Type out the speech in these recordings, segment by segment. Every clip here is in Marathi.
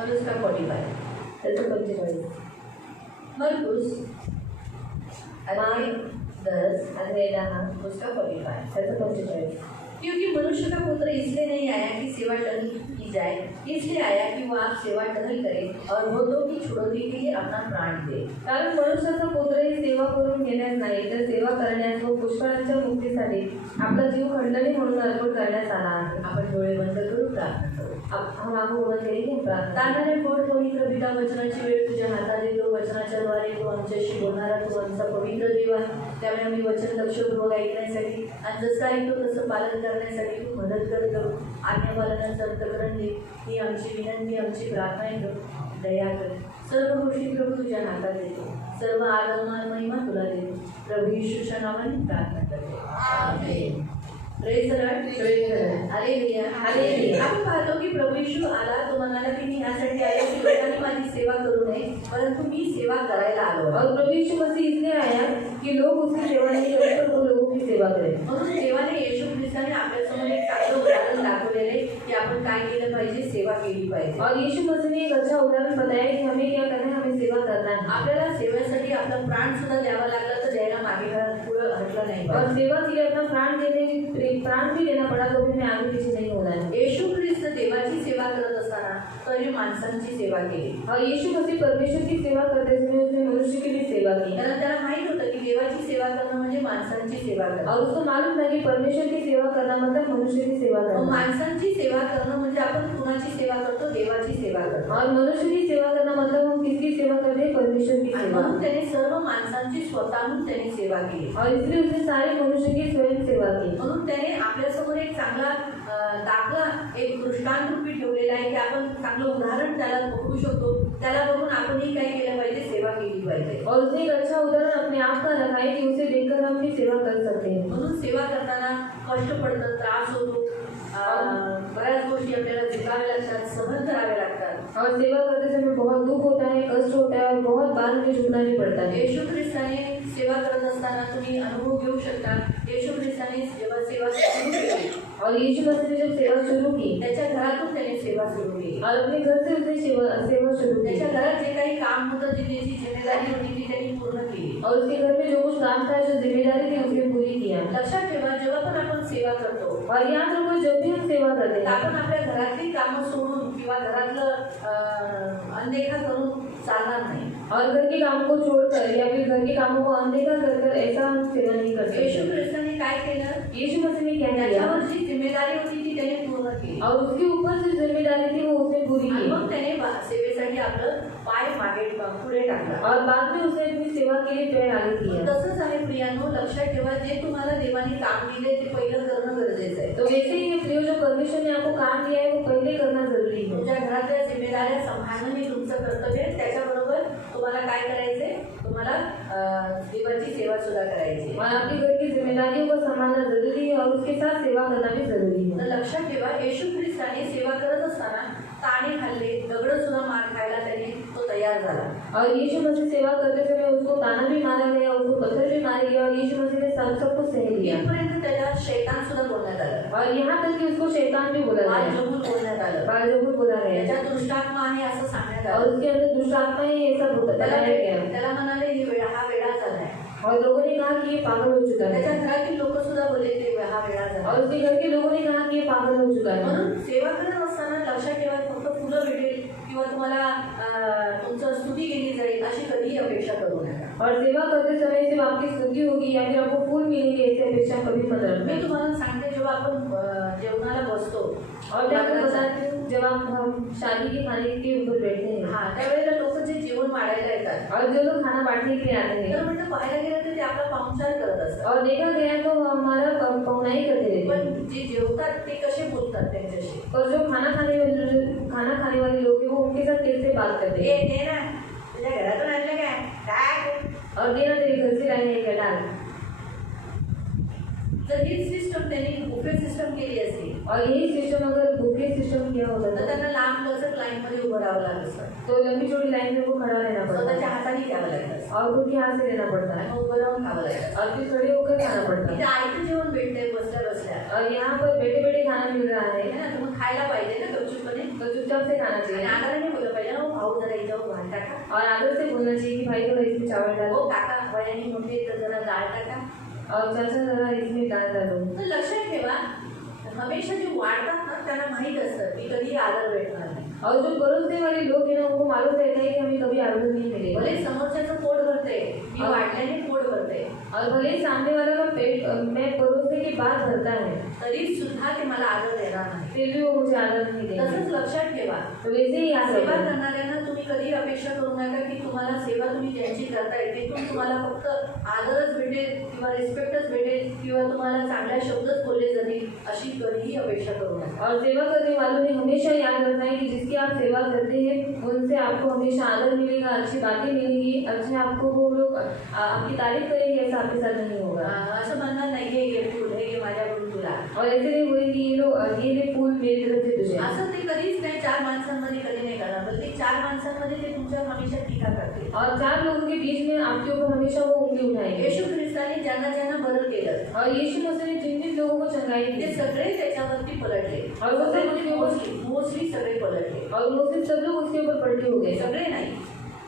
और उसका 45 त्याचं 45. मरकुस मार्क 10 अध्याय 10 उसका 45 त्याचं 45. क्योंकि मनुष्य का पुत्र इसलिए नहीं आया कि सेवा टहल की जाए, इसलिए आया कि वो आप सेवा टहल करे और बहुतों की छुड़ौती के लिए अपना प्राण दे. कारण मनुष्याचा पुत्र ही सेवा करून घेण्यास नाही तर सेवा करण्यास व पुष्कळांच्या मुक्तीसाठी आपला जीव खंडणी म्हणून अर्पण करण्यास आला आहे. आपण डोळे बंद करू, प्रार्थना करू. हम आंखों बंद करेंगे प्रार्थना. तानाने पोट पवित्र पिता, वचनाची वेळ तुझ्या हातात देतो. वचनाच्या द्वारे तू आमच्याशी बोलणारा तू आमचा पवित्र देव आहे. त्यामुळे आम्ही वचन लक्षपूर्वक ऐकण्यासाठी आणि जसं ऐकतो तसं पालन करण्यासाठी तू मदत करतो. आज्ञापालनाचं अंतःकरण दे. ही आमची विनंती, आमची प्रार्थना आहे प्रभू. दया कर. सर्व गोष्टी प्रभू तुझ्या हातात देतो. सर्व आदर महिमा तुला देतो. प्रभू येशूच्या नावाने प्रार्थना करते. Amen. Praise the Lord. Hallelujah. Hallelujah. आपण पाहतो की प्रभू येशू आला, तो म्हणाला की मी यासाठी आलो की लोकांनी माझी सेवा करू नये, परंतु मी सेवा करायला आलो. और प्रभु यीशु मसीह इसलिए आया कि लोग उसकी सेवा नहीं करें पर वो लोगों की सेवा करें. म्हणून देवाने येशू ख्रिस्ताने आपल्यासमोर एक चांगलं उदाहरण दाखवलेलं आहे की आपण काय केलं पाहिजे, सेवा केली पाहिजे. और यीशु मसीह ने एक अच्छा उदाहरण बताया कि हमें क्या करना है, हमें सेवा करना है. आपल्याला सेवेसाठी आपला प्राण सुद्धा द्यावा लागला तर द्यायला मागे पुढं हटलं नाही और पाहिजे. सेवा के लिए अपना प्राण भी देना पड़ा तो भी हमें आगे पीछे नहीं होना है. येशू ख्रिस्त देवाची सेवा करत असताना तरी माणसांची सेवा केली. और यीशु मसीह परमेश्वर की सेवा करते समय उसने मनुष्य की भी सेवा की. कारण त्याला माहित होतं की देवाची सेवा करणं म्हणजे माणसांची सेवा करणं. और उसको मालूम था कि परमेश्वर की सेवा करना मतलब मनुष्य की सेवा करना. माणसांची सेवा करणं म्हणजे आपण कुणाची सेवा करतो, देवाची सेवा करतो. और मनुष्य की सेवा करना मतलब हम किसकी सेवा करते हैं, परमेश्वर की सेवा. म्हणून त्याने सर्व माणसांची स्वतःहून त्याने सेवा केली. और इसलिए उसने सारे मनुष्य की स्वयं सेवा की. म्हणून त्याने आपल्यासमोर एक चांगला दाखला, एक दृष्टांत रूपी ठेवलेला आहे की आपण चांगलं उदाहरण त्याला बघू शकतो. त्याला बघून आपणही काय केलं पाहिजे, सेवा केली पाहिजे. और उसने एक अच्छा उदाहरण अपने आप का रखा है कि उसे देखकर हम भी सेवा कर सकते हैं. म्हणून सेवा करताना कष्ट पडतं, त्रास होतो, बऱ्याच गोष्टी आपल्याला झुकाव्या लागतात, सहन करावे लागतात. और सेवा करते समय बहुत दुख होता है, कष्ट होता है और बहुत बार हमें झुकना भी पड़ता है. येशू ख्रिस्ताने सेवा करत असताना तुम्ही अनुभव घेऊ शकता. येशू ख्रिस्ताने जेव्हा सेवा सुरू केली और यीशु मसीह ने जब सेवा शुरू की, त्याच्या घरातून त्याने सेवा सुरू केली. और अपने घर से उसने सेवा शुरू की. त्याच्या घरात जे काही काम होतं, जी त्याची जिम्मेदारी होती ती त्यांनी पूर्ण केली. और उसके घर में जो कुछ काम था, जो जिम्मेदारी थी उसने पूरी किया. लक्षात ठेवा, जेव्हा पण आपण सेवा करतो और याद रखो जब भी हम सेवा करते तर हैं, आपण आपल्या घरातली कामं सोडून किंवा घरातलं अनदेखा करून चालणार नाही. और घर के कामों को छोड़कर या फिर घर के कामों को अनदेखा कर ऐसा हम सेवा नहीं कर येशू सकते. ख्रिस्ताने काय केलं, यीशु मसीह ने क्या किया, त्याच्यावर जी जिम्मेदारी होती ती त्याने पूर्ण केली. और उसके ऊपर जो जिम्मेदारी थी वो उसने पूरी आणि की. मग त्याने सेवेसाठी आपलं पाय मागे पुढे टाकला. और बाद में उसने अपनी सेवा के लिए पैर आगे किया. तसंच आहे प्रियानो, लक्षात ठेवा, जे तुम्हाला देवाने काम दिले ते पहिलं करणं गरजेचं आहे. तो वैसे ही प्रियो, जो परमेश्वर ने आपको काम दिया है वो पहले करना जरूरी है. तुमच्या घरातल्या जिम्मेदाऱ्या सांभाळणं हे तुमचं कर्तव्य आहे. त्याच्याबरोबर तुम्हाला काय करायचंय, तुम्हाला देवाची सेवा सुद्धा करायची. और आपके घर की जिम्मेदारियों को संभालना जरूरी है और उसके साथ सेवा करना भी जरूरी है. तर लक्षात ठेवा, येशू ख्रिस्ताने सेवा करत असताना ताणे खाल्ले, दगड सुद्धा मार खायला त्याने तो तयार झाला. और यीशु मसीह सेवा करते समय उसको ताना भी मारा गया, उसको पत्थर भी मारे गया और यीशु मसीह ने सब कुछ सह लिया. इथपर्यंत त्याला शैतान सुद्धा बोलण्यात आलं, और यहाँ तक कि उसको शैतान भी बोला गया, बालजबूर बोलण्यात आलं, बालजबूर बोला गया. त्याच्या दुष्टात्मा आहे असं सांगण्यात और आलं. उसके अंदर दुष्ट आत्मा ही ऐसा बताया गया. त्याला म्हणाले हा वेळा झालाय. और लोगों ने कहा कि ये पागल हो चुका त्याच्या है. घरातील लोक सुद्धा बोलले ते हा वेळा झाला. और उसके घर के लोगों ने कहा कि ये पागल हो चुका है. म्हणून सेवा करत असताना लक्षात ठेवा, फक्त फुलं भेटेल किंवा तुम्हाला तुमचं स्तुती केली जाईल अशी कधीही अपेक्षा करू नका. और सेवा करते समय सिर्फ आपकी स्तुति होगी या फिर आपको फूल मिलेंगे ऐसी अपेक्षा कभी मत मी रखना. तुम्हाला सांगते, जेव्हा आपण जेवणाला बसतो और मैं आपको बताती हूँ, जब हम शादी के खाने के ऊपर बैठते हैं, हा त्यावेळेला लोक जे जेवण वाढायला येतात, और जो लोग खाना बांटने के लिए आते तर हैं, म्हणजे पाहायला गेलं तर ते आपला पाहुणचार करत असतात. और देखा गया तो हमारा पहुनाई करते रहते हैं. पण जे जेवतात ते कसे बोलतात त्यांच्याशी, और जो खाना खाने वाले लोग हैं वो उनके साथ कैसे बात करते ए हैं. दे ना, तुझ्या घरातून आणलं काय, और देना तेरे घर से लाए हैं क्या डाल. जर हीच सिस्टम त्यांनी बुफे सिस्टम केली असती और यही सिस्टम अगर बुफे सिस्टम किया होता तर था, त्यांना लांब लचक लाईन मध्ये उभं राहावं लागलं असतं, तो लंबी चौड़ी लाइन में वो खड़ा रहना स्वतःच्या पड़ता हाताने घ्यावं लागलं असतं और खुद के हाथ से लेना पड़ता है आणि मग उभं राहून खावं लागलं. और फिर खड़े होकर खाना पड़ता इथे है. आयतं जेवण भेटतंय बसल्या बसल्या, और यहाँ पर बैठे बैठे खाना मिल रहा है है ना, तर मग खायला पाहिजे ना गपचूपणे, तो चुपचाप से खाना आणि चाहिए आदराने बोललं जरा इथं वाढ टाका. और आदर से बोलना चाहिए कि भाई थोड़ा इसमें चावल डालो, हो काका वयाने मोठे तर जरा डाळ टाका. और चाचा जरा इसमें दाल डालो. तर लक्षात ठेवा, हमेशा जे वाढतात ना त्यांना माहीत असतं की कधी आदर भेटणार नाही. और जो परोसने वाले लोग हैं ना उनको मालूम रहता है कि हमें कभी आदर नहीं मिलेगा. भले समोरच्याचं पोट भरते, मी वाढल्याने पोट भरते, और भले ही सामने वाला का पेट मैं परोसने के बाद भरता है, तरी सुद्धा ते मला आदर देणार नाही. फिर भी वो मुझे आदर नहीं देंगे. तसंच लक्षात ठेवा, तो वैसे ही याद सेवा रखो. करणाऱ्यांना तुम्ही कधी अपेक्षा करू नका की तुम्हाला सेवा तुम्ही ज्यांची करताय तिथून तुम्हाला फक्त आदरच भेटेल किंवा रिस्पेक्टच भेटेल किंवा तुम्हाला चांगल्या शब्दच बोलले जातील अशी कधीही अपेक्षा करू नका. और सेवा करने वालों ने हमेशा याद रखना है कि जिसकी आप सेवा करते हैं उनसे आपको हमेशा आदर मिलेगा, अच्छी बातें मिलेंगी, अच्छे आपको वो लोग आपकी तारीफ करेंगे. ऐसा आपके साथ नहीं होगा. असं म्हणणार नाही हे घे फूल, हे घे माझ्याकडून तुला, और ऐसे नहीं हुए कि ये ले फूल मेरी तरफ से तुझे. असं ते कधीच नाही. चार माणसांमध्ये कधी नाही करणार, पण ते चार माणसांमध्ये ते तुमच्यावर हमेशा टीका करतील. और चार लोगों के बीच में आपके ऊपर हमेशा वो उंगली उठाएंगे. येशू ख्रिस्ताने ज्यांना ज्यांना बरं केलं और यीशु मसीह ने जिन जिन लोगों को चंगाई ते दी सगळे त्याच्यावरती पलटले. और वो सब उसके ऊपर मोस्टली सगळे पलटले. और मोस्टली सब लोग उसके ऊपर पलटे हो गए. सगळे नाही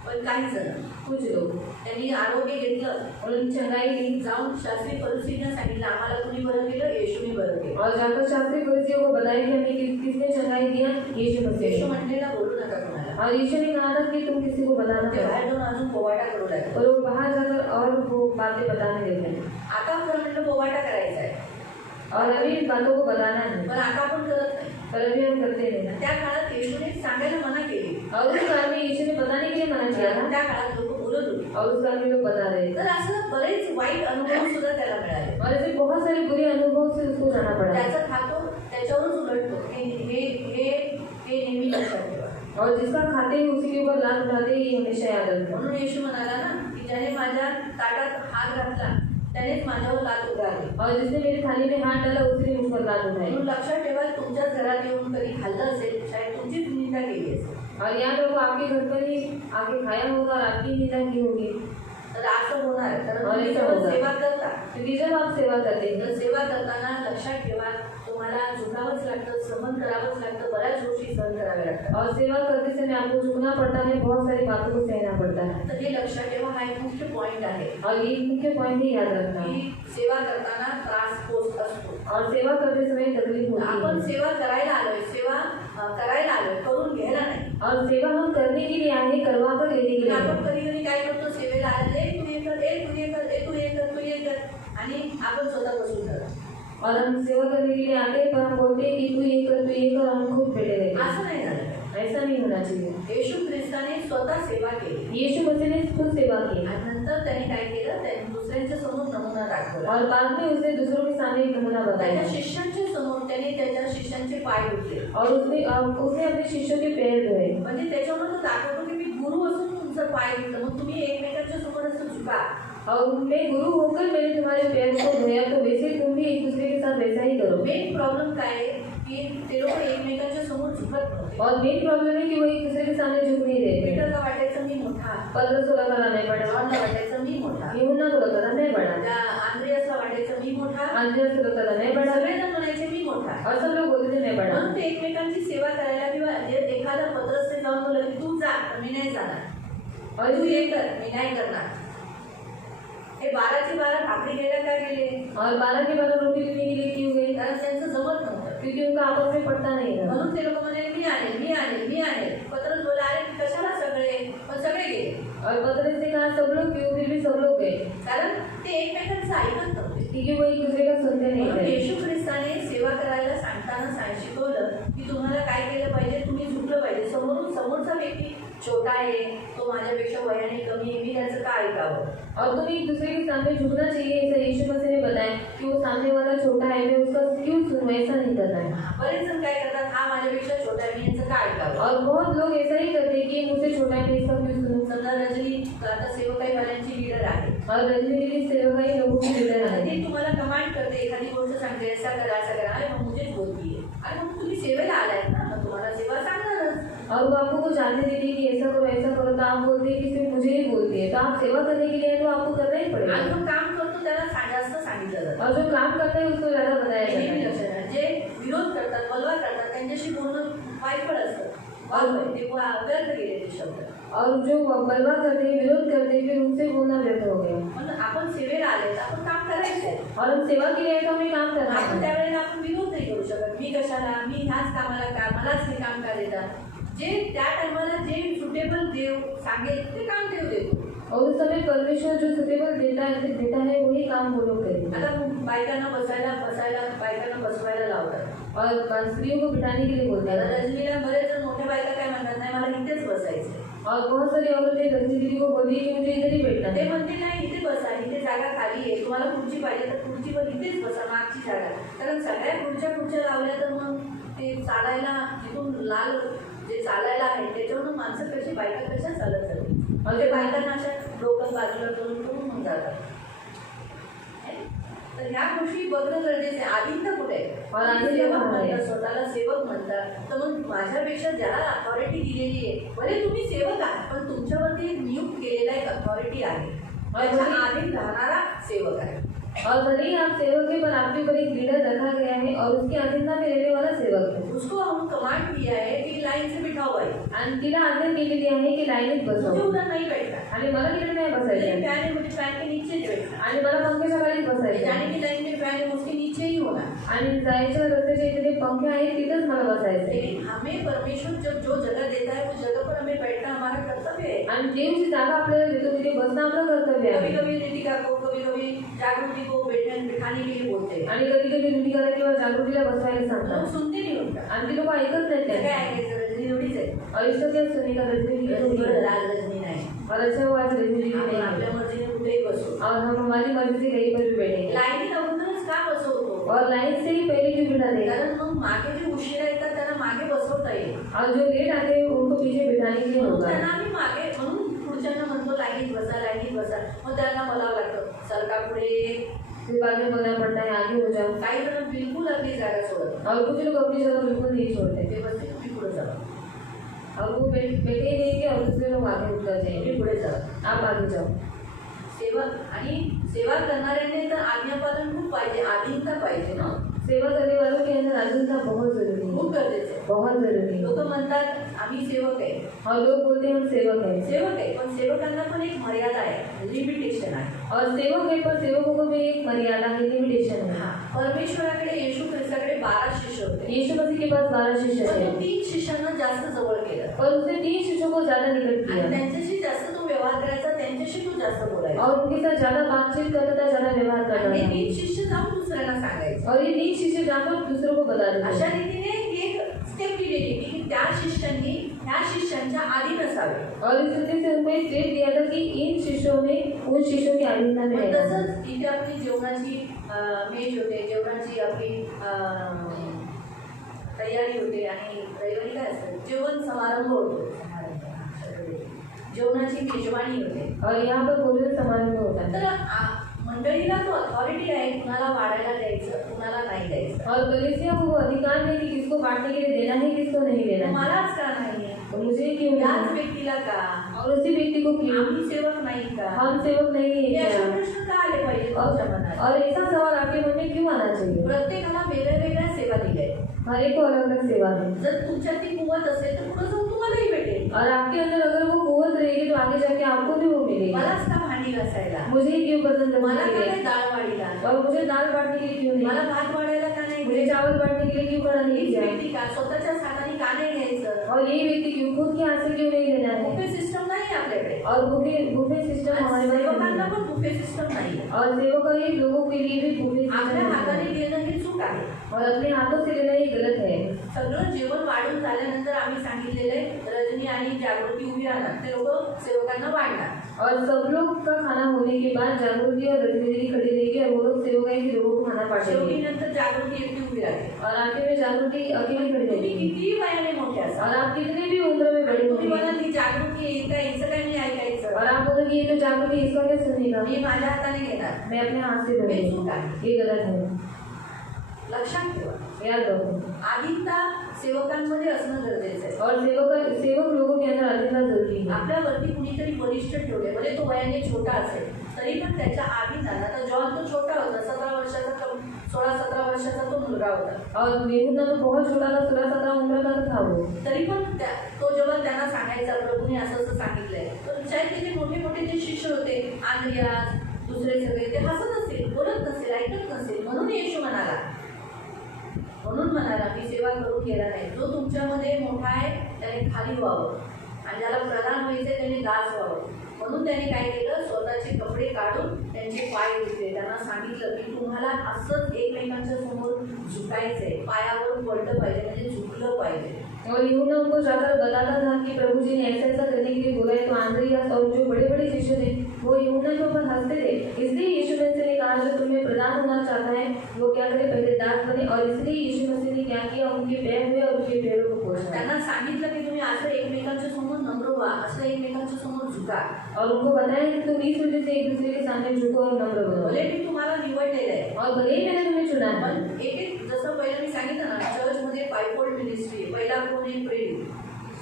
पण काही जण, कुछ लोग त्यांनी आरोग्य घेतलं, उन्होंने चंगाई दी जाऊन शास्त्री फरीसींना सांगितलं आम्हाला कुणी बरं केलं, येशूने बरं केलं. और जाकर शास्त्री फरीसियों को बताया कि हमें किसने चंगाई दिया, यीशु मसीह येशू ने. म्हणलेला बोलू नका कोणाला. और यीशु ने कहा था कि तुम किसी को बताना ते मत. बाहेर जाऊन अजून पोवाटा करू लागले. और वो बाहर जाकर और वो बातें बताने लगे. आता खरं म्हटलं पोवाटा करायचा आहे, और अभी इन बातों को बताना है, पण आता आपण करत नाही. पर अभी हम करते नहीं. त्या काळात येशूने सांगायला मना केली, और उस काल में यीशु ने बताने के लिए मना किया था. त्या काळात लोक बोलत होते. और उस काल में लोग बता रहे थे. तर असं बरेच वाईट अनुभव सुद्धा त्याला मिळाले. और ऐसे बहुत सारे बुरे अनुभव से उसको जाना पड़ा. त्याचा खातो त्याच्यावरच उलटतो. हे नेहमी लक्षात ठेवा. और जिसका खाते हैं उसी के ऊपर लात उठाते हैं, ये हमेशा याद रखना. म्हणून येशू म्हणाला ना की ज्याने माझ्या ताटात हात घातला त्यानेच माझ्यावर लात उगारली. और जिसने मेरी थाली में हाथ डाला उसी ने मुझ पर लात उठाई. म्हणून लक्षात ठेवा, तुमच्याच घरात येऊन कधी खाल्लं असेल, शायद तुमचीच निंदा केली असेल. और याद रखो आपके घर पर ही आके खाया होगा और आपकी निंदा की होगी. तर असं होणार, कारण और तुम्ही ऐसा जेव्हा होगा. सेवा करता, क्योंकि जब आप सेवा करते हैं तर सेवा करताना लक्षात ठेवा तुम्हाला झुकावंच लागतं, सहन करावंच लागतं, बऱ्याच गोष्टी सहन कराव्या लागतात. और सेवा करते समय आपको झुकना पड़ता है, बहुत सारी बातों को सहना पड़ता है. तर हे लक्षात ठेवा, हा एक मुख्य पॉईंट आहे और ये मुख्य पॉइंट ही याद रखना है. की सेवा करताना त्रास होत असतो. और सेवा करते समय तकलीफ होती आपण है. सेवा करायला आलोय, सेवा करायला आलोय, करून घ्यायला नाही. और सेवा हम करने के लिए आए, करवा कर लेने के लिए आपण आए. कधी कधी काय करतो, सेवेला आले तू हे कर, तू हे कर, तू हे कर, तू हे कर, आणि आपण स्वतः बसून करतो. और हम सेवा करने के लिए आते हैं, पर हम बोलते हैं कि तू ये कर, तू ये कर, हम खुद बैठे रहते हैं. असं नाही झालं. ऐसा नहीं होना चाहिए. येशू ख्रिस्ताने स्वतः सेवा केली यीशु मसीह ने खुद सेवा की. आणि नंतर त्याने काय केलं, त्याने दुसऱ्यांच्या समोर नमुना दाखवला. और बाद में उसने दूसरों के सामने एक नमूना बताया. त्याच्या शिष्यांच्या समोर त्याने त्याच्या शिष्यांचे पाय धुतले. और उसने अपने शिष्यों के पैर धोए. म्हणजे त्याच्यावर तो दाखवतो की मी गुरु असून तुमचं पाय धुतलं, मग तुम्ही एकमेकांच्या समोर असं झुका. और मैं गुरु होकर मैंने तुम्हारे पैर को धोया, तो वैसे तुम भी एक दूसरे के साथ वैसा ही करो. मेन प्रॉब्लेम काय आहे की ते लोक एकमेकांच्या समोर झुकत नव्हते. और मेन प्रॉब्लम है कि वो एक दूसरे के सामने झुक नहीं रहे थे. पीटरला वाटायचं मी मोठा, पतरस को लगा नहीं पड़ा, जॉनला वाटायचं मी मोठा, यूहन्ना को लगा नहीं पड़ा, त्या आंद्रियासला वाटायचं मी मोठा, अंद्रयास को लगा नहीं पड़ा, सगळेजण म्हणायचे मी मोठा. और सब लोग बोलते थे नहीं पड़ा. म्हणून ते एकमेकांची सेवा करायला किंवा जे एखादा पत्रस्थे जाऊन बोलला की तू जा, मी नाही जाणार, और तू इसलिए हे कर, मी नाही करणार. हे 12चे 12 भाकरी घ्यायला का गेले, और 12 के 12 रोटी लेने के लिए क्यों गए? कारण त्यांचं जमत नव्हतं. क्योंकि उनका आपस में पड़ता नहीं था. म्हणून ते लोक म्हणाले मी आले, मी आले, मी आले. पत्रस बोला अरे कशाला सगळे, पण सगळे गेले. और पतरस ने कहा सब लोग क्यों, फिर भी सब लोग गए. कारण ते एकमेकांचं ऐकत नव्हते. क्योंकि वो एक दूसरे का सुनते नहीं म्हणून थे. येशू ख्रिस्ताने सेवा करायला सांगताना शिकवलं की तुम्हाला काय केलं पाहिजे, तुम्ही झुकलं पाहिजे. समोरचा व्यक्ती छोटा आहे, तो माझ्यापेक्षा वयाने कमी आहे, मी त्याचं काय ऐकावं. और तुम्हें एक दूसरे के सामने झुकना चाहिए, ऐसा यीशु मसीह ने बताया कि वो सामने वाला छोटा है, मैं उसका क्यों सुनूं, ऐसा नहीं करना है. बरेच जण काय करतात, हा माझ्यापेक्षा छोटा आहे, मी यांचं काय ऐकावं. और बहुत लोग ऐसा ही करते हैं कि ये मुझसे छोटा है, मैं इसका क्यों सुनूं. समजा रजनी आता सेवकाई वाल्यांची लीडर आहे, और रजनी दीदी सेवकाई लोगों की लीडर आणि है. ती तुम्हाला कमांड करते, एखादी गोष्ट सांगते ऐसा करा ऐसा करा, अरे मग मुझेच बोलतीये. अरे मग तुम्ही सेवेला आलायत ना, मग तुम्हाला सेवा सांगणारच. और वो आपको कुछ जानने देती है कि ऐसा करो, तो आप बोलते हैं कि सिर्फ मुझे ही बोलती है. तो आप सेवा करने के लिए तो आपको करना ही पड़ेगा. आणि जो काम करतो त्याला जास्त सांगितलं जातं. और जो काम करता है उसको ज़्यादा बताया हे नेहमी जाता है. लक्षात घ्या. जे विरोध करतात, बलवा करतात, त्यांच्याशी बोलणं वाईटपण असतं. ते व्यर्थ गेले ते शब्द. और जो बलवा करते हैं, विरोध करते हैं, फिर उनसे बोलना व्यर्थ हो गया. पण आपण सेवेला आले तर आपण काम करायचंय. और हम सेवा के लिए तो हमें काम करना आपण है. त्यावेळेला आपण विरोध नाही करू शकत. मी कशाला, मी ह्याच कामाला का, मलाच हे काम का देतात. जे त्या टायमाला जे सुटेबल देव सांगेल ते काम देव देतो. और उस समय परमेश्वर जो सुटेबल देता है वही काम वो लोग करेंगे. आता बायकांना बायकांना बसवायला लावतात. और स्त्रियों को बिठाने के लिए बोलते आता हैं. रजनीला बरेच जण मोठ्या बायका काय म्हणतात, नाही मला इथेच बसायचं. और बहुत सारी औरतें रजनी दीदी को बोली कि मुझे इधर ही बैठना ते है. म्हणते नाही इथे बसा, इथे जागा खाली आहे, तुम्हाला खुर्ची पाहिजे तर खुर्चीवर इथेच बसा, मागची जागा. कारण सगळ्या खुर्च्या लावल्या तर मग ते चालायला जिथून लाल जे चालायला आहे त्याच्यावरून माणसं कशी बायका कशा चालत जाते. मग ते बायकांना अशा डोकं बाजूला करून मग जातात. तर ह्या गोष्टी बघणं गरजेचं आहे. आदित्य कुठे आहे? सेवक म्हणतात, स्वतःला सेवक म्हणतात. तर मग माझ्यापेक्षा ज्याला अथॉरिटी दिलेली आहे, भले तुम्ही सेवक आहात पण तुमच्यावरती एक नियुक्त केलेला एक अथॉरिटी आहे, त्याच्या अधीन राहणारा सेवक आहे. और भले ही आप सेवक है पर आपके ऊपर एक लीडर रखा गया है और उसकी अधीनता में रहने वाला सेवक है. उसको हम कमांड दिया है कि लाइन से बिठाओ भाई. आणि तिला आज्ञा केलेली आहे की लाईनीत मुझे बसव. उधर नहीं बैठना. आणि मला तिकडे नाही बसायचं. फैन है, मुझे फैन के नीचे नहीं बैठना. आणि मला पंख्याच्या खालीच बसायचं. जाने की लाइन में फैन है उसके नीचे ही होना. आणि जायच्या रस्त्याच्या इथे जे पंखे आहेत तिथेच मला बसायचं. लेकिन हमें परमेश्वर जब जो जगह देता है उस जगह पर हमें बैठना हमारा कर्तव्य है. आणि देव जी जागा आपल्याला देतो तिथे बसणं आपलं कर्तव्य कभी आहे. कभी रितिका को, कभी कभी जागृति को बिठाने के लिए बोलते हैं. आणि कधी कधी ऋतिकाला किंवा जागृतीला बसवायला लोग सांगतात. सुनते नहीं उनका. आणि ती लोक ऐकत नाहीत काय त्यांना. ऐकायचं, रजनी एवढीच आहे. और इसका क्या सुनने का रजनी की रजनी तो लाल रजनी नाही. और अच्छा हुआ आज रजनी की आपण नहीं आपल्या है. मर्जीने कुठेही बसू. और हम हमारी मर्जी से कहीं पर भी बैठेंगे. लाईनीत अगोदरच का बसवतो? और लाइन से ही पहले क्यों बिठा देगा. कारण मग मागे जे उशिरा येतात त्यांना मागे बसवता येईल. और जो लेट आते हैं उनको पीछे बिठाने के लिए म्हणून होगा. त्यांना आम्ही मागे, म्हणून पुढच्यांना म्हणतो लाईनीत बसा, लाईनीत बसा. मग त्यांना मला वाटतं सरका पुढे. फिर बाद में बोलना पड़ता है आगे हो जाओ. काही जण बिलकुल आपली जागा सोडत और कुछ लोग अपनी जगह बिल्कुल नहीं छोड़ते. ते बसते, तुम्ही पुढे जा, और वो बैठे ही रहेंगे और दूसरे लोग आगे उतर तुम्ही जाएंगे. पुढे जा. आप आगे जाओ. सेवक आणि सेवा करणाऱ्यांनी तर आज्ञापालन खूप पाहिजे, अधीनता पाहिजे ना. सेवा करने वालों के अंदर अधीनता बहुत जरूरी है. खूप गरजेचं आहे. बहुत जरूरी है. लोक म्हणतात आम्ही सेवक आहे. और लोग बोलते हैं हम सेवक हैं. सेवक आहे पण सेवकांना पण एक मर्यादा आहे, लिमिटेशन आहे. और सेवक है पर सेवकों को भी एक मर्यादा है, लिमिटेशन है. परमेश्वराकडे येशू ख्रिस्ताकडे 12 शिष्य होते. यीशु मसीह के पास 12 शिष्य पण थे. तो 3 शिष्यांना जास्त जवळ केलं और उसने 3 शिष्यों को ज्यादा निकट आणि किया. त्यांच्याशी जास्त तो व्यवहार करायचा, त्यांच्याशी तो जास्त बोलायचा. और उनके साथ ज्यादा बातचीत करता था, ज्यादा व्यवहार करता आणि था. 3 शिष्य जाऊन दुसऱ्यांना सांगायचे. और ये 3 शिष्य जाकर दूसरों को बता देते अशा हैं. रीतीने एक स्टेप दिलेली की त्या शिष्यांनी ह्या शिष्यांच्या आधी नसावे. और इस रीति से उनको एक स्टेप दिया था कि इन शिष्यों ने उन शिष्यों की अधीनता में मग रहना. तसंच इथे आपली जेवणाची मेज होते, जेवणाची आपली तयारी होते आणि रविवारी काय असतं जेवण समारंभ होतो. जेवणाची मेजवानी होते. और यहाँ पर भोजन समारोह होता है. तर मंडळीला तो अथॉरिटी आहे कुणाला वाढायला द्यायचं, कुणाला नाही द्यायचं. और कलीसिया को वो अधिकार है कि किसको बांटने के लिए देना है, किसको नहीं देना है. मलाच का नाही, तो मुझे क्यों याच नहीं. व्यक्तीला का, और उसी व्यक्ति को क्यों. आम्ही सेवक नाही का, हम सेवक नहीं हे है असे क्या. प्रश्न का आले पाहिजे तुमच्या मनात. और ऐसा सवाल आपके मन में क्यों आना चाहिए. प्रत्येकाला वेगळ्या वेगळ्या सेवा दिल्या आहेत. हर एक को अलग अलग सेवा है. जर तुमच्यात ती कुवत असेल तर पुढे जाऊन तुम्हालाही भेटेल. और आपके अंदर अगर वो कुवत रहेगी तो आगे जाके आपको भी वो मिलेगी. मलाच का भांडी घासायला, मुझे ही क्यों बर्तन मला धोने का के नाही लिए. डाळ वाढीला, और मुझे दाल बांटने के लिए क्यों नहीं. मला भात वाढायला का नाही, मुझे चावल बांटने के लिए क्यों खड़ा नहीं हीच किया. व्यक्ती का स्वतःच्या हाताने का नाही घ्यायचं. और यही व्यक्ति क्यों खुद के हाथ से क्यों नहीं देना है. बुफे सिस्टम नाही आपल्याकडे. और बुफे सिस्टम हमारे पास सेवकांना नहीं है. पण बुफे सिस्टम नाही. और सेवक ही लोगों के लिए भी बुफे आपल्या सिस्टम हाताने है. देणं हे चूक आहे. और अपने हाथों से लेना ये गलत है. सगळं जेवण वाढून झाल्यानंतर आम्ही सांगितलेलं आहे रजनी आणि जागृती उभी राहणार, ते लोक सेवकांना वाढणार. और सब लोग का खाना होने के बाद जागृति और रजनी खड़ी रहेगी और वो लोग सेवक है कि लोगों को खाना शेवटी बांटेंगे. नंतर जागृती एकटी उभी राहते. और आखिर में जागृति अकेली खड़ी तुम्ही रहेगी. कितीही वयाने मोठे असा और आप कितने भी उम्र में बड़े तुम्ही होंगे. म्हणाल ही जागृती आहे का, हिचं काय नाही ऐकायचं, और आप बोलोगे ये तो जागृति इसका क्या सुनेगा. मी माझ्या हाताने घेणार. मैं अपने हाथ से हे चूक करूँगी. आहे. ये गलत है. लक्षात ठेवा, याद रखो. आधीनता सेवकांमध्ये असणं गरजेचं आहे. और सेवक लोगों के अंदर अधीनता जरूरी है. आपल्यावरती कुणीतरी वरिष्ठ ठेवले, भले तो वयाने छोटा असेल तरी पण त्याच्या आधी जाणार. आता जॉन तो छोटा होता, 17 वर्षाचा 16-17 वर्षाचा तो मुलगा होता. और यूहन्ना तो बहुत छोटा था, 16-17 उम्र का था वो. तरी पण तो जेव्हा त्यांना सांगायचा प्रभूने असं असं सांगितलंय, तर शायद तिथे मोठे मोठे जे शिष्य होते, आंद्रियास, दुसरे सगळे, ते हसत असतील, बोलत नसेल, ऐकत नसेल. म्हणून येशू म्हणाला मी सेवा करून गेला नाही. जो तुमच्यामध्ये मोठा आहे त्याने खाली व्हावं आणि ज्याला प्रधान व्हायचे त्याने दास व्हावं. म्हणून त्याने काय केलं, स्वतःचे कपडे काढून त्यांचे पाय धुतले. त्यांना सांगितलं की तुम्हाला असंच एकमेकांच्या समोर झुकायचंय, पायावर पडलं पाहिजे, म्हणजे झुकलं पाहिजे. और यूहन्ना उनको जाकर बताता था कि प्रभु जी ने ऐसा ऐसा करने के लिए बोला है. तो आंद्रियास और जो बड़े बड़े शिष्य थे वो यूहन्ना के ऊपर हंसते थे. इसलिए यीशु मसीह ने कहा जो तुम्हें प्रधान होना चाहता है वो क्या करे, पहले दास बने. और इसलिए यीशु मसीह ने क्या किया, उनके पैर हुए और उनके पैरों को पोंछा. त्यांना सांगितलं की तुम्ही असं एकमेकांच्या समोर नम्र व्हा, असं एकमेकांच्या समोर झुका. और उनको बताया कि तुम इस वजह से एक दूसरे के सामने झुको और नम्र बनो. भले मी तुम्हाला निवडलेलं आहे, और भले ही मैंने तुम्हें चुना है. पण एक जसं पहिलं मी सांगितलं ना, चर्चमध्ये फायफोल्ड मिनिस्ट्री. पहिला कोण आहे, प्रेरित.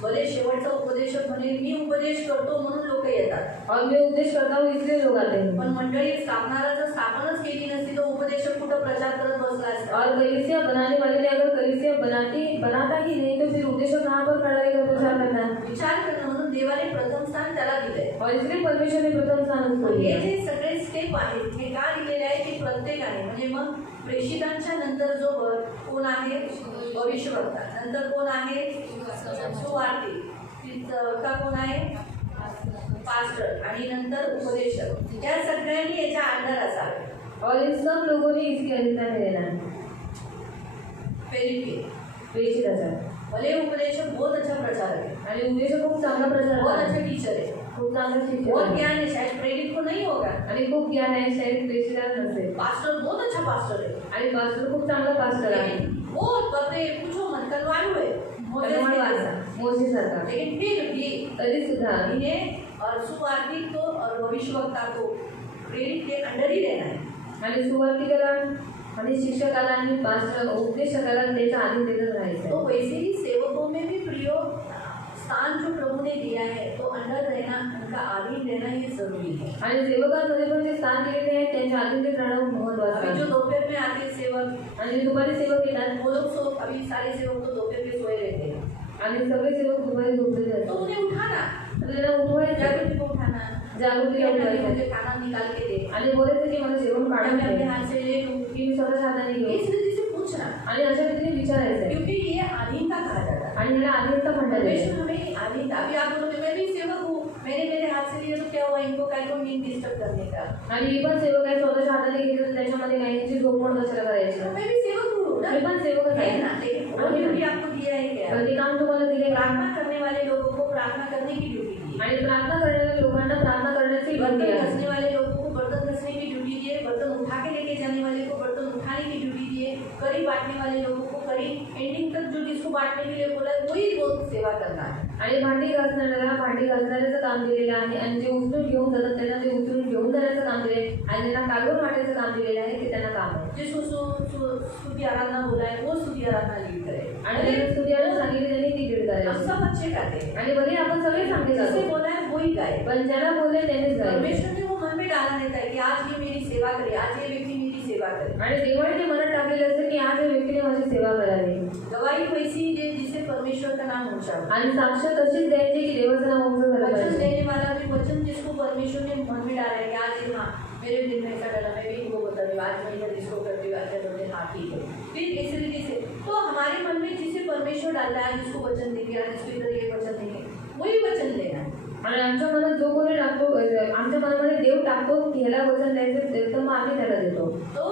भले शेवटचा उपदेशक म्हणे मी उपदेश करतो म्हणून लोक येतात, और मैं उपदेश करता हूँ इसलिए लोग आते हैं. पण मंडळी स्थापनाला जर स्थापनच केली नसती तर उपदेशक कुठं प्रचार करत बसला असता. और कलीसिया बनाने वाले ने अगर कलीसिया बनाता ही नहीं तो फिर उपदेशक कहाँ पर खड़ा रहेगा प्रचार करना. विचार करणं. म्हणून देवाने प्रथम स्थान त्याला दिलंय. और इसलिए परमेश्वर ने प्रथम स्थान उसको हे दिया. जे सगळे स्टेप आहेत हे का दिलेले आहे की प्रत्येकाने, म्हणजे मग प्रेषितांच्या नंतर जो कोण आहे, भविष्यवक्ता, नंतर कोण आहे, सुवार्तिक, का कोण आहे, पास्टर, आणि नंतर उपदेशक. या सगळ्यांनी याच्या अंडर असावे. और इन सब लोगों ने इसके अधीन में रहना है. प्रेषित असावे. भले उपदेशक बहुत अच्छा प्रचारक है, आणि उपदेशक खूप चांगला प्रचार बहुत करतात. अच्छा टीचर है, खूप चांगला शिक्षक बहुत आहे. ज्ञान है, शायद प्रेरित को नहीं होगा. आणि खूप ज्ञान आहे, शायद प्रेषित नसेल. पास्टर बहुत अच्छा पास्टर है, आणि पास्टर खूप चांगला पास्टर आहे. बहुत बापरे पूछो मत, कलवारू है, मोसेस सारखा. लेकिन फिर भी तरी सुद्धा इन्हें और सुवार्तिक को और भविष्यवक्ता को प्रेरित के अंडर ही रहना है. आणि सुवार्तिकाला आणि शिक्षकाला आणि पास्टर उपदेशकाला त्याच्या अधीन देतच राहायचं. तो वैसे ही सेवकों में भी प्रियो स्थान जो प्रभु ने दिया है तो अंडर रहना, उनका अधीन रहना ये जरूरी है. आणि सेवकांमध्ये पण जे स्थान दिलेले आहे त्यांच्या अधीन ते राहणं महत्त्वाचं अभी आहे. जो दोपहर में आते सेवक, आणि दुपारी सेवक येतात, वो लोग अभी सारे सेवक तो दोपहर में सोए रहते हैं, आणि सगळे सेवक दुपारी झोपलेले तो असतात. उन्हें उठाना, त्यांना उठवायचं, जागृति को उठाना, जागृतीला उठवायचं मुझे खाना निकाल के दे, आणि बोलायचं की मला जेवण काढून मैं अपने दे. हाथ से ले लूं. की मी स्वतःच्या हाताने घेऊ. इस रीति से पूछना, आणि अशा रीतीने विचारायचं आहे. क्योंकि ये अधीनता कहा जाता है. आणि ह्याला अधीनता म्हणतात. परमेश्वर हमें अधीनता, अभी आप बोलोगे मैं भी सेवक हूँ, मैंने मेरे हाथ से लिया तो क्या हुआ, इनको काय को नींद डिस्टर्ब करने का. आणि मी पण सेवक आहे, स्वतःच्या हाताने घेतलं तर त्याच्यामध्ये काहींची झोपवण कशाला करायची. मैं भी सेवक हूँ ना, मी पण सेवकच है आहे ना. लेकिन वो ड्यूटी आपको दिया है क्या? पण ते काम तुम्हाला दिले. प्रार्थना करने वाले लोगों को प्रार्थना करने की ड्यूटी दी है. आणि प्रार्थना करणाऱ्या लोकांना प्रार्थना करण्याची बर्तन ड्यूटी आहे. घसने वाले लोगों को बर्तन घसने की ड्यूटी दी है, बर्तन उठा के लेके जाने वाले को बर्तन उठाने की ड्यूटी दी है, कड़ी बांटने वाले लोगों को कड़ी एंडिंग तक जो जिसको बांटने के लिए बोला है वही वो सेवा करना है. आणि भांडी घासणाऱ्याचं काम दिलेलं आहे. आणि जे उचलून घेऊन जातात त्यांना ते उचलून घेऊन जाण्याचं काम दिले आणि ज्यांना काढून वाटायचं काम दिलेलं आहे ते त्यांना काम आहे. जिसको स्तुति आराधना बोला है वो स्तुति आराधना लीड करे. आणि त्यांनी स्तुतीला सांगितले त्यांनी ती लीड करायची. हम सब अच्छे गाते हैं, आणि भले आपण सगळे चांगले जिसे गातो, बोला है वही गाए. पण ज्याला बोलले त्यानेच गायचं. परमेश्वर ने वो मन में डाला रहता है कि आज ये मेरी सेवा करे, आज ये व्यक्ति मेरी सेवा करे. आणि देवाने ते मनात टाकलेलं असतं की आज या व्यक्तीने माझी सेवा करावी. गवाही वैसी दे जिससे परमेश्वर का नाम ऊंचा हो. आणि साक्ष तशीच द्यायची की देवाचं नाव उंच झालं वचन पाहिजे. देने वाला भी वचन जिसको परमेश्वर ने मन में डाला है कि आज ये, हाँ मेरे दिल में ऐसा डाला, मैं भी इनको बता रही हूँ, आज मैं इधर इसको करती हूँ, आज बोलते हाँ ठीक है. फिर इस रीति से तो हमारे मन में जिसे परमेश्वर डालता है, जिसको वचन देंगे, आज इसको इधर ये वचन देंगे, वही वचन लेना है. आणि आमच्या मनात जो कोणी टाकतो, आमच्या मनामध्ये देव टाकतो की ह्याला वचन द्यायचं तर मग आम्ही त्याला देतो. तो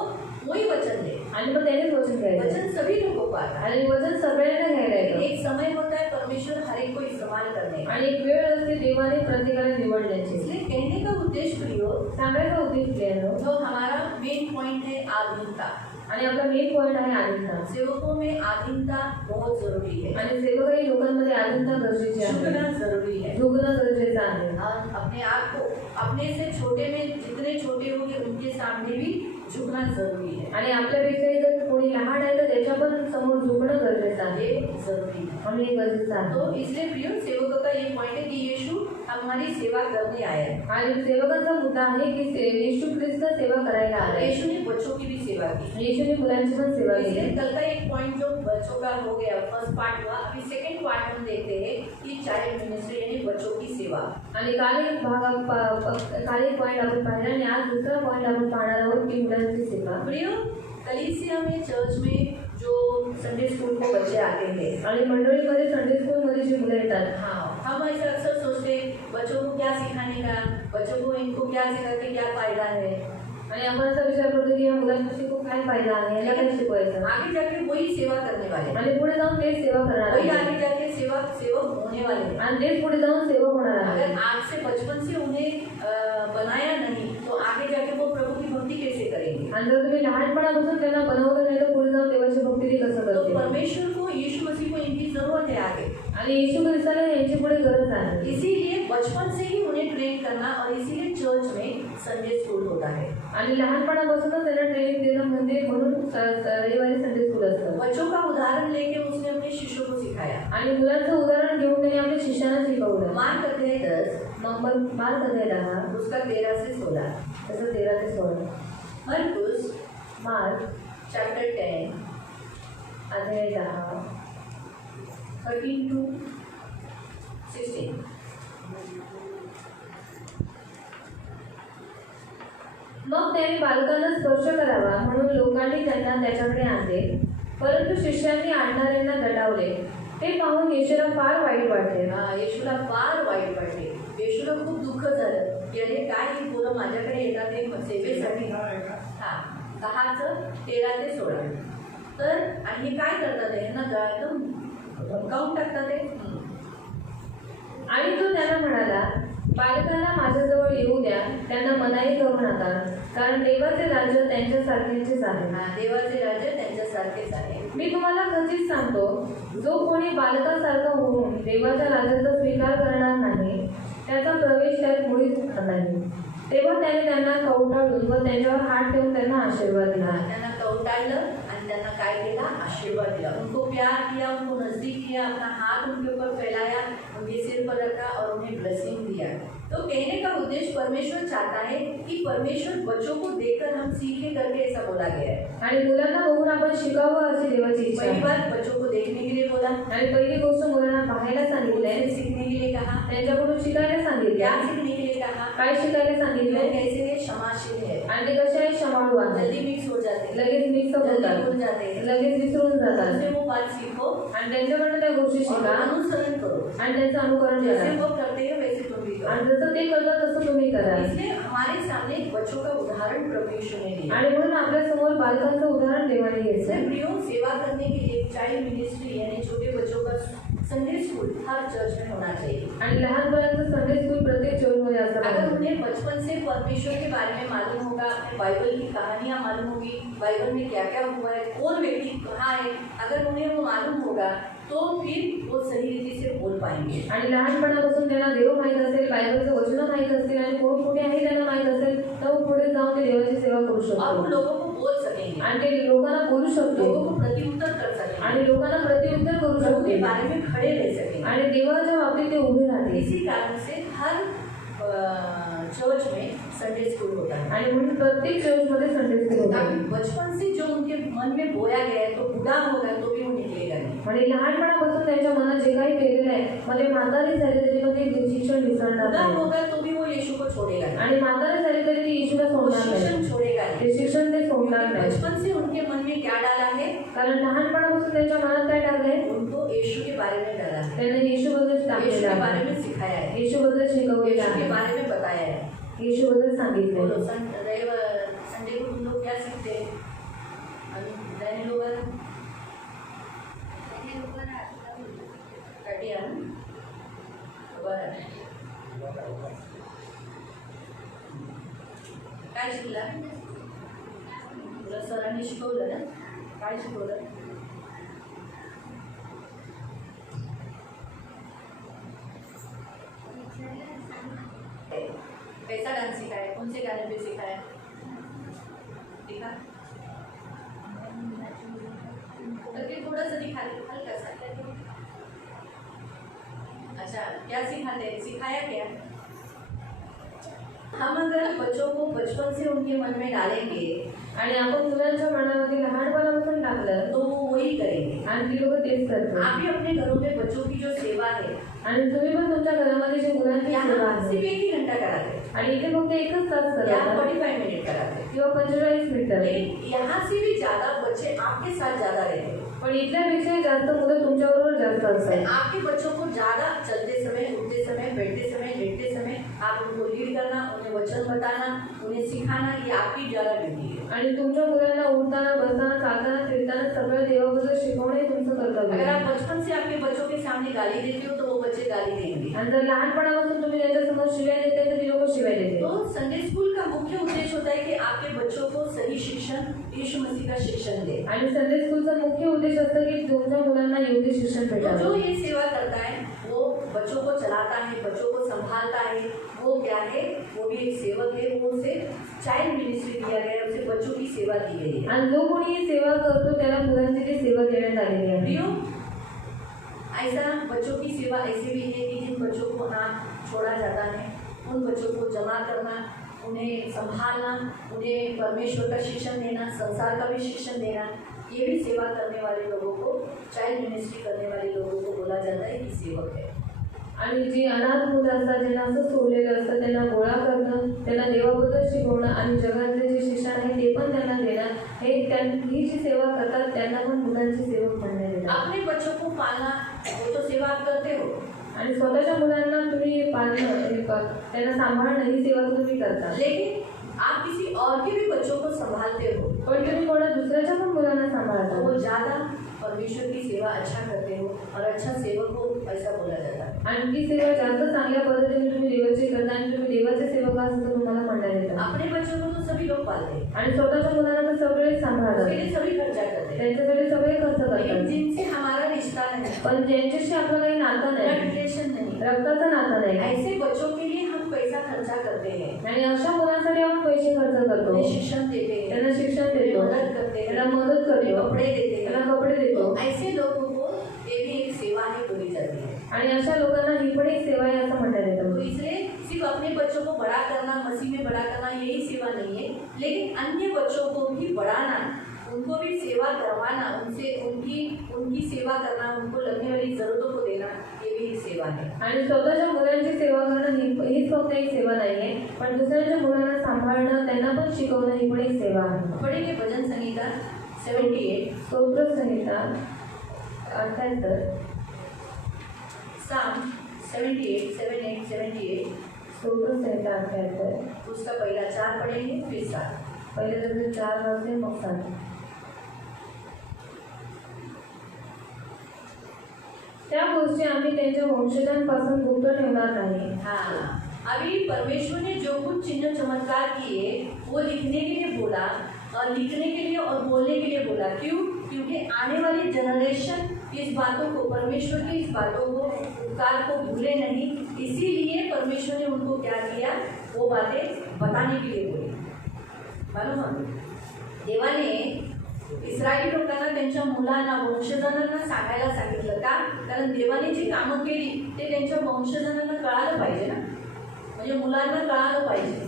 वही वचन दे. आणि मग त्यानेच वचन घ्यायचं. वचन सभी लोगों को आता है. आणि वचन सगळ्यांना घ्यायला येतं. एक समय होता है परमेश्वर हर एक को इस्तेमाल करने का. आणि एक वेळ असते देवाने प्रत्येकाला निवडण्याची. इसलिए कहने का उद्देश्य प्रियो, सांगायचा उद्देश प्रियानो, जो हमारा मेन पॉइंट है आधीनता. आणि आपला मेन पॉइंट आहे आधीनता. सेवकों में आधीनता बहुत जरूरी है. आणि सेवकही लोकांमध्ये आधीनता गरजेची आहे. झुकना जरूरी है. झुकणं गरजेचं आहे. हम अपने आप को अपने से छोटे में जितने छोटे होंगे उनके सामने भी झुकना जरूरी है. आणि आपल्यापेक्षाही जर कोणी लहान आहे तर त्याच्या पण समोर झुकणं गरजेचं आहे. ये जरूरी है. आणि हे गरजेचं आहे. तो इसलिए प्रियो सेवकों का ये पॉइंट है कि यीशु हमारी सेवा करने आया है। आणि सेवकांचा मुद्दा आहे की येशू ख्रिस्त सेवा करायला आलाय. यीशु ने बच्चों की भी सेवा की। येशूने मुलांची पण सेवा इसलिए केली. कल का एक पॉइंट जो बच्चों का हो गया, फर्स्ट पार्ट हुआ, अभी सेकंड पार्ट हम देखते हैं कि चाइल्ड मिनिस्ट्री यानी बच्चों की सेवा। आणि काल एक पॉइंट आपण पाहिला आणि आज दुसरा पॉइंट आपण पाहणार आहोत की मुलांची सेवा. प्रियो, कलीसिया में, चर्च में जो संडे स्कूल को बच्चे आते हैं, आणि मंडळीमध्ये संडे स्कूलमध्ये जी मुलं येतात, हाँ, हम ऐसे अक्सर सोचते हैं बच्चों को क्या सिखाने का, बच्चों को इनको क्या सिखा के क्या फायदा है। आणि आपण असा विचार करतो की या मुलांपाशी खूप काय फायदा आहे, याला काय शिकवायचं. आगे जाके वही सेवा करने वाले, आणि पुढे जाऊन तेच सेवा करणार वही आहे. आगे जाके सेवक होने वाले हैं। आणि तेच पुढे जाऊन सेवक होणार आहे. अगर आज से बचपन से उन्हें बनाया नहीं तो आगे जाके वो प्रभु की भक्ति कैसे करेंगे। आणि जर तुम्ही लहानपणापासून त्यांना बनवलं नाही तर पुढे जाऊन देवाची भक्ती ते कसं तो करतील. परमेश्वर को, यीशु मसीह को इनकी जरूरत है आगे। आणि येशू ख्रिस्ताला यांची पुढे गरज आहे. इसीलिए बचपन से ही उन्हें ट्रेन करना, और इसीलिए चर्च में संडे स्कूल होता है। आणि लहानपणापासूनच त्यांना ट्रेनिंग देणं म्हणजे म्हणून रविवारी संडे स्कूल असतं. बच्चों का उदाहरण लेके उसने अपने शिष्यों को सिखाया। आणि मुलांचं उदाहरण घेऊन त्याने आपल्या शिष्यांना शिकवलं. मार्क अध्याय 10 नंबर मार्क अध्याय 10 उसका 13 से 16, तसं 13 ते 16. मरकुस मार्क चैप्टर 10 अध्याय 10 13 to 16। मग त्याने बालकांना स्पर्श करावा म्हणून लोकांनी त्यांना त्याच्याकडे आणले, परंतु शिष्यांनी आणणाऱ्यांना दटावले. ते पाहून येशूला फार वाईट वाटले. येशूला फार वाईट वाटले. येशूला खूप दुःख झालं की अरे काय ही पोरं माझ्याकडे येतात ते सेवेसाठी. हा 13 ते 16. तर आणि काय करतात यांना एकदम धमकावून टाकतात ते. आणि तो त्यांना म्हणाला, बालकांना माझ्याजवळ येऊ द्या, त्यांना मनाई करू नका, कारण देवाचे राज्य त्यांच्यासारखेच आहे. देवाचे राज्य त्यांच्यासारखेच आहे. मी तुम्हाला खचित सांगतो, जो कोणी बालकासारखा होऊन देवाच्या राज्याचा स्वीकार करणार नाही त्याचा प्रवेश त्यात मुळीच होणार नाही. तेव्हा त्याने त्यांना कवटाळून व त्यांच्यावर हात ठेवून त्यांना आशीर्वाद दिला. त्यांना कवटाळलं आणि त्यांना काय केला, आशीर्वाद दिला. उनको प्यार किया, उनको नजदीक किया, अपना हाथ उनके ऊपर फैलाया, उनके सिर पर रखा और उन्हें ब्लेसिंग दिया। तो कहने का उद्देश्य, परमेश्वर चाहता है कि परमेश्वर बच्चों को देखकर हम सीखे करके ऐसा बोला गया है। आणि मुलांना बघून आपण शिकावं अशी देवाची इच्छा पहली आहे. बात बच्चों को देखने के लिए बोला, आणि पहिली गोष्ट मुलांना पाहायला सांगितलंय, उनसे सीखने के लिए कहा, त्यांच्याकडून शिकायला क्या सांगितलं, सीखने के लिए कहा, काय शिकायला लोग सांगितलंय, कैसे है, क्षमाशील है, आणि ते कसे आहे, क्षमाळू आहे, जल्दी मिक्स हो जाते हैं, लगेच मिक्स जल्दी होतात, भूल जाते हैं। लगेच विसरून जातात. उनसे वो बात सीखो आणि त्यांच्याकडनं त्या गोष्टी और शिका अनुसरण करो। आणि त्यांचं अनुकरण जैसे करा. वो करते हैं वैसे तुम भी करो। आणि जसं ते करतात तसं तुम्ही करा. इसलिए हमारे सामने एक बच्चों का उदाहरण प्रभु यीशु ने दिया। आणि म्हणून आपल्या समोर बालकांचं उदाहरण देवाने इसलिए घ्यायचं. प्रियो, सेवा करने के लिए चाइल्ड मिनिस्ट्री यानी छोटे बच्चों का संडे स्कूल हर चर्च में होना चाहिए। आणि लहान मुलांचं संडे स्कूल प्रत्येक चर्चमध्ये असतं अगर पाहिजे. उन्हें बचपन से परमेश्वर के बारे में मालूम होगा, अपने बाइबल की कहानियाँ मालूम होगी, बाइबल में क्या क्या हुआ है, कौन व्यक्ति कहाँ है, अगर उन्हें वो मालूम होगा तो फिर वो सही रीति से बोल पाएंगे। आणि लहानपणापासून त्यांना देव माहीत असेल, बायबलचं वचन माहीत असतील आणि कोण कुठे आहे त्यांना माहीत असेल, तर पुढे जाऊन ते देवाची सेवा करू और शकतो. वो लोगों को बोल सकेंगे, आणि ते लोकांना बोलू शकतो लोगों को प्रत्युत्तर कर सकेंगे, आणि लोकांना प्रत्युत्तर करू प्रभु के शकते बारे में खड़े रह सकेंगे। आणि देवाच्या बाबतीत ते उभे राहतील. इसी कारण से हर चर्च में संडे स्कूल होता है, आणि म्हणून प्रत्येक चर्चमध्ये संडे स्कूल होतात. ताकि बचपन से जो उनके मन में बोया गया है, तो बुढ़ा होगा तो भी वो निकलेगा नहीं। आणि लहानपणापासून त्यांच्या मनात जे काही केलेलं आहे, म्हणजे म्हातारी झाली तरी पण ते शिक्षण विसरणार बुढ़ा नाही. होगा तो भी वो यीशु को छोड़ेगा नहीं, आणि म्हातारी झाली तरी ते येशूला वो सोडणार नाही. शिक्षण छोड़ेगा नहीं। ते शिक्षण ते सोडणार नाही. बचपन से उनके मन में क्या डाला है, कारण लहानपणापासून त्यांच्या मनात काय टाकलंय, उनको यीशु के बारे में डाला है, त्यांना येशूबद्दल यीशु टाकलेलं के आहे, बारे में सिखाया है, येशूबद्दल शिकवलेलं यीशु के आहे, बारे में बताया है। येशूबद्दल सांगितलंय. बोलो, संडे को तुम लोग क्या सीखते हैं? रहने लोग कटिया काय शिकला? तुला सरांनी शिकवलं ना? काय शिकवलं? कैसा डांस सिखाया? कौन से गाने पे सिखाया? दिखा करके थोड़ा सा दिखा दे, हल्का सा। अच्छा, क्या सिखाते है, सिखाया क्या? हम अगर बच्चों को बचपन से उनके मन में डालेंगे आणि आपण मुलांच्या मनामध्ये लहानपणापासून टाकलं तो वो वही करेंगे। आणि ती लोक तेच करतात. आप भी अपने घरों में बच्चों की जो सेवा है आणि तुम्ही पण तुमच्या घरामध्ये जे मुलांची सेवा यहाँ आहे सिर्फ 1 ही घंटा कराते हैं, आणि इथे फक्त एकच तास यहाँ करतात 45 मिनट कराते हैं, किंवा 45 मिनिटं, लेकिन यहाँ से भी ज्यादा बच्चे आपके साथ ज्यादा रहते हैं। पण इथल्यापेक्षा जास्त मुलं तुमच्याबरोबर जास्त असतात. आपके बच्चों को ज्यादा चलते समय, उठते समय, बैठते समय, लेटते समय आप उनको लीड करना, उन्हें वचन बताना, उन्हें सिखाना, ये आपकी ज्यादा ड्यूटी है। आणि तुमच्या मुलांना उठताना, बसताना, चालताना, फिरताना सगळं देवाबद्दल शिकवणे हे तुमचं कर्तव्य अगर आहे. आप बचपन से आपके बच्चों के सामने गाली देते हो तो वो बच्चे गाली देंगे। आणि जर लहानपणापासून तुम्ही त्यांच्यासमोर शिव्या देते तर ती लोक शिव्या देते. तो संडे स्कूल का मुख्य उद्देश्य होता है कि आपके बच्चों को सही शिक्षण, यीशु मसीह का शिक्षण दे। आणि संडे स्कूलचा मुख्य उद्देश असतो की तुमच्या मुलांना योग्य शिक्षण तो भेटावे. जो ये सेवा करता है वो बच्चों को चलाता है, बच्चों को संभालता है, वो क्या है? वो भी एक सेवक है। वो उसे चाइल्ड मिनिस्ट्री दिया गया है, उसे बच्चों की सेवा दी गई है। आणि जो कोणी ही सेवा करतो त्याला मुलांची ती सेवा देण्यात आलेली आहे. प्रियो, ऐसा बच्चों की सेवा ऐसे भी है कि जिन बच्चों को अनाथ छोड़ा जाता है उन बच्चों को जमा करना, उन्हें संभालना, उन्हें परमेश्वर का शिक्षण देना, संसार का भी शिक्षण देना, ये भी सेवा करने वाले लोगों को, चाइल्ड मिनिस्ट्री करने वाले लोगों को बोला जाता है कि सेवक है। आणि जी अनाथ मुलं असतात ज्यांना असं सोडलेलं असतं त्यांना गोळा करणं, त्यांना देवाबद्दल शिकवणं आणि जगातले जे शिक्षण आहे ते पण त्यांना देणं, ही जी सेवा करतात त्यांना पण मुलांची सेवक म्हणण्यात येतात. अपने बच्चों को पालना वो तो सेवा आप करते हो, आणि स्वतःच्या मुलांना तुम्ही पाळणं, त्यांना सांभाळणं ही सेवा तुम्ही करता. लेकिन आप किसी और के भी बच्चों को संभालते हो पण तुम्ही कोणा दुसऱ्याच्या पण मुलांना तो सांभाळता. वो ज्यादा परमेश्वर की सेवा अच्छा करते हो और अच्छा सेवक हो, ऐसा बोला जाता है। आणि ती सेवा जास्त चांगल्या पद्धतीने तुम्ही देवाची करता आणि तुम्ही देवाचे सेवक आहात असं तुम्हाला म्हणण्यात येतं. अपने बच्चों को तो सभी लोग पालते हैं, आणि स्वतःच्या मुलांना तर सगळे सांभाळतात, उसके लिए सभी खर्चा करते हैं, त्यांच्यासाठी सगळे खर्च लेकिन करतात. जिनसे हमारा रिश्ता नहीं, पण ज्यांच्याशी आपलं काही नातं ब्लड नाही, रिलेशन नहीं, रक्ताचं नातं नाही, ऐसे बच्चों के लिए हम पैसा खर्चा करते हैं, आणि अशा मुलांसाठी आपण पैसे खर्च करतो, उन्हें शिक्षण देते हैं, त्यांना शिक्षण देतो, मदद करते हैं, त्यांना मदत उन्हें करतो, कपड़े देते हैं, त्यांना कपडे देतो. तो ऐसे लोगों को ये भी एक सेवा ही बोली जाती है। आणि अशा लोकांना ही पण एक सेवा आहे असं म्हणण्यात तो येतं. इसलिए सिर्फ अपने बच्चों को बड़ा करना, मसीह में बड़ा करना यही सेवा नहीं है, लेकिन अन्य बच्चों को भी बढ़ाना, उनको भी सेवा करवाना, उनसे उनकी सेवा करना, उनको लगने वाली जरूरतों को देना, ये भी एक सेवा है। आणि स्वतःच्या मुलांची सेवा करणं हीच फक्त एक सेवा नाहीये, पण दुसऱ्यांच्या मुलांना सांभाळणं, त्यांना पण शिकवणं ही पण एक सेवा आहे. पढ़ेंगे भजन संहिता 78, स्तोत्र संहिता 78, साम 78, 78, स्तोत्र संहिता 78. उसका पहला 4 पढ़ेंगे फिर 7। पहिले त्याचे 4 वाजले मग 7. त्या गोष्टी आम्ही त्यांच्या वंशजांपासून गुप्त ठेवणार नाही. हाँ, अभी परमेश्वर ने जो कुछ चिन्ह चमत्कार किए वो लिखने के लिए बोला, और लिखने के लिए और बोलने के लिए बोला। क्यों? क्योंकि आने वाली जनरेशन इस बातों को, परमेश्वर की इस बातों को, उपकार को भूले नहीं, इसीलिए परमेश्वर ने उनको क्या किया, वो बातें बताने के लिए बोली। मालूम आहे, देवाने इस्रायली लोकांना त्यांच्या मुलांना, वंशजांना सांगायला सांगितलं का? कारण देवाने जी कामं केली ते त्यांच्या वंशजांना कळालं पाहिजे ना, म्हणजे मुलांना कळालं पाहिजे,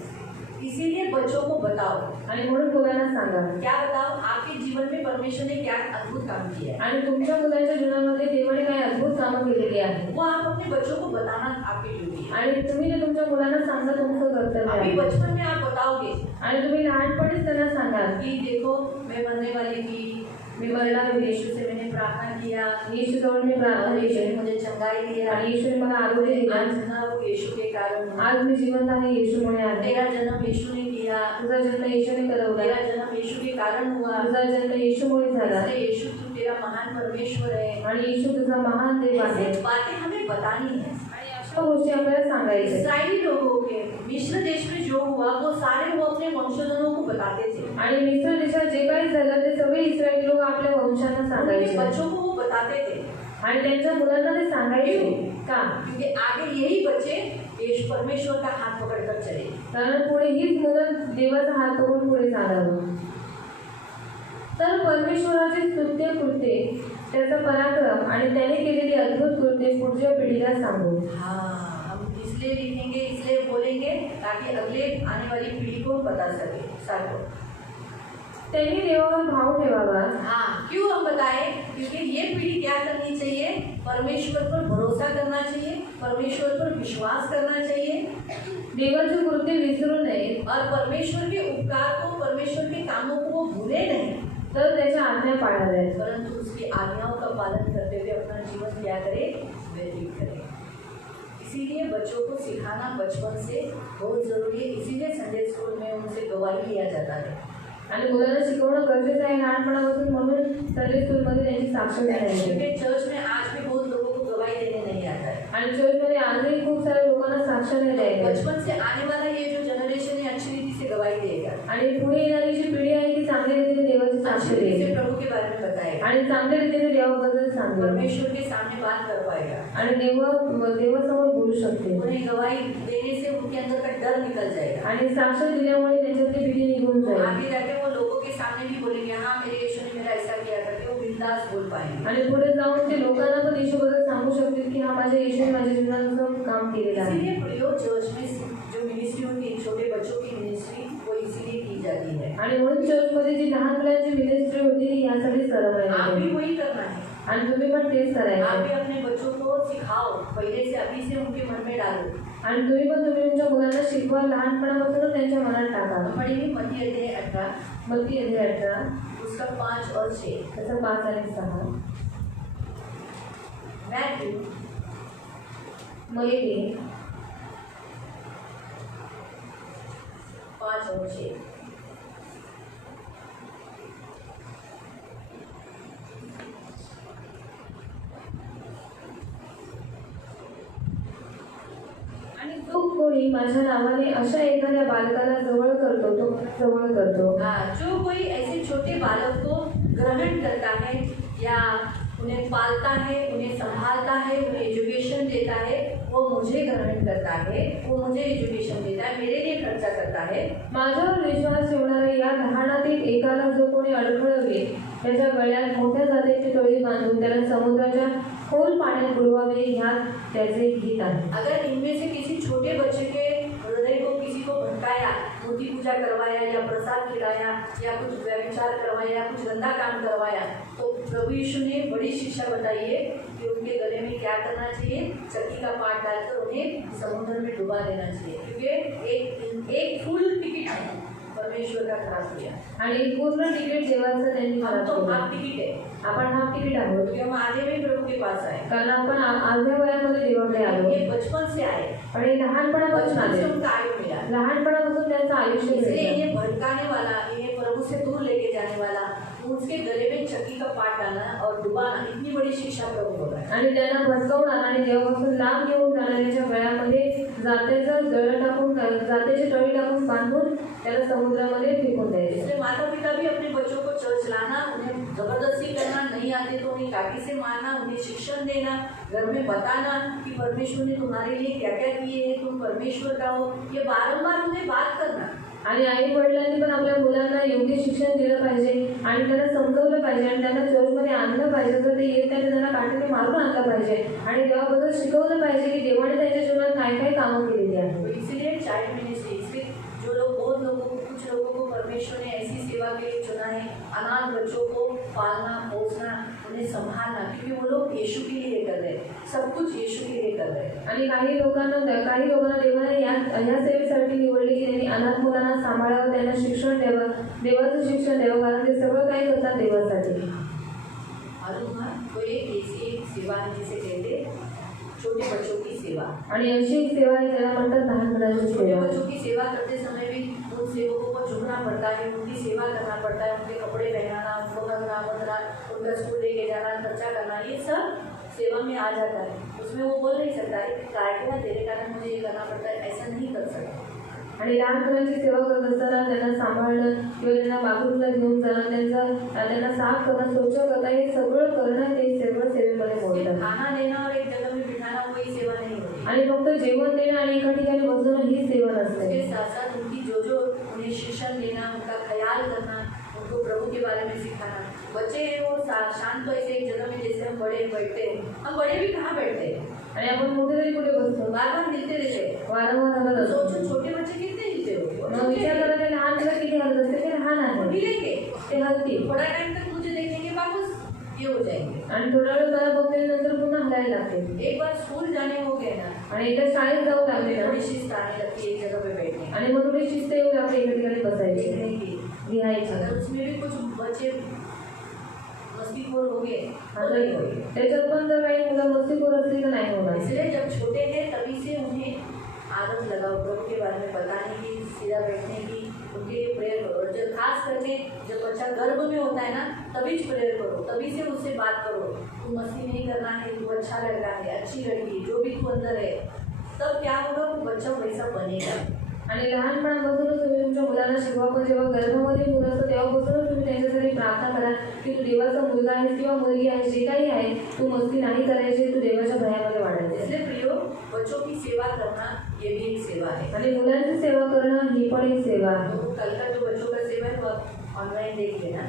इसीलिए बच्चों को बताओ. आणि म्हणून मुलांना सांगा. क्या बताओ? आपके जीवन में परमेश्वर ने क्या अद्भुत काम किया है, आणि तुमच्या मुलांच्या जीवनामध्ये देवाने काय अद्भुत कामं केलेली आहे, वो आप अपने बच्चों को बताना आपकी ड्यूटी है। आणि तुम्ही ते तुमच्या मुलांना सांगणं तुमचं कर्तव्य अभी आहे. बचपन में आप बताओगे आणि तुम्ही लहानपणीच त्यांना सांगा कि देखो मैं मरने वाली थी, मी मरणार आहे, यीशु से मैंने प्रार्थना किया, येशूजवळ मी प्रार्थना यीशु ने केली मुझे चंगाई दिया, आणि येशूने मला आरोग्य दिलं. आज ना वो यीशु के कारण हुआ। आज मी जिवंत आहे येशूमुळे आहे. तेरा जन्म यीशु ने किया, तुझा जन्म येशूने करवला, तेरा जन्म यीशु के कारण हुआ, तुझा जन्म येशूमुळे झाला, इसलिए यीशु तू तेरा महान परमेश्वर है। आणि येशू तुझा महान देव आहे. ऐसी बातें हमें बतानी है। आणि अशा गोष्टी आपल्याला सांगायच्या. इस्राएली लोगों के मिस्र देश में जो हुआ वो सारे वो अपने वंशजों को बताते थे, आणि मिस्र देशात जे काही झालं ते सगळे इस्रायली लोक आपल्या वंशांना उनके सांगायचे बच्चों को वो बताते थे, आणि त्यांच्या मुलांना ते सांगायचे. का? क्योंकि आगे यही बच्चे यीशु परमेश्वर का हाथ पकड़कर चले। कारण पुढे हीच मुलं देवाचा हात पकडून पुढे चालावं. तर परमेश्वराचे स्तुत्य कृत्ये, त्याचा पराक्रम आणि त्याने केलेली अद्भुत कृत्ये पुढच्या पिढीला सांगू. हाँ, हम ताकि अगले आने वाली पीढ़ी को बता सके। साथ त्यांनी देवावर भाव ठेवावा। हाँ, क्यों हम बताएं? क्योंकि ये पीढ़ी क्या करनी चाहिए? परमेश्वर पर भरोसा करना चाहिए, परमेश्वर पर विश्वास करना चाहिए, देवाचे कृत्य विसरू नये और परमेश्वर के उपकार को, परमेश्वर के कामों को वो भूले नहीं, तर त्याच्या आज्ञा पाळाव्यात, परंतु उसकी आज्ञाओं का पालन करते हुए अपना जीवन क्या करे? व्यतीत करे। इसीलिए बच्चों को सिखाना बचपन से बहुत जरूरी है। इसीलिए संडे स्कूल में उनसे गवाही लिया जाता है आणि मुलांना शिकवणं गरजेचं आहे लहानपणापासून, म्हणून संडे स्कूलमध्ये त्यांची साक्ष द्यायला क्योंकि चर्च में आज भी बहुत लोगों को गवाही देने नहीं आता है। आणि चर्चमध्ये आजही खूप साऱ्या लोकांना साक्ष नाही द्यायला। बचपन से आने वाला ये जो जनरेशन है अच्छी रीति से गवाही देगा आणि पुढे येणारी जी पिढी आहे ती चांगल्या रीतीने देवाची साक्ष अच्छी रीति देईल से प्रभु के बारे में बताएगा, आणि चांगल्या रीतीने देवाबद्दल सांगेल परमेश्वर के सामने बात कर पाएगा, आणि देवासमोर बोलू शकते। उन्हें गवाही देने से उनके अंदर का डर निकल जाएगा, आणि साक्ष दिल्यामुळे त्यांच्यातली भीती निघून जाईल आगे जाके वो लोगों के सामने भी बोलेंगे हाँ मेरे यीशु ने मेरा ऐसा किया करके वो बिंदास बोल पाएंगे। आणि पुढे जाऊन ते लोकांना पण येशूबद्दल सांगू शकतील की हा माझ्या येशूने माझ्या जीवनाचं काम केलेलं आहे। इसीलिए प्रियो चर्च में जो मिनिस्ट्री होती है, छोटे बच्चों की मिनिस्ट्री, वो इसीलिए की जाती है। आणि म्हणून चर्चमध्ये जी लहान मुलांची मिनिस्ट्री होती ती यासाठी आप सर्व भी वही करना है, आणि तुम्ही पण तेच आप करायचं भी अपने बच्चों को सिखाओ, पहले से अभी से उनके मन में डालो। आणि तुम्ही तुमच्या मुलांना शिकवा, लहानपणापासून त्यांच्या मनात टाका। हम पढ़ेंगे मत्ती अध्याय 18, मत्ती अध्याय 18 उसका 5 और 6। त्याचा 5 आणि 6। मैथ्यू मत्ती 5 और 6। जो कोणी माझ्या नावाने अशा एखाद्या बालकाला जवळ करतो तो जवळ करतो। हाँ, जो कोई ऐसे छोटे बालक को ग्रहण करता है या उन्हें पालता है, उन्हें संभालता है, उन्हें एजुकेशन देता है, वो मुझे ग्रहण करता है, वो मुझे एजुकेशन देता है, मेरे लिए खर्चा करता है। माझ्यावर विश्वास ठेवणाऱ्या या लहानातील एकाला जो कोणी अडखळवे, त्याच्या गळ्यात मोठ्या जातीची टोळी बांधून त्याला समुद्राच्या खोल पाण्यात बुडवावे, ह्यात त्याचे हित आहे। अगर इनमें से किसी छोटे बच्चे के हृदय को किसी को भटकाया, मूर्ति पूजा करवाया या प्रसाद खिलाया या कुछ व्यभिचार करवाया या कुछ गंदा काम करवाया, तो प्रभु यीशु ने बड़ी शिक्षा बताई है कि उनके गले में क्या करना चाहिए? चक्की का पाट डालकर उन्हें समुद्र में डुबा देना चाहिए, क्योंकि एक फुल टिकट है परमेश्वर का खराब किया आणि पूर्ण तिकीट देवाचं त्यांनी हम तो केलं। हाफ टिकट है, आपण हाफ तिकीट आहोत, क्योंकि हम आधे में प्रभु के पास आए, कारण आपण अर्ध्या वयामध्ये देवाकडे आलो। ये बचपन से आए, आणि लहानपणापासून बचपन आले, से उनका आयु मिला, लहानपणापासून त्यांचं आयुष्य इसलिए मिळालं। इन्हें भटकाने वाला, इन्हें प्रभु से दूर लेके जाने वाला, उसके गले में चक्की का पाट डालना और डुबाना, इतनी बड़ी शिक्षा प्रभु बोल रहा है। आणि त्यांना भटकवणार आणि देवापासून लांब घेऊन जाणाऱ्याच्या गळ्यामध्ये जात्याचं दळ टाकून, जात्याची टळी टाकून बांधून त्याला समुद्रामध्ये फेकून द्यायचे। इसलिए माता पिता भी अपने बच्चों को चर्च लाना, उन्हें जबरदस्ती करना, नहीं आते तो उन्हें काटी से मारना, उन्हें शिक्षण देना, घर में बताना कि परमेश्वर ने तुम्हारे लिए क्या क्या किए हैं, तुम परमेश्वर का हो, ये बारंबार उन्हें बात करना। आणि आई वडिलांनी पण आपल्या मुलांना योग्य शिक्षण दिलं पाहिजे आणि त्यांना समजवलं पाहिजे आणि त्यांना चर्चमध्ये आणलं पाहिजे। जर ते येत नाही तर त्यांना काठीने मारून आणलं पाहिजे आणि देवाबद्दल शिकवलं पाहिजे की देवाने त्यांच्या जीवनात काय काय कामं केलेली आहेत। तो इसीलिए चाइल्ड मिनिस्ट्री, इसलिए जो लोग, बहुत लोगों को, कुछ लोगों को परमेश्वर ने ऐसी सेवा के लिए चुना है, अनाथ बच्चों को पालना पोसना, उन्हें संभालना, क्योंकि वो लोग यीशु के लिए कर रहे हैं, सब कुछ यीशु के लिए कर रहे हैं। आणि काही लोकांना देवाने या सेवेसाठी निवडले की त्यांनी अनाथ मुलांना सांभाळावं, त्यांना शिक्षण द्यावं, देवाचं शिक्षण द्यावं, कारण ते सगळं काही करतात देवासाठी। मालूम है, तो एक ऐसी सेवा है जिसे कहते छोटे बच्चों की सेवा। आणि अशी एक सेवा आहे ज्याला म्हणतात लहान मुलांची छोटे सेवा। बच्चों की सेवा करते समय भी उन सेवकों को झुकना पड़ता है, उनकी सेवा करना पड़ता है, उनके कपड़े पहनाना, उनको बंधना, उनका स्कूल लेके जाना, खर्चा करना, ये सब सेवा में आ जाता है। उसमें वो बोल नहीं सकता है कि काय के तेरे कारण मुझे ये करना पड़ता है, ऐसा नहीं कर सकता। आणि लहान मुलांची सेवा करत असताना त्यांना सांभाळणं किंवा त्यांना बाथरूमला घेऊन जाणं, त्यांना साफ करणं, स्वच्छ करणं, हे सगळं करणं ते सगळं सेवेमध्ये मोडतात। खाना देना और एक जगह में बिठाना वही सेवा नहीं होती। आणि फक्त जेवण देणं आणि एका ठिकाणी बसवणं ही सेवा नसते। उसके साथ साथ उनकी जो उन्हें शिक्षण देना, उनका ख्याल करना, उनको प्रभु के बारे में सिखाना। बच्चे हैं वो शांत तो ऐसे एक जगह में जैसे हम बड़े बैठते हैं, हम बड़े भी कहाँ बैठते हैं, आणि आपण मोठे तरी कुठे बसतो, बार बार मिलते रहते हैं। वारंवार हलत असतो। सोचो छोटे बच्चे की होती थोड़ा टाइम तक मुझे देखेंगे, वापस ये हो जाएंगे। आणि थोडा वेळ मला बघल्यानंतर पुन्हा हलायला लागते एक बार स्कूल जाने हो गए ना, आणि एकदा शाळेत जाऊ लागले ना थोड़ी शिस्त आने लगती है एक जगह पे बैठने आणि मग थोडी शिस्त येऊ लागते एका ठिकाणी बसायची देखने की। लिहायची अगर उसमें भी कुछ बच्चे मस्तीखोर हो गए तो आता नहीं होंगे। त्याच्यात पण जर काही मुलं मस्तीखोर असली तर नाही होणार इसलिए जब छोटे थे तभी से उन्हें आदत लगाओ प्रभु के बारे में बताने की, सीधा बैठने की, उनके लिए प्रेयर करो। और जब खास करके जब बच्चा गर्भ में होता है ना, तभी प्रेयर करो, तभी से उससे बात करो। तू मस्ती नहीं करना है, तू अच्छा लग रहा है, अच्छी लड़की, जो भी तू अंदर है, तब क्या होगा, वो बच्चा वैसा बनेगा। आणि लहानपणापासूनच तुम्ही तुमच्या मुलांना शिकवा पण जेव्हा गर्भामध्ये मुलं असतं तेव्हापासूनच तुम्ही त्यांच्यासाठी प्रार्थना करा की तू देवाचा मुलगा आहेस किंवा मुलगी आहे, जे काही आहे तू मस्ती नाही करायची, तू देवाच्या भयामध्ये वाढायचे। इसलिए प्रियो, बच्चों की सेवा करना ये भी एक सेवा है। आणि मुलांची सेवा करणं ही पण एक सेवा आहे। तो कल का जो बच्चों का सेवा है वो ऑनलाइन देख लेना,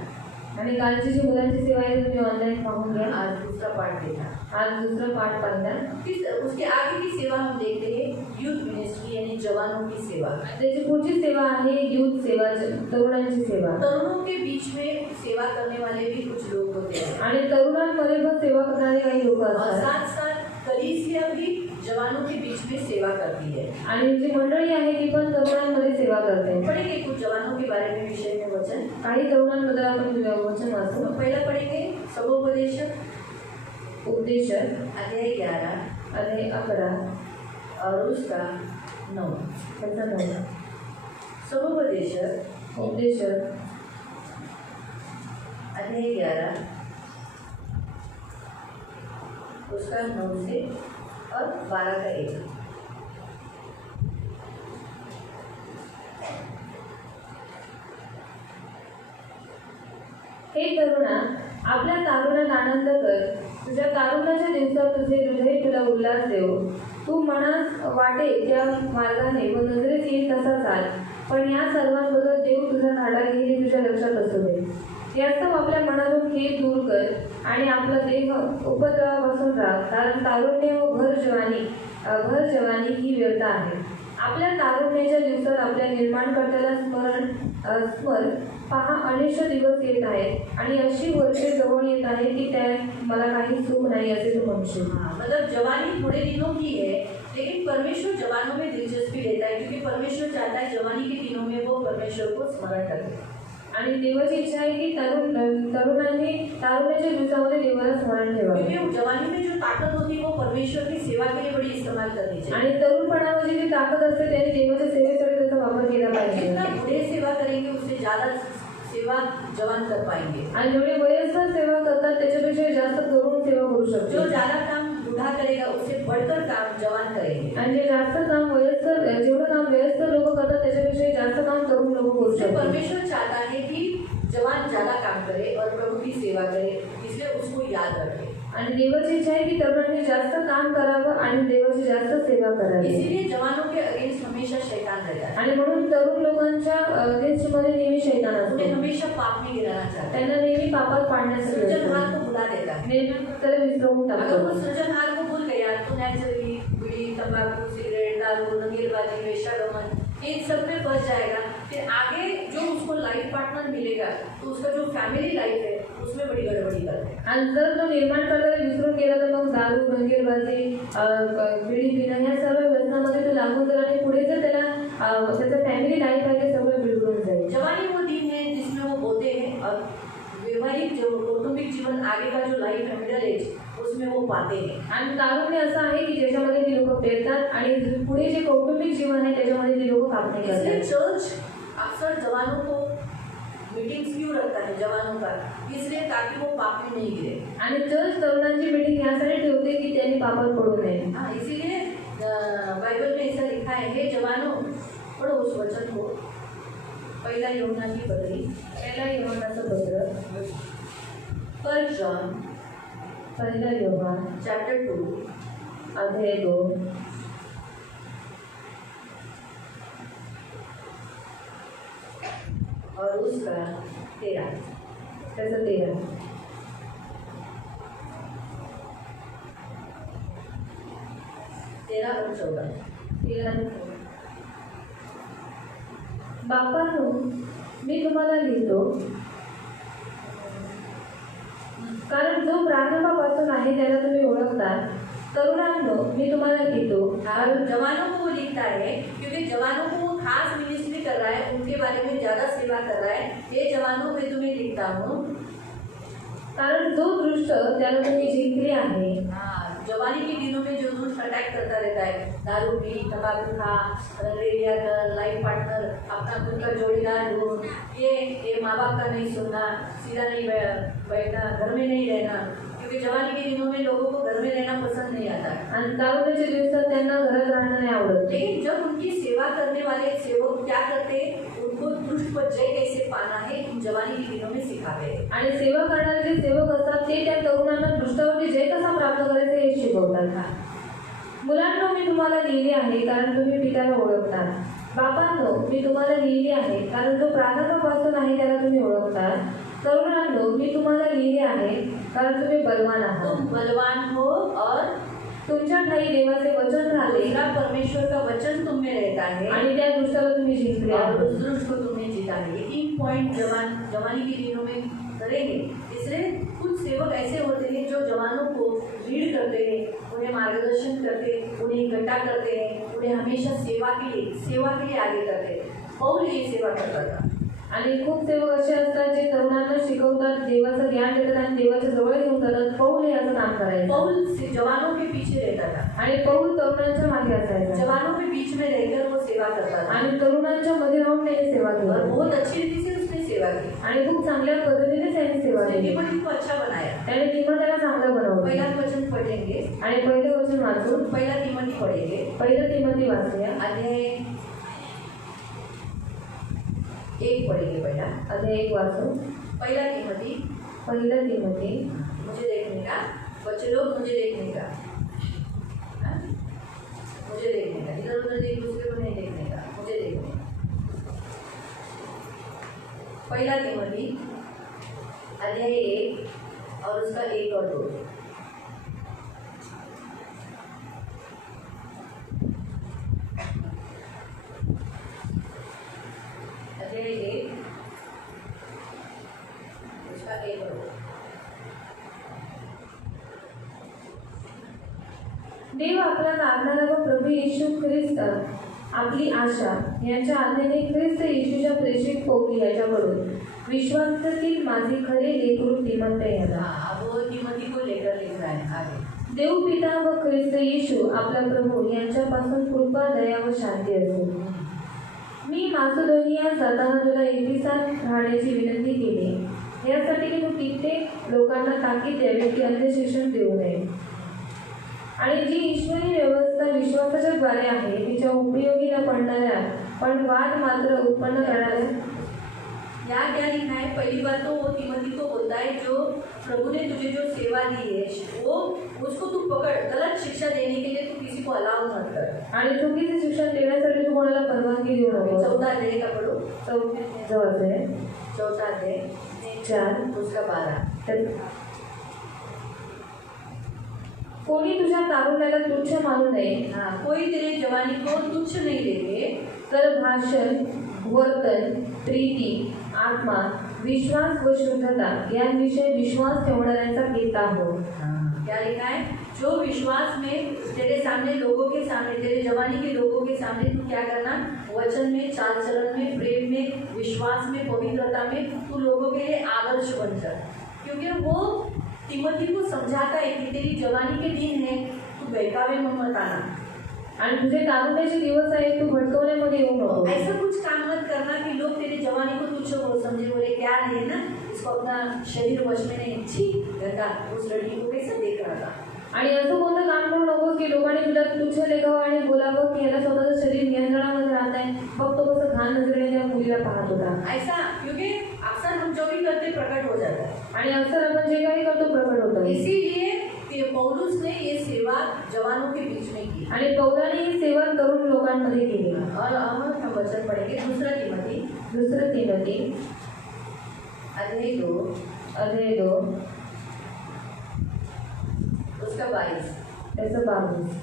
आणि कालची जी मुलांची सेवा आहे ती तुम्ही ऑनलाईन पाहून घ्या। आज दूसरा पार्ट देखना। आज दुसरं पाठ पाहिला। फिर उसके आगे की सेवा हम देखते हैं यूथ मिनिस्ट्री यानी जवानों की सेवा। त्याची पुढची सेवा आहे यूथ सेवा, तरुणांची सेवा। तरुणों के बीच में सेवा करने वाले भी कुछ लोग होते हैं आणि तरुणांमध्ये पण सेवा करणारे काही लोक और असतात साथ साथ कलीसिया भी जवानों के बीच में सेवा करती है। आणि जी मंडळी आहे ती पण तरुणांमध्ये सेवा करते। पढ़ेंगे कुछ जवानों के बारे में विषय में वचन। काही तरुणांबद्दल आपण वचन वाचू। तो पहला पढ़ेंगे समुपदेशक उपदेशक अध्याय 11 अध्याय 11 और उसका 9। त्याचा 9। समुपदेशक उपदेशक अध्याय 11 उसका 9 से और 12 का 1। हे तरुणा, आपल्या तारुण्यात आनंद कर, तुझ्या तारुण्याच्या दिवसात तुझे हृदय तुला उल्हास देव। तू मनास वाटे त्या मार्गाने व नजरेत येईल तसा चाल, पण या सर्वांबद्दल देव तुझा धाडा घेईल हे तुझ्या लक्षात असू दे। यास्तव आपल्या मनातून खेद दूर कर आणि आपला देह उपद्रवापासून राख, कारण तारुण्य व भर जवानी ही व्यर्थ आहे। आपल्या तारुण्याच्या दिवसात आपल्या निर्माणकर्त्याला स्मर पहा, अनिष्ट दिवस येत आहेत आणि अशी वर्षे जवळ येत आहे की त्यात मला काही सुख नाही असे तू म्हणशील। मतलब जवानी थोड़े दिनों की है, लेकिन परमेश्वर जवानों में दिलचस्पी लेता है, क्योंकि परमेश्वर चाहता है जवानी के दिनों में वो परमेश्वर को स्मरण करें। आणि देवाची इच्छा आहे की तरुणांनी तारुण्याच्या दिवसामध्ये देवाला स्मरण ठेवावे। क्योंकि जवानी में जो ताकत होती है वो परमेश्वर की सेवा के लिए बड़ी इस्तेमाल करनी चाहिए। आणि तरुणपणामध्ये जी ताकद असते त्याने देवाच्या सेवेसाठी त्याचा वापर केला पाहिजे। जितना बूढ़े सेवा करेंगे उससे ज्यादा सेवा जवान कर पाएंगे। आणि जेवढे वयस्कर सेवा करतात त्याच्यापेक्षा जास्त तरुण सेवा करू जो शकतो। ज्यादा काम बूढ़ा करेगा उससे बढ़कर काम जवान करेंगे। आणि जे जास्त काम जेवढं काम वयस्कर लोक करतात त्याच्यापेक्षा जास्त काम तरुण लोक करू इसलिए शकतात। परमेश्वर चाहता है कि जवान ज्यादा काम करे और प्रभु की सेवा करे, इसलिए उसको याद रखे। आणि देवाची इच्छा आहे की तरुणांनी जास्त काम करावं आणि देवाची जास्त सेवा करावी। इसीलिए जवानों के अगेंस्ट हमेशा शैतान रहता है। आणि म्हणून तरुण लोकांच्या अगेंस्टमध्ये नेहमी शैतान उन्हें असतो। हमेशा पाप में गिराना चाहता है, त्यांना नेहमी पापात पाडण्यासाठी सृजनहार को बुला देता है। निर्माणकर्त्याला विसरवून अगर वो टाकतो। सृजनहार को भूल गया तो नेचुरली बीड़ी, तंबाकू, सिगरेट, दारू, नंगेलबाजी, वेश्यागमन इन सब में फंस जाएगा। फिर आगे जो उसको लाइफ पार्टनर मिलेगा तो उसका जो फैमिली लाइफ है उसमें बड़ी गड़बड़ी करते हैं। आणि जर तो निर्माणकर्त्याला विसरून गेला तर मग दारू, रंगेलबाजी, बिडी पिणं या सर्व व्यसनामध्ये तो लागून जाईल आणि पुढे जर त्याला त्याचं फॅमिली लाईफ आहे ते सगळं बिघडून जाईल। जवानी वो दिन है जिसमें वो बोते हैं और वैवाहिक जो कौटुंबिक जीवन आगे का जो लाइफ है मिडल एज उसमें वो पाते हैं। आणि तारुण्य असं आहे की ज्याच्यामध्ये ती लोक पेरतात आणि पुढे जे कौटुंबिक जीवन आहे त्याच्यामध्ये ती लोक कापणी इसलिए करतात। चर्च अक्सर जवानों को मीटिंग्स क्यों रखता है जवानों का, इसलिए ताकि वो पाप में नहीं गिरे। आणि चर्च तरुणांची मीटिंग यासाठी ठेवते की त्यांनी पापात पडू नये। हाँ, इसीलिए बाइबल में ऐसा लिखा है, हे जवानों, पढ़ो उस वचन को, पहला यूहन्ना की पत्री, पहिला योहानाचं पत्र, फर्स्ट जॉन पहिला योहान चैप्टर 2 अध्याय 2 और उसका 13 त्याचं 13 और 14। 13 बापांनो, मी तुम्हाला लिहितो कारण जो प्रारंभापासून आहे त्याला तुम्ही ओळखता. तरुणांनो मी तुम्हाला लिहितो. और जवानों को वो लिखता है क्योंकि जवानों को वो खास मिनिस्ट्री कर रहा है, उनके बारे में ज्यादा सेवा कर रहा है. हे जवानों मैं तुम्हें लिखता हूँ. कारण जो दृष्ट त्याला तुम्ही जिंकले आहे. जवानी के दिनों में जो दुष्ट अटैक करता रहता है, दारू पी, तंबाकू खा, रेडिया कर, लाइफ पार्टनर, अपना खुद का जोड़ीदार ढूंढ, ये माँ बाप का नहीं सुनना, सीधा नहीं बैठना, घर में नहीं रहना, क्योंकि जवानी के दिनों में लोगों को घर में रहना पसंद नहीं आता है. आणि तारुण्याच्या दिवसात त्यांना घरात राहणं नाही आवडत. लेकिन जब उनकी सेवा करने वाले सेवक क्या करते हैं, उनको दुष्ट पर जय कैसे पाना है उन जवानी के दिनों में सिखाते हैं. आणि सेवा करणारे जे सेवक असतात ते त्या तरुणांना दृष्टावरती जय कसा प्राप्त करायचा हे शिकवतात. मुलांनो मी तुम्हाला लिहिले आहे कारण तुम्ही पित्याला ओळखता. बापांनो मी तुम्हाला लिहिले आहे कारण जो प्रारंभापासून आहे त्याला तुम्ही ओळखता. तरुणांनो मी तुम्हाला लिहिले आहे कारण तुम्ही बलवान आहात. तुम बलवान हो और तुमच्या ठाई देवाचे वचन राहते दूसरा परमेश्वर का वचन तुम में रहता है आणि त्या दृष्टाला तुम्ही जिंकले और आहात. उस दुष्ट को तुमने जीता है. ये 3 पॉइंट जवानी के दिनों में करेंगे. इसलिए कुछ सेवक ऐसे होते हैं जो जवानों को लीड करते हैं, उन्हें मार्गदर्शन करते हैं, उन्हें इकट्ठा करते हैं, उन्हें हमेशा सेवा के लिए आगे करते हैं. पौल ये सेवा करता था. आणि खूप सेवक असे असतात जे तरुणांना शिकवतात, देवाचं ज्ञान देतात आणि देवाच्या जवळ घेऊन जातात. पौल हे असं काम करायचं. पौल जवानों के पीछे रहता था आणि पौल तरुणांच्या मागे असायचा जवानों के बीच में रहकर वो सेवा करता था आणि तरुणांच्या मध्ये राहून त्याने सेवा और केली बहुत अच्छी रीति से उसने सेवा की. आणि खूप चांगल्या पद्धतीने त्याने सेवा उसने केली. टिमोथी को अच्छा बनाया. त्याने त्याला चांगलं बनवलं. पहला वचन पढ़ेंगे, आणि पहिलं वचन वाचून पहला टिमोथी पढ़ेंगे, पहिलं तिमोथी वाचूया. अध्याय 1 पढ़ेंगे. पहला अध्याय 1 वाचून. पहिला टिमोथी, पहिलं तिमोथी. मुझे देखने का, बच्चे लोग मुझे देखने का, हाँ? मुझे देखने का, इधर उधर एक दूसरे को नहीं देखने का, मुझे देखने का. पहिला टिमोथी अध्याय 1 और उसका 1 और 2. अध्याय 1 उसका 1 और 2. देव आपला काढणारा व प्रभू येशू ख्रिस्त आपली आशा यांच्या आज्ञेने ख्रिस्त येशूच्या प्रेषित पौली याच्याकडून विश्वासातील माझे खरे लेकरू तिमोथी याला. अब वो तिमोथी को लेकर लिख रहा है आगे. देव पिता व ख्रिस्त येशू आपला प्रभू यांच्यापासून कृपा दया व शांती असो. मी मासिडोनिया जाताना तुला एफिसात राहण्याची विनंती केली यासाठी की तू कित्येक लोकांना ताकीद द्यावी की अन्य शिक्षण देऊ नये आणि जी ईश्वरी व्यवस्था विश्वासाच्या द्वारे आहे तिच्या उपयोगी न पडणाऱ्या पण वाद मात्र उत्पन्न करणाऱ्या. यहाँ क्या लिखा है? पहली बात तो वो तिमोथी को बोलता है जो प्रभु ने तुझे जो सेवा दी है वो उसको तू पकड़. गलत शिक्षा देने के लिए तू किसी को अलाउ मत कर. आणि चुकीचे शिक्षण देण्यासाठी तू कोणाला परवानगी देऊ नको. 14 अध्याय का पढ़ो. जवळ आहे 14 अध्याय 4 उसका 12. कोणी तुझ्या तारुण्याला तुच्छ मानू नये. हाँ, कोई तेरे जवानी को तुच्छ नहीं देखे तर भाषण, वर्तन, प्रीती, आत्मा, विश्वास व शुद्धता यांविषयी विश्वास ठेवणाऱ्यांचा घेता हो. क्या लिखा है? जो विश्वास में तेरे सामने लोगों के सामने तेरे जवानी के लोगों के सामने तू क्या करना? वचन में, चाल चलन में, प्रेम में, विश्वास में, पवित्रता में तू लोगों के लिए आदर्श बन जा. क्योंकि वो तिमोथी को समझाता है कि तेरी जवानी के दिन है, तू बहकावे में मत आना. आणि तुझे तारुण्याचे दिवस आहे तू भटकवण्यामध्ये येऊ नको. ऐसा कुछ काम मत करना कि लोग तेरी जवानी को तुच्छ समझे, बोले क्या है ना इसको अपना शरीर वश में नहीं. छी लड़का उस लड़की को कैसा देख रहा था. आणि असं कोणतं काम करू नको की लोकांनी तुला तुच्छ लेखावं आणि बोलावं की याला स्वतःचं शरीर नियंत्रणामध्ये राहत आहे, फक्त तो कसं घाण नजरेने त्या मुलीला पाहत होता. ऐसा क्योंकि अक्सर हम जो भी करते प्रकट हो जाता है आणि अक्सर आपण जे काही करतो प्रकट होतं. इसीलिए पौलुस ने ये सेवा जवानों के बीच में की आणि पौलाने ही सेवा तरुण लोकांमध्ये केली. और हम वचन पढ़ेंगे दूसरा तिमोथी अध्याय 2 उसका 22 त्याचं 22.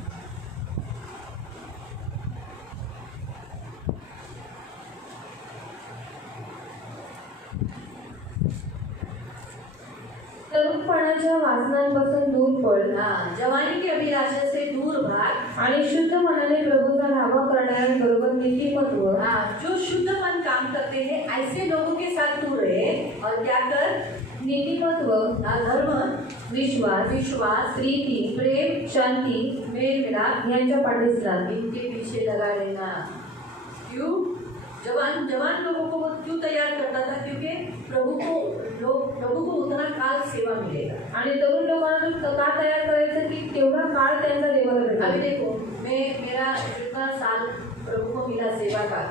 तरुणपणात जवानीपणाच्या वासनांपासून दूर पळ हाँ, जवानी की अभिलाषा से दूर भाग। आणि शुद्ध मनाने प्रभूचा धावा करणाऱ्यांबरोबर नीतिमत्व हाँ, जो शुद्ध मन काम करते हैं ऐसे लोगों के साथ तू रहे और क्या कर? नीतिमत्व धर्म, विश्वास विश्वास, प्रीती प्रेम, शांती मेल मिलाप, यांच्या पाठीस लाग इनके पीछे लगा रहना। क्यों? जवान लोगों को वो क्यों तैयार करता था? क्योंकि प्रभु को उतना काल सेवा मिलेगा। आणि तरुण लोकांना तो का तयार करायचं की तेवढा काळ त्यांचा देवाला अभी भेटेल। देखो, मेरा जितना साल प्रभु को मिला सेवा का,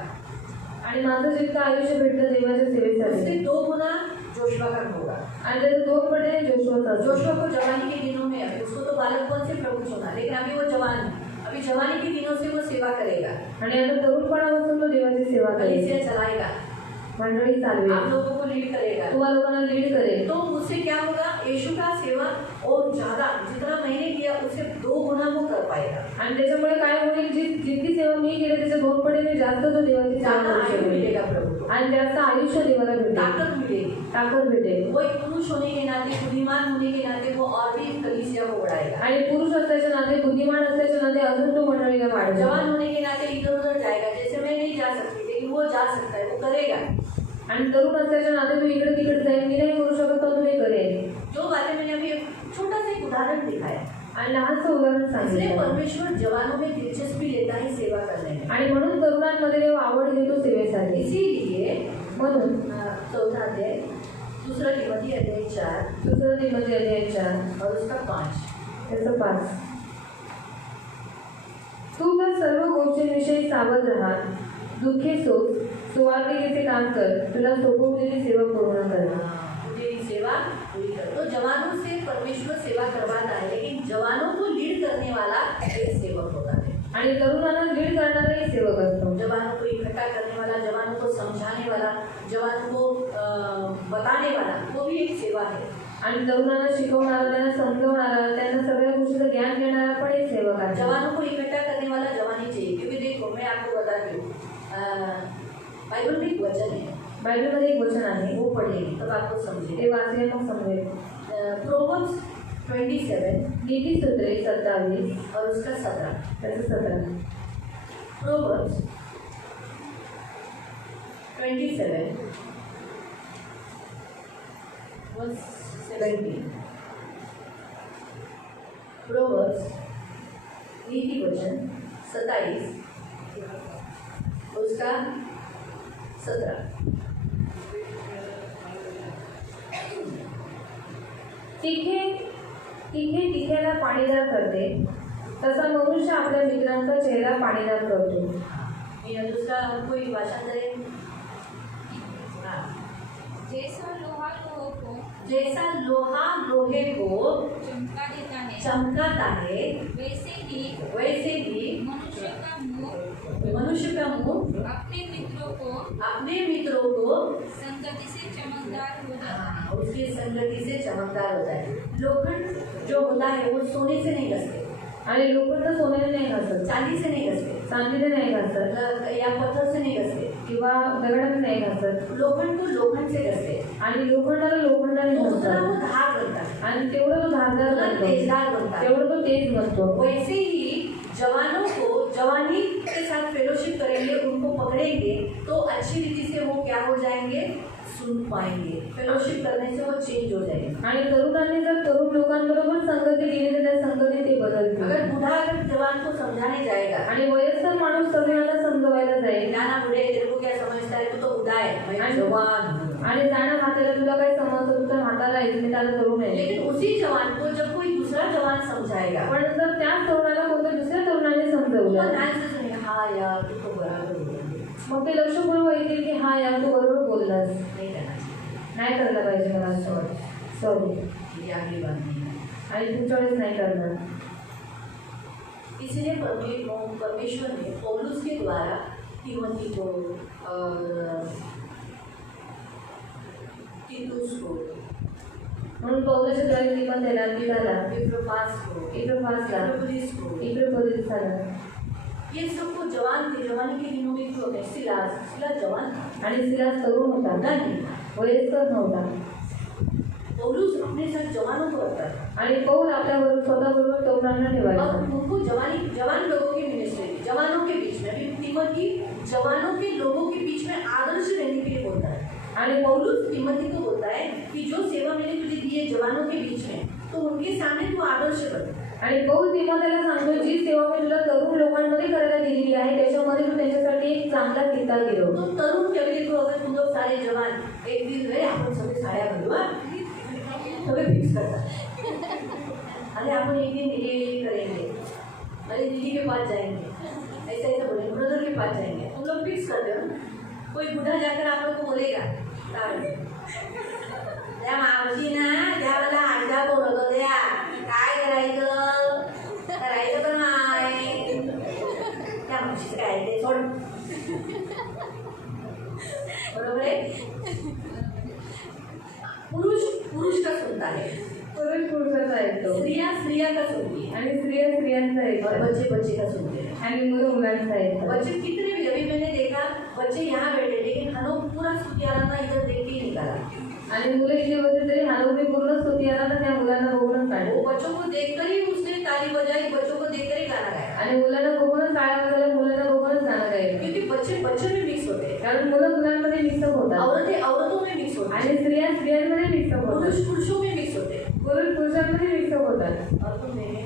आणि माझं जितकं आयुष्य भेटलं देवाच्या उससे सेवेसाठी 2 गुना जोशुआ का होगा। आणि त्याचं 2 पटीने जोशुआचा असेल। जोशुआ को जवानी के दिनों में, अभी उसको तो बालकपन से प्रभु चुना, लेकिन अभी वो जवान है। अभी जवानी के दिनों से वो सेवा करेगा, आणि आता तरुणपणापासून तो देवाची सेवा करेल, कलीसिया चलाएगा, मंडळी चालवेल, आप लोगों को लीड करेगा। तुम्हा लोकांना लीड करेल। तो उससे क्या होगा? यीशु का सेवा और ज्यादा जितना मैंने किया उससे 2 गुना वो कर पाएगा। आणि त्याच्यामुळे काय होईल, जितकी सेवा मी केली त्याच्या 2 पटीने जास्त तो देवाची सेवा ज्यादा करू आयु शकेल मिलेगा प्रभु को, आणि जास्त आयुष्य देवाला भेटेल, ताकत मिलेगी। ताकद भेटेल। वो एक पुरुष होने के नाते, बुद्धिमान होने के नाते वो और भी कलीसिया को बढ़ाएगा। आणि पुरुष असल्याच्या नाते, बुद्धिमान असल्याच्या नाते अजून तो मंडळीला वाढवेल। जवान होने के नाते इधर उधर जाएगा, जैसे मैं नहीं जा सकती लेकिन वो जा सकता है, वो करेगा। आणि तरुण असल्याच्या नाते तो इकडे तिकडे जाईल, मी नाही करू शकत पण तो हे करेल। जो बातें मैंने अभी एक छोटा सा एक उदाहरण दिखाया, आणि लहानसं उदाहरण इसलिए सांगितलं। परमेश्वर जवानों में दिलचस्पी लेता है सेवा करने में। आणि म्हणून तरुणांमध्ये देव आवड घेतो सेवेसाठी। इसीलिए म्हणून 4 अध्याय, 2 तिमोथी अध्याय 4 दुसरं तिमोथी अध्याय 4 और उसका 5, त्याचं 5, तू तर सर्व गोष्टींविषयी सावध राहा, दुःखे सोस, सुवार्तिकेचे काम कर, तुला सोपवलेली सेवा पूर्ण कर। तेरी सेवा पूरी कर। तो जवानों से परमेश्वर सेवा करवाता है, लेकिन जवानों को लीड करने वाला एक सेवक होता है। आणि तरुणांना लीड करणारा एक सेवक असतो। जवानों को इकट्ठा करने वाला, जवानों को समझाने वाला, जवानों को बताने वाला, वो भी एक सेवा है। आणि तरुणांना शिकवणारा, त्यांना समजवणारा, त्यांना सगळ्या गोष्टीचं ज्ञान देणारा पण एक सेवक आहे। जवानों को इकट्ठा करने वाला जवान ही चाहिए। क्योंकि देखो, मैं आपको बताती हूँ, बाइबल में एक वचन है, बायबलमध्ये एक वचन आहे, वो पढ़ेंगे तब आपको समझेगा। ते वाचले मग समजेल। प्रोवर्ब्स 27 नीतिसूत्रे 27 और उसका 17, त्याचं 17, प्रोवर्ब्स 27 verse 17, प्रोवर्ब्स नीति वचन 27 उसका 17। तिखेला पाणीदार करते, तसा मनुष्य आपल्या मित्रांचा चेहरा पाणीदार करतो। ये दूसरा कोई भाषांतर है? हाँ। जैसा लोहा लोहे को चमकाता है, वैसे ही मनुष्य का मुंह अपने मित्रों को संगति से चमकदार हो जाता है। उसकी संगति से चमकदार होता है। लोखंड जो होता है वो सोने से नहीं घसते, आणि लोखंड तर सोन्याने नाही घासत, चांदी से नहीं घसते, चांदीने नाही घासत, या पत्थर से नहीं घसते, किंवा दगडाने नाही घासत। लोखंड को लोखंड से घसते, आणि लोखंडाला लोखंडाने तो उतना वो घासतात, धार बनता है, आणि तेवढं तो धारदार उतना बनतो, तेजदार बनता है। तेवढं तो तेज बनतो। वैसे ही जवानों को जवानी के साथ फेलोशिप करेंगे, उनको पकड़ेंगे तो अच्छी रीति से वो क्या हो जाएंगे, सुन पाएंगे। फेलोशिप करने से वो चेंज हो जाएंगे। आणि तरुणांनी जर तरुण लोकांबरोबर संगती केली तर त्या संगती ते बदलतील। अगर बूढ़ा अगर जवान को समझाने जाएगा, आणि वयस्कर माणूस तरुणाला समजवायला जाईल, नाना बुढ़े तेरे को क्या समझता है, तू तो बूढ़ा है, मैं जवान हूँ। आणि जाणं म्हातारा तुला काय समजतं, तुझ्या म्हातारा आहे, मी त्याला तरुण आहे। लेकिन उसी जवान को जब कोई दूसरा जवान समझाएगा, पण जर त्याच तरुणाला कोणत्या दुसऱ्या तरुणाने वो समजवलं, ध्यान से सुनेगा, हाँ यार तू तो बराबर बोल रही है, मग ते लक्षपूर्वक ऐकतील की हा यार तू बरोबर बोललास, नहीं करना चाहिए, नाही करायला पाहिजे मला असं, सॉरी, ये अगली बात नहीं है। आणि पुढच्या वेळेस नाही करणार। इसलिए परमेश्वर ने पौलुस के द्वारा तिमोथी को और तीतुस को, म्हणून पौलाच्या द्वारे तिमोथीला, तिताला, इपफ्रास को, इपफ्रासला, इपफ्रासला, ये सबको जवान थे। जवानी के दिनों में क्यों होते? सिलास जवान था, आणि सिलास तरुण होता, बूढ़ा नहीं था। वयस्कर नव्हता। पौलुस अपने साथ जवानों को रखता है आणि पौल आपल्याबरोबर स्वतःबरोबर तरुणांना और ठेवायचा उनको जवान लोगों की मिनिस्ट्री थी, जवानों के बीच में। अभी तिमोथी जवानों के लोगों के बीच में आदर्श रहने के लिए बोलता है आणि पौलुस तिमोथी को बोलता है कि जो सेवा मैंने तुझे दी है जवानों के बीच में, तो उनके सामने तू आदर्श बन। आणि पौल तिमोथेला सांगतो जी सेवा मी तुला तरुण लोकांमध्ये करायला दिलेली आहे त्याच्यामध्ये तू त्यांच्यासाठी एक चांगला किस्सा गिरव। तो तरुण के लिए तो अगर तुम लोग सारे जवान एक दिन रहे आपण सगळे साड्या घालू हा, सगळे फिक्स करतात, अरे आपण एक दिन ये करेंगे, अरे दीदी के पास जाएंगे, ऐसा ऐसा बोलेंगे, ब्रदर के पास जाएंगे, तुम लोग फिक्स कर दो। कोई बूढ़ा जाकर आप लोग को बोलेगा त्या मावशी ना त्यावेळेला आजा बोलत होत्या काय करायचं पण नाही, त्या मावशीचं काय ते सोड, बरोबर है। पुरुष का सुनता है, पुरुष पुरुषाचा ऐकतो स्त्रिया का सुनती है, आणि स्त्रिया स्त्रियांचा और ऐकतात बच्चे का सुनते हैं। आणि मुलं मुलांचा ऐकतात। बच्चे कितने भी, अभी मैंने देखा बच्चे यहाँ बैठे लेकिन हनो पूरा स्तुतियाराधना इधर देख के ही निकाला। आणि मुलं इथे बसले तरी हनुमने पूर्ण स्तुतियाराधना त्या मुलांना बघूनच वो काढली बच्चों को देखकर ही उसने ताली बजाई, बच्चों को देखकर ही गाना गाया, आणि मुलांना बघूनच टाळ्या वाजवल्या, मुलांना बघूनच गाणं गायलं। क्योंकि बच्चे में मिक्स होते हैं, कारण मुलं मुलांमध्ये मिक्सअप होतात औरतों में मिक्स होते हैं, आणि स्त्रिया स्त्रियांमध्ये मिक्सअप होतात, पुरुषों में मिक्स होते हैं, पुरुष पुरुषांमध्ये मिक्सअप होतात और तुम देखें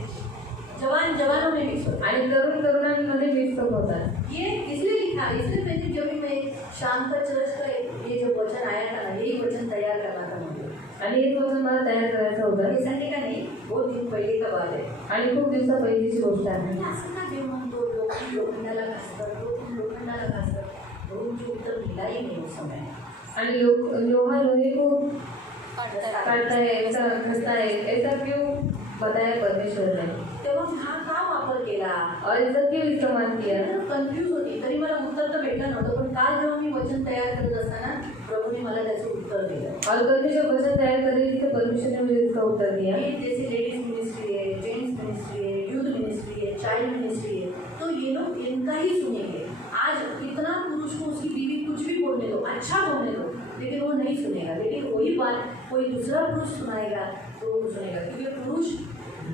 जवानों में मिक्स होते हैं। आणि तरुण तरुणांमध्ये मिक्सअप होतात। ये इसलिए लिखा, इसलिए मैंने जब भी मैं शाम का चर्च का ये जो वचन आया था ना, यही वचन तैयार करना था मुझे, आणि एक वचन मला तयार करायचं होतं ये संडे का नहीं, बहुत दिन पहले का बात है। आणि खूप दिवसा पहिलीची गोष्ट आहे। आणि असं का देव म्हणतो लोखंडाला घासतात, लोखंडाला घासतात, म्हणून जो उत्तर दिलाही नाही उस समय। आणि लोहा लोहे को काटता है, ऐसा घसता है, ऐसा क्यों बताया परमेश्वर ने, तेव्हा हा का वापर केला, और ऐसा क्यों इस्तेमाल किया। कन्फ्यूज होती, तरी मला उत्तर तर भेटलं नव्हतं, पण काल जेव्हा मी वचन तयार करत असताना प्रभूने मला त्याचं उत्तर दिलं। और कल जब वचन तैयार कर रही थी तो परमेश्वर ने मुझे इसका उत्तर दिया। ये जैसे लेडीज मिनिस्ट्री है, जेंट्स मिनिस्ट्री है, यूथ मिनिस्ट्री है, चाइल्ड मिनिस्ट्री है, तो ये लोग इनका ही सुनेंगे। आज कितना पुरुष को उसकी बीवी कुछ भी बोलने दो, अच्छा बोलने दो, लेकिन वो नहीं सुनेगा, लेकिन वही बात कोई दूसरा पुरुष सुनाएगा तो वो सुनेगा, क्योंकि पुरुष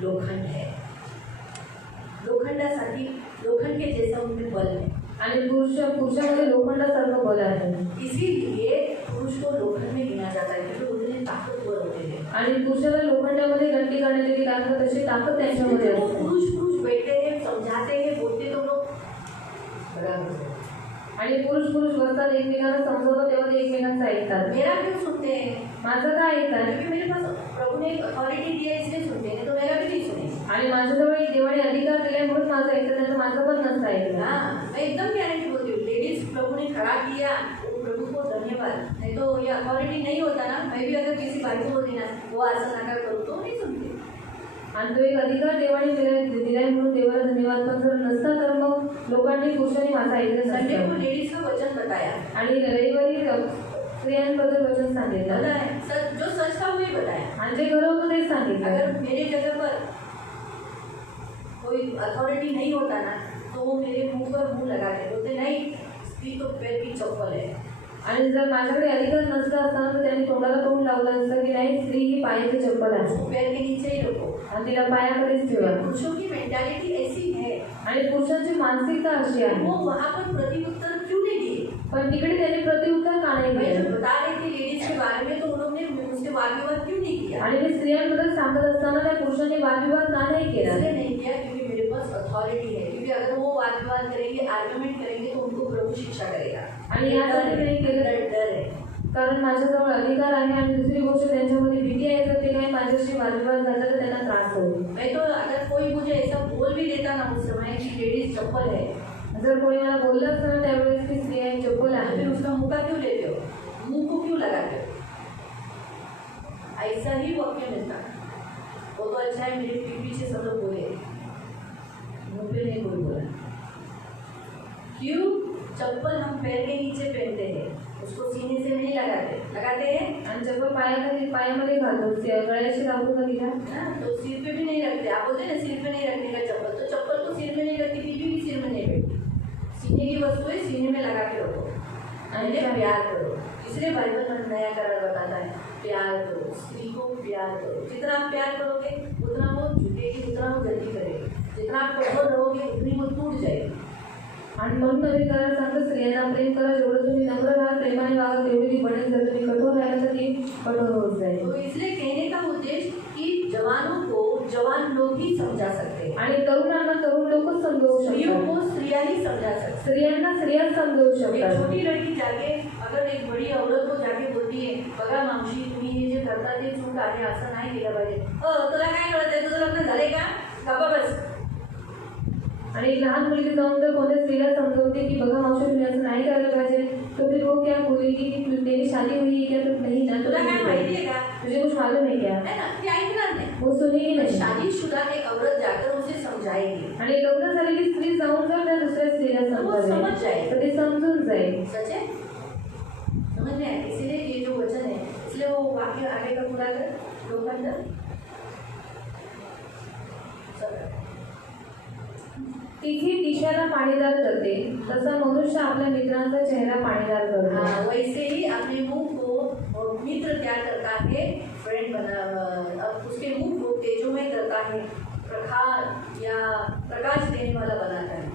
लोखंड है, लोखंडासाठी लोखंड के जैसा उनमें बल है, आणि पुरुषामध्ये लोखंडासारखं बल आहे, इसीलिए पुरुष को लोखंड में गिना जाता है, क्योंकि उतने ताकतवर होते हैं। आणि पुरुषाला लोखंडामध्ये गणती करण्यात येते कारण तशी ताकद त्यांच्यामध्ये वो असते। पुरुष बैठे हैं, समझाते हैं, बोलते तो लोग बराबर। आणि पुरुष बसतात एकमेकांना समजवतात तेव्हा ते एकमेकांचं ऐकतात। मेरा क्यों सुनते हैं, माझं काय ऐकतात, क्योंकि मेरे पास प्रभु ने एक अथॉरिटी दिया है, इसलिए सुनते हैं, तो मेरा भी नहीं सुनेंगे। आणि माझ्याजवळ एक देवाने अधिकार दिलाय म्हणून माझं ऐकतात, नाही तर माझं पण नसतं ऐकलं। हाँ, मैं एकदम गारंटी बोलती हूँ, लेडीज प्रभु ने खड़ा किया, तो प्रभु को धन्यवाद, नहीं तो ये अथॉरिटी नहीं होता ना, मैं भी अगर किसी भाई को बोली ना वो ऐसा नकार करूँ तो नहीं सुनती। आणि तो एक अधिकार देवाने दिलाय म्हणून देवाला धन्यवाद, पण जर नसता तर मग लोकांनी पुरुषांनी माझं ऐकलं संडे को नसतं। लेडीज का वचन बताया, आणि रविवारी स्त्रियांबद्दल वचन सांगितलं बताया, जो सच था वही बताया। आणि जे खरं होतं तेच सांगितलं। अगर मेरे जगह पर कोई अथॉरिटी नहीं होता ना, तो वो मेरे मुंह पर मुंह लगाते, बोलते नहीं स्त्री तो पैर की चप्पल है। आणि जर माझ्याकडे अधिकार नसता असता तर त्यांनी तोंडाला तोंड लावलं असतं की नाही स्त्री ही पायाची चप्पल आहे पैर के नीचे ही रखो, आणि तिला पायाकडेच ठेवा। पुरुषों की मेंटालिटी ऐसी है, आणि पुरुषांची मानसिकता अशी आहे, वो वहाँ पर प्रत्युत्तर क्यों नहीं दिए। पण तिकडे त्यांनी प्रत्युत्तर का नाही मैं जब दिलं। बता रही थी लेडीज के बारे में, तो उन्होंने मुझसे वाद विवाद क्यों नहीं किया। आणि मी स्त्रियांबद्दल सांगत असताना त्या पुरुषांनी वादविवाद का नाही केला, इसलिए नहीं किया क्योंकि मेरे पास अथॉरिटी है, क्योंकि अगर वो वाद विवाद करेंगे, आर्ग्यूमेंट करेंगे, तो उनको प्रभु शिक्षा करेगा। आणि यासाठी नाही केलं डर है, कारण माझ्याजवळ अधिकार आहे, आणि दुसरी गोष्ट त्यांच्यामध्ये भीती आहे, तर ते काही माझ्याशी वादविवाद झाला तर त्यांना त्रास होईल। मैं तो अगर कोई मुझे ऐसा बोल भी देता ना उस समय कि लेडीज चप्पल है, जर कोणी मला बोललं असतं ना त्यावेळेस की स्त्रिया ही चप्पल तो आहे, फिर उसका मुँह का क्यों लेते हो, मुंह को क्यों लगाते हो। ऐसा ही वाक्य मिलता, वो तो अच्छा है मेरे पीछे सब लोग बोले, मुँह पे नहीं कोई बोला। क्यों, चप्पल हम पैर के नीचे पहनते हैं, उसको सीने से नहीं लगाते हैं, आणि चप्पल पायामध्ये घालतो, गळ्याशी लागू का तिला, तो सिर पे भी नहीं रखते। आप बोलते हैं ना सिर पे नहीं रखने का चप्पल, तो चप्पल को सिर में नहीं रखती, बीवी भी सिर में नहीं बैठती। सीने की वस्तुएं सीने में लगा के रखो, यानी प्यार करो। इसलिए बाइबल में नया करार बताता है प्यार करो, स्त्री को प्यार करो। जितना आप प्यार करोगे उतना वो झुकेगी, उतना वो गलती करेगी। जितना आप कठोर रहोगे उतनी वो टूट जाएगी। आणि म्हणून नवीन करार सांगतो स्त्रियांना प्रेम करा, जेवढं तुम्ही नम्र राहाल, प्रेमाने वागा, तेवढी ती बनेल. जर तुम्ही कठोर राहिला तर ती कठोर होत जाईल. तो इसलिए कहने का उद्देश्य कि जवानों को जवान लोग ही समझा सकते हैं, आणि तरुणांना तरुण लोकच समजावू स्त्रियों शकतात. को स्त्रियां ही समझा सकते हैं। स्त्रियांना स्त्रिया समजावू एक शकतात. छोटी लड़की जाके अगर एक बड़ी औरत को जाके बोलती आहे बघा मावशी तुम्ही हे जे करता ते चूक आहे, असं नाही केलं पाहिजे. तुला काय कळत आहे, तुझं लग्न झाले का? गप्पा बस. आणि लहान मुलगी जाऊन जर कोणत्या स्त्रीला समजवते की बघा मावशी तुम्ही असं नाही करायला पाहिजे, तो फिर वो क्या बोलेगी कि तेरी शादी हुई है क्या? तो नहीं ना, तुला काय माहिती आहे का? तुझे कुछ मालूम है क्या? है ना, ती ऐकणार नाही. वो सुनेगी नहीं. शादीशुदा एक औरत जाकर उसे समझाएगी, आणि लग्न झालेली स्त्री जाऊन जर त्या दुसऱ्या स्त्रीला वो समझ समजावेल जाएगी. तर ते समजून जाईल. सच है, समझ में आया. इसीलिए ये जो वचन है, इसलिए वो वाक्य आगे का पूरा कर लोखंड तिघी दिशाला पाणीदार करते, तसा मनुष्य आपल्या मित्रांचा चेहरा पाणीदार करतो. हाँ, वैसे ही अपने मुंह को और मित्र क्या करता है, फ्रेंड बना, अब उसके मुंह को तेजोमय करता है, प्रकाश देने वाला बनाता है.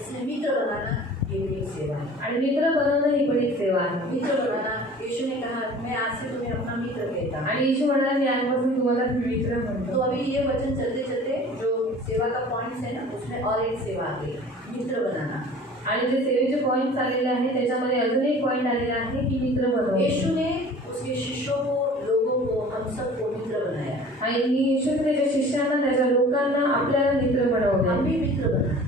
इसलिए मित्र बनाना ये भी एक सेवा है. आणि मित्र बनवणं ही पण एक सेवा आहे. मित्र बनाना, यीशु ने कहा मैं आज से तुम्हें अपना मित्र कहता हूं. आणि येशू म्हणाला मी आजपासून तुम्हाला मित्र तो म्हणतो. अभी ये वचन चलते चलते जो सेवा का पॉइंट्स है ना, उसमें और एक सेवा आ गई, मित्र बनाना. आणि जे सेवेचे पॉईंट आलेले आहे त्याच्यामध्ये अजून एक पॉईंट आलेला आहे की मित्र बनवणं. यीशु ने उसके शिष्यों को, लोगों को, हम सबको मित्र बनाया. आणि येशूने त्याच्या शिष्यांना, त्याच्या लोकांना आपल्याला मित्र हम बनवले. भी मित्र बना.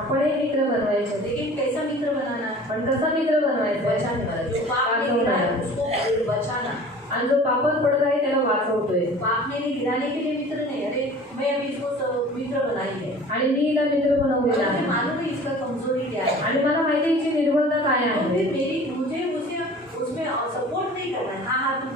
आपण एक मित्र बनवायचे. लेकिन कैसा मित्र बनाना? पण कसा मित्र बनवायचा? बचाने वाला. जो पाप में गिरा है उसको बचाना. आणि जो पापात पडत आहे त्याला वाचवतोय. पाप में नहीं गिराने के लिए मित्र नहीं. अरे मैं अभी इसको मित्र बनाई है, आणि मी हिला मित्र बनवलेला मुझे आहे मालूम है इसका कमजोरी क्या है, आणि मला माहिती आहे हिची निर्बलता काय तो आहे. फिर मुझे उसे उसमें सपोर्ट नहीं करना है. हाँ तू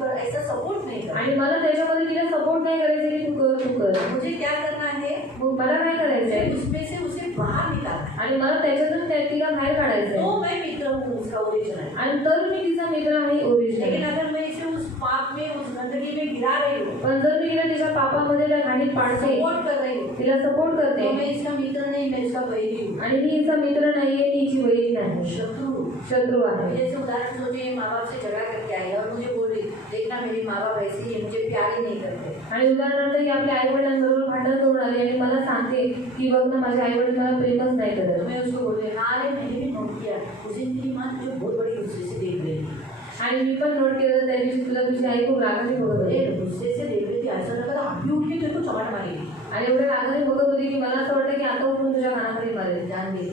कर ऐसा सपोर्ट नहीं करना. आणि मला त्याच्यामध्ये तिला सपोर्ट नाही करायचं की तू कर. मुझे क्या करना है, मग मला काय करायचंय उसमें से उसे बाहर निकालना है. आणि मला त्याच्यातून तिला बाहेर काढायचंय. तो मैं मित्र हूँ उसका ओरिजिनल. आणि तर मी तिचा मित्र आहे लेकिन ओरिजिनल. अगर मैं इसे उस पाप में, उस गंदगी में गिरा रही हूँ, पण जर मी तिला तिच्या पापामध्ये त्या घाणीत पाडते, सपोर्ट कर रही हूँ, तिला सपोर्ट तो करते मैं इसका मित्र नहीं, मैं इसका वैरी हूँ, आणि मी हिचा मित्र नाहीये, मी हिची वैरी नाही, शत्रु हूँ. शत्रू आहे. जैसे उदाहरण सोचिए, माँ बाप से झगड़ा करके आई और मुझे बोल रही देखना मेरे माँ बाप ऐसे ही है, मुझे प्यार ही नहीं करते. आणि उदाहरणार्थ की आपल्या आई वडिलांबरोबर भांडण करून आले आणि मला सांगते की बघ ना माझे आई वडील मला प्रेमच नाही तो करत. मैं उसको बोल रही हाँ अरे मैंने भी नोट किया उस दिन तेरी माँ तुझे बहुत बड़ी गुस्से से देख रही थी. आणि मी पण नोट केलं त्या दिवशी तुला तुझी आई खूप रागाने बघत अरे होती. गुस्से से देख रही थी, ऐसा लगा था अभी उठ के तेरे को चमाट मारेगी. आणि एवढ्या रागाने बघत होती की मला असं वाटतं की आता उठून तुझ्या कानाखाली मारेल. जान दे,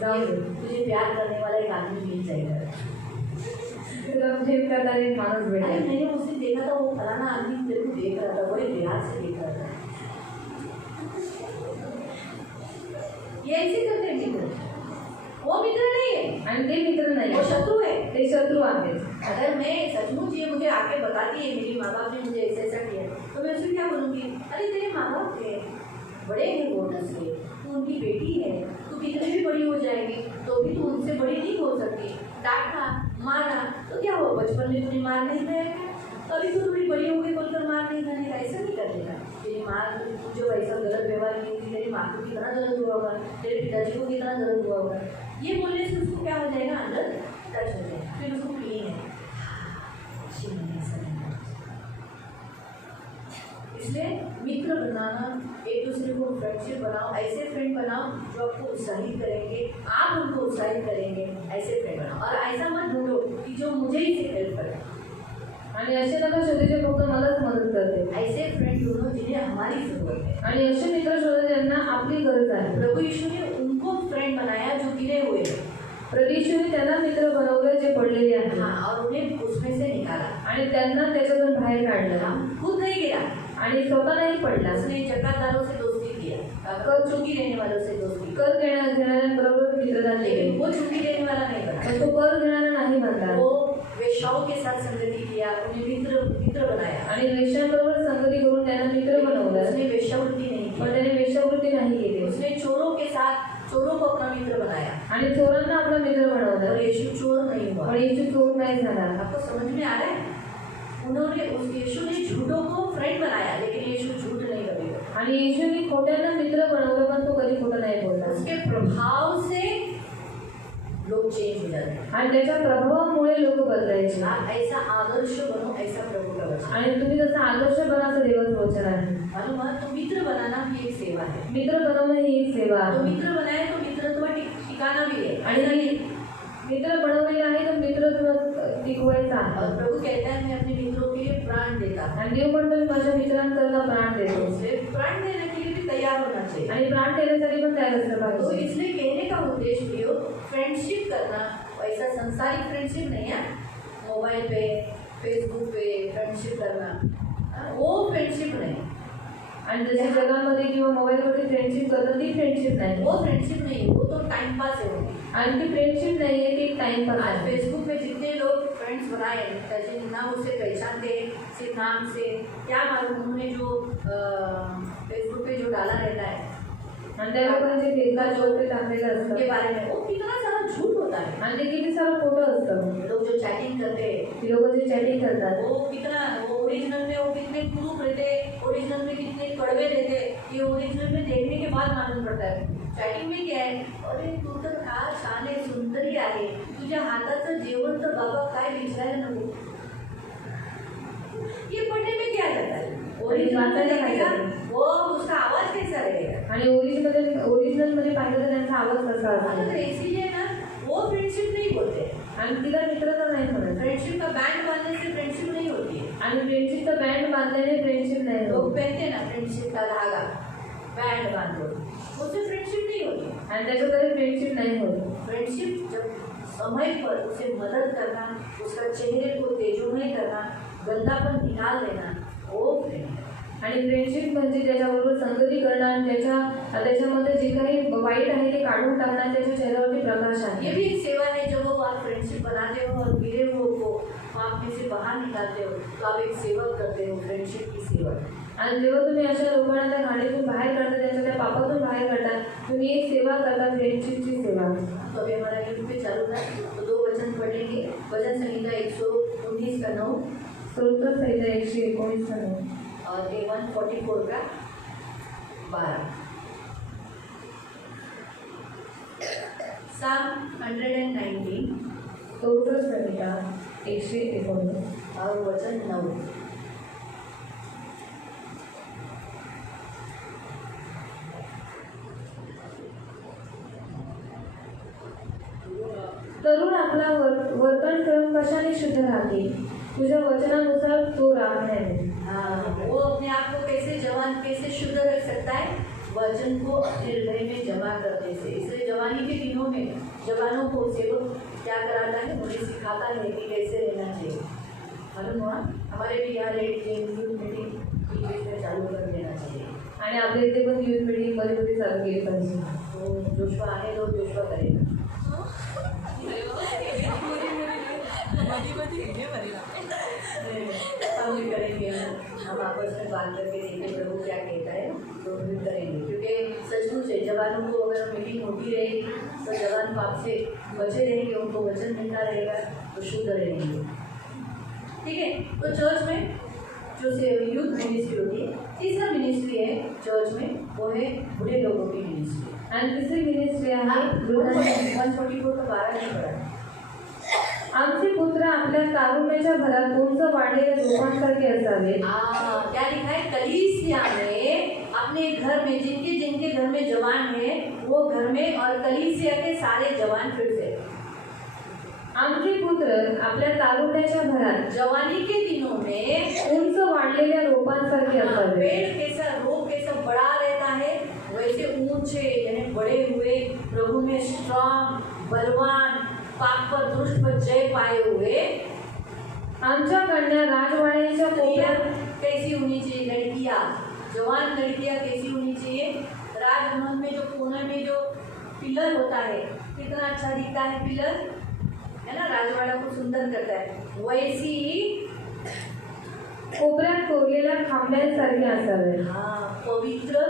जाऊ दे. तुझे प्यार करने वाला एक आदमी मिल जाएगा. तुला प्रेम करणारा एक माणूस अरे भेटेल. मैंने उस दिन देखा था वो फलाना आदमी तेरे को देख रहा था, बड़े प्यार से देख रहा था. ये ऐसे करते हैं मित्र. वो मित्र नहीं है, आणि ते मित्र नाही, वो शत्रु है. ते शत्रू आहेत. अगर मैं सचमुच ये मुझे आके बताती है मेरी माँ बाप ने मुझे ऐसा ऐसा किया, तो मैं उसे क्या बोलूँगी, अरे तेरे माँ बाप थे, बड़े हैं बोनस से, तू उनकी बेटी है, तू कितनी भी बड़ी हो जाएगी तो भी तू उनसे बड़ी नहीं हो सकती. डांटा मारा तो क्या हुआ, बचपन में तूने मार नहीं खाया क्या? अभी तो थोड़ी बड़ी हो गई बोलकर मार नहीं खाने का. ऐसा नहीं करने का. तेरी माँ जो ऐसा गलत व्यवहार की थी, तेरी माँ को कितना दर्द हुआ होगा, तेरे पिताजी को कितना दर्द हुआ होगा. ये बोलने से उसको क्या हो जाएगा, अंदर टच हो जाएगा, फिर उसको फीलिंग है अच्छी नहीं, ऐसा नहीं. इसलिए मित्र बनाना, एक दूसरे को फ्रेंडशिप बनाओ, ऐसे फ्रेंड बनाओ जो आपको उत्साहित करेंगे, आप उनको उत्साहित करेंगे, ऐसे फ्रेंड बनाओ. और ऐसा मत ढूंढो कि जो मुझे ही से हेल्प करे. आणि असे नका शोधे जे फक्त मलाच मदत करते. ऐसे फ्रेंड ढूंढो जिन्हें हमारी जरूरत है. आणि असे मित्र शोधा ज्यांना आपली गरज आहे. प्रभु यीशु ने उनको फ्रेंड बनाया जो गिरे हुए हैं. प्रभू येशूने त्यांना मित्र बनवले जे पडलेले आहेत. हाँ, और उन्हें उसमें से निकाला. आणि त्यांना त्याच्यातून बाहेर काढलं. हम खुद नहीं गिरा. आणि स्वतः नाही पडला. उसने जकातदारों से दोस्ती किया, कर चुंगी लेने वालों से दोस्ती. कर घेणाऱ्यांबरोबर मित्रता केली. लेकिन वो चुंगी लेने वाला नहीं बना. पण तो कर घेणारा नाही बनला. वो वेश्याओं के साथ संगति किया, उन्हें मित्र बनाया. आणि वेश्यांबरोबर संगती करून त्यांना मित्र बनवलं. उसने वेश्यावृत्ति नहीं पण की. त्याने वेश्यावृत्ती नाही केली. उसने चोरों के साथ चोरों को अपना मित्र बनाया. आणि चोरांना आपला मित्र और बनवलं. यीशु चोर नहीं हुआ. पण येशू चोर नाही झाला. आपको समझ में आ रहा है? उन्होंने उस यीशु ने झूठों को फ्रेंड बनाया, लेकिन यीशु झूठ नहीं कभी बोला. आणि येशूने खोट्यांना मित्र बनवलं पण तो कधी खोटं नाही बोलला. उसके प्रभाव से लोग चेंज हो जाते हैं. आणि त्याच्या प्रभावामुळे लोक बदलायचे. आप ऐसा आदर्श बनो, ऐसा प्रभु का वचन. आणि तुम्ही जसं आदर्श बनाचं देवाचं वचन आहे. मालूम है? तो मित्र बनाना भी एक सेवा है. मित्र बनवणं ही एक सेवा तो आहे. मित्र बनाए तो मित्र तुम्हें ठिकाना भी है. आणि मित्र बनवलेला आहे तर मित्र तुला टिकवायचा और आहे. प्रभु कहता है मैं अपने मित्रों के लिए प्राण देता हूँ. आणि देव म्हणतो मी माझ्या मित्रांकरता प्राण देतो. इसलिए प्राण देने के लिए भी तैयार होना चाहिए. आणि प्राण देण्यासाठी पण तयार असलं तो पाहिजे. इसलिए कहने का उद्देश्य प्रियो, फ्रेंडशिप करना ऐसा संसारिक फ्रेंडशिप नहीं है. मोबाइल पे, फेसबुक पे फ्रेंडशिप करना, वो फ्रेंडशिप नहीं. आणि जसे जगामध्ये किंवा मोबाईलवरती फ्रेंडशिप करतात ती फ्रेंडशिप नाही. वो फ्रेंडशिप नहीं है, वो तो टाइम पास है. वो आणि ती फ्रेंडशिप नाही आहे, ती टाइमपास आज आहे. फेसबुक पे जितने लोग फ्रेंड्स बनाए ताकि ना उसे पहचानते सिर्फ नाम से, क्या मालूम उन्होंने जो फेसबुक पे जो डाला रहता है आणि त्या लोकांचे फेसला जोर ते टाकलेलं उनके असतं. बारे में, वो कितना सारा झूठ होता है. आणि ते किती सारं खोटं असतं. लोग जो चैटिंग करते हैं ती लोक जे चॅटिंग करतात वो कितना, वो ओरिजिनल में वो कितने प्रूफ रहते, ओरिजिनल में कितने कड़वे रहते, ये ओरिजिनल में देखने के बाद मालूम पड़ता है. चॅटिंग में क्या आहे, अरे तू तर फार छान आहे, सुंदरी आहे, तुझ्या हाताचं जेवण तर बाबा काय विचारायला नको. ये पढ़ने में क्या रहता है? ओरिजिनल में देखेगा वो उसका आवाज कैसा रहेगा. आणि ओरिजिनल मध्ये पाहिलं तर त्यांचा आवाज कसा तो असतो. इसीलिए ना वो फ्रेंडशिप नहीं बोलते. आणि तिला मित्र तर नाही म्हणत. फ्रेंडशिप का बैंड बांधने से फ्रेंडशिप नहीं होती है. आणि फ्रेंडशिपचा बँड बांधल्याने फ्रेंडशिप नाही लोग होत. पहनते हैं ना फ्रेंडशिप का धागा, बैंड बांधो, उससे फ्रेंडशिप नहीं होती. आणि त्याच्याद्वारे फ्रेंडशिप नाही होत. फ्रेंडशिप जब समय पर उसे मदद करना, उसका चेहरे को तेजोमय करना, गंदापन निकाल देना, वो फ्रेंड. आणि फ्रेंडशिप म्हणजे त्याच्याबरोबर संगती करणं आणि त्याच्यामध्ये जे काही वाईट आहे ते काढून टाकणं, त्याच्या चेहऱ्यावरती प्रकाश ये आहे. भी एक सेवा है. जब वो आप फ्रेंडशिप बनाते हो और गिरे हुए को आप में से बाहर निकालते हो तो आप एक सेवा करते हो, फ्रेंडशिप की सेवा. आणि जेव्हा तुम्ही अशा लोकांना त्या घाणीतून बाहेर काढता, त्यांच्या त्या पापातून बाहेर काढता, तुम्ही एक सेवा करता, फ्रेंडशिपची सेवा. तो अभी हमारा यूट्यूब पे चालू था तो 2 वचन पढ़ेंगे. भजन संहिता 119 का 9 स्तोत्र संहिता 119 और A 144 का 12. Psalm 119 स्तोत्र संहिता 119 और वचन 9. तरुण आपला वर्तनक्रम कशाने शुद्ध राहते, तुझ्या वचनानुसार तो राखण्याने. हाँ, वो अपने आप को कैसे जवान, कैसे शुद्ध रख सकता है? वचन को अपने हृदय में जमा करने से. इसलिए जवानी के दिनों में जवानों को सेवक क्या कराता है, उन्हें सिखाता है कि कैसे रहना चाहिए. मालूम हुआ? हमारे भी यहाँ यूथ मीटिंग चालू कर देना चाहिए. आणि आपल्या इथे पण युथ मीटिंग मध्ये मध्ये चालू केली पाहिजे. तो जोशवा आहे तो जोशवा करेगा. हम भी करेंगे. हम आपस में बात करके देखेंगे प्रभु क्या कहता है, तो भी करेंगे. क्योंकि सचमुच है जवानों को अगर मीटिंग होती रहेगी तो जवान पाप से बचे रहेंगे, उनको वचन मिलता रहेगा तो शुद्ध रहेंगे. ठीक है. तो चर्च में जो से यूथ मिनिस्ट्री होती है, तीसरा मिनिस्ट्री है चर्च में, वो है बूढ़े लोगों की मिनिस्ट्री. आणि तिसरी मिनिस्ट्री आहे 144 का 12 नहीं पढ़ा. आमचे पुत्र आपल्या तारुण्याच्या भरात उंच वाढलेल्या रोपांसारखे असावेत. क्या लिखा है? कलीसिया में अपने घर में जिनके जिनके घर में जवान है वो घर में, और कलीसिया के सारे जवान फिर से. आमचे पुत्र आपल्या तारुण्याच्या भरात जवानी के दिनों में उंच वाढलेल्या रोपांसारखे असावेत. पेड़ कैसा, रोप कैसा बड़ा रहता है, वैसे ऊंचे यानी बड़े हुए, प्रभु में स्ट्रांग, बलवान, पाप पर दुष्ट पर जय पाए हुए. आमच्या कन्या राजवाड्याच्या स्त्रियां कोपऱ्यात कैसी होनी चाहिए? लड़कियां, जवान लड़कियां कैसी होनी चाहिए? राजमहल में जो कोने में जो पिलर होता है, कितना अच्छा दिखता है पिलर, है ना, राजवाड़ा को सुंदर करता है. वैसी कोपऱ्यात कोरलेल्या खांब्यांसारखे असावेत. हाँ, पवित्र,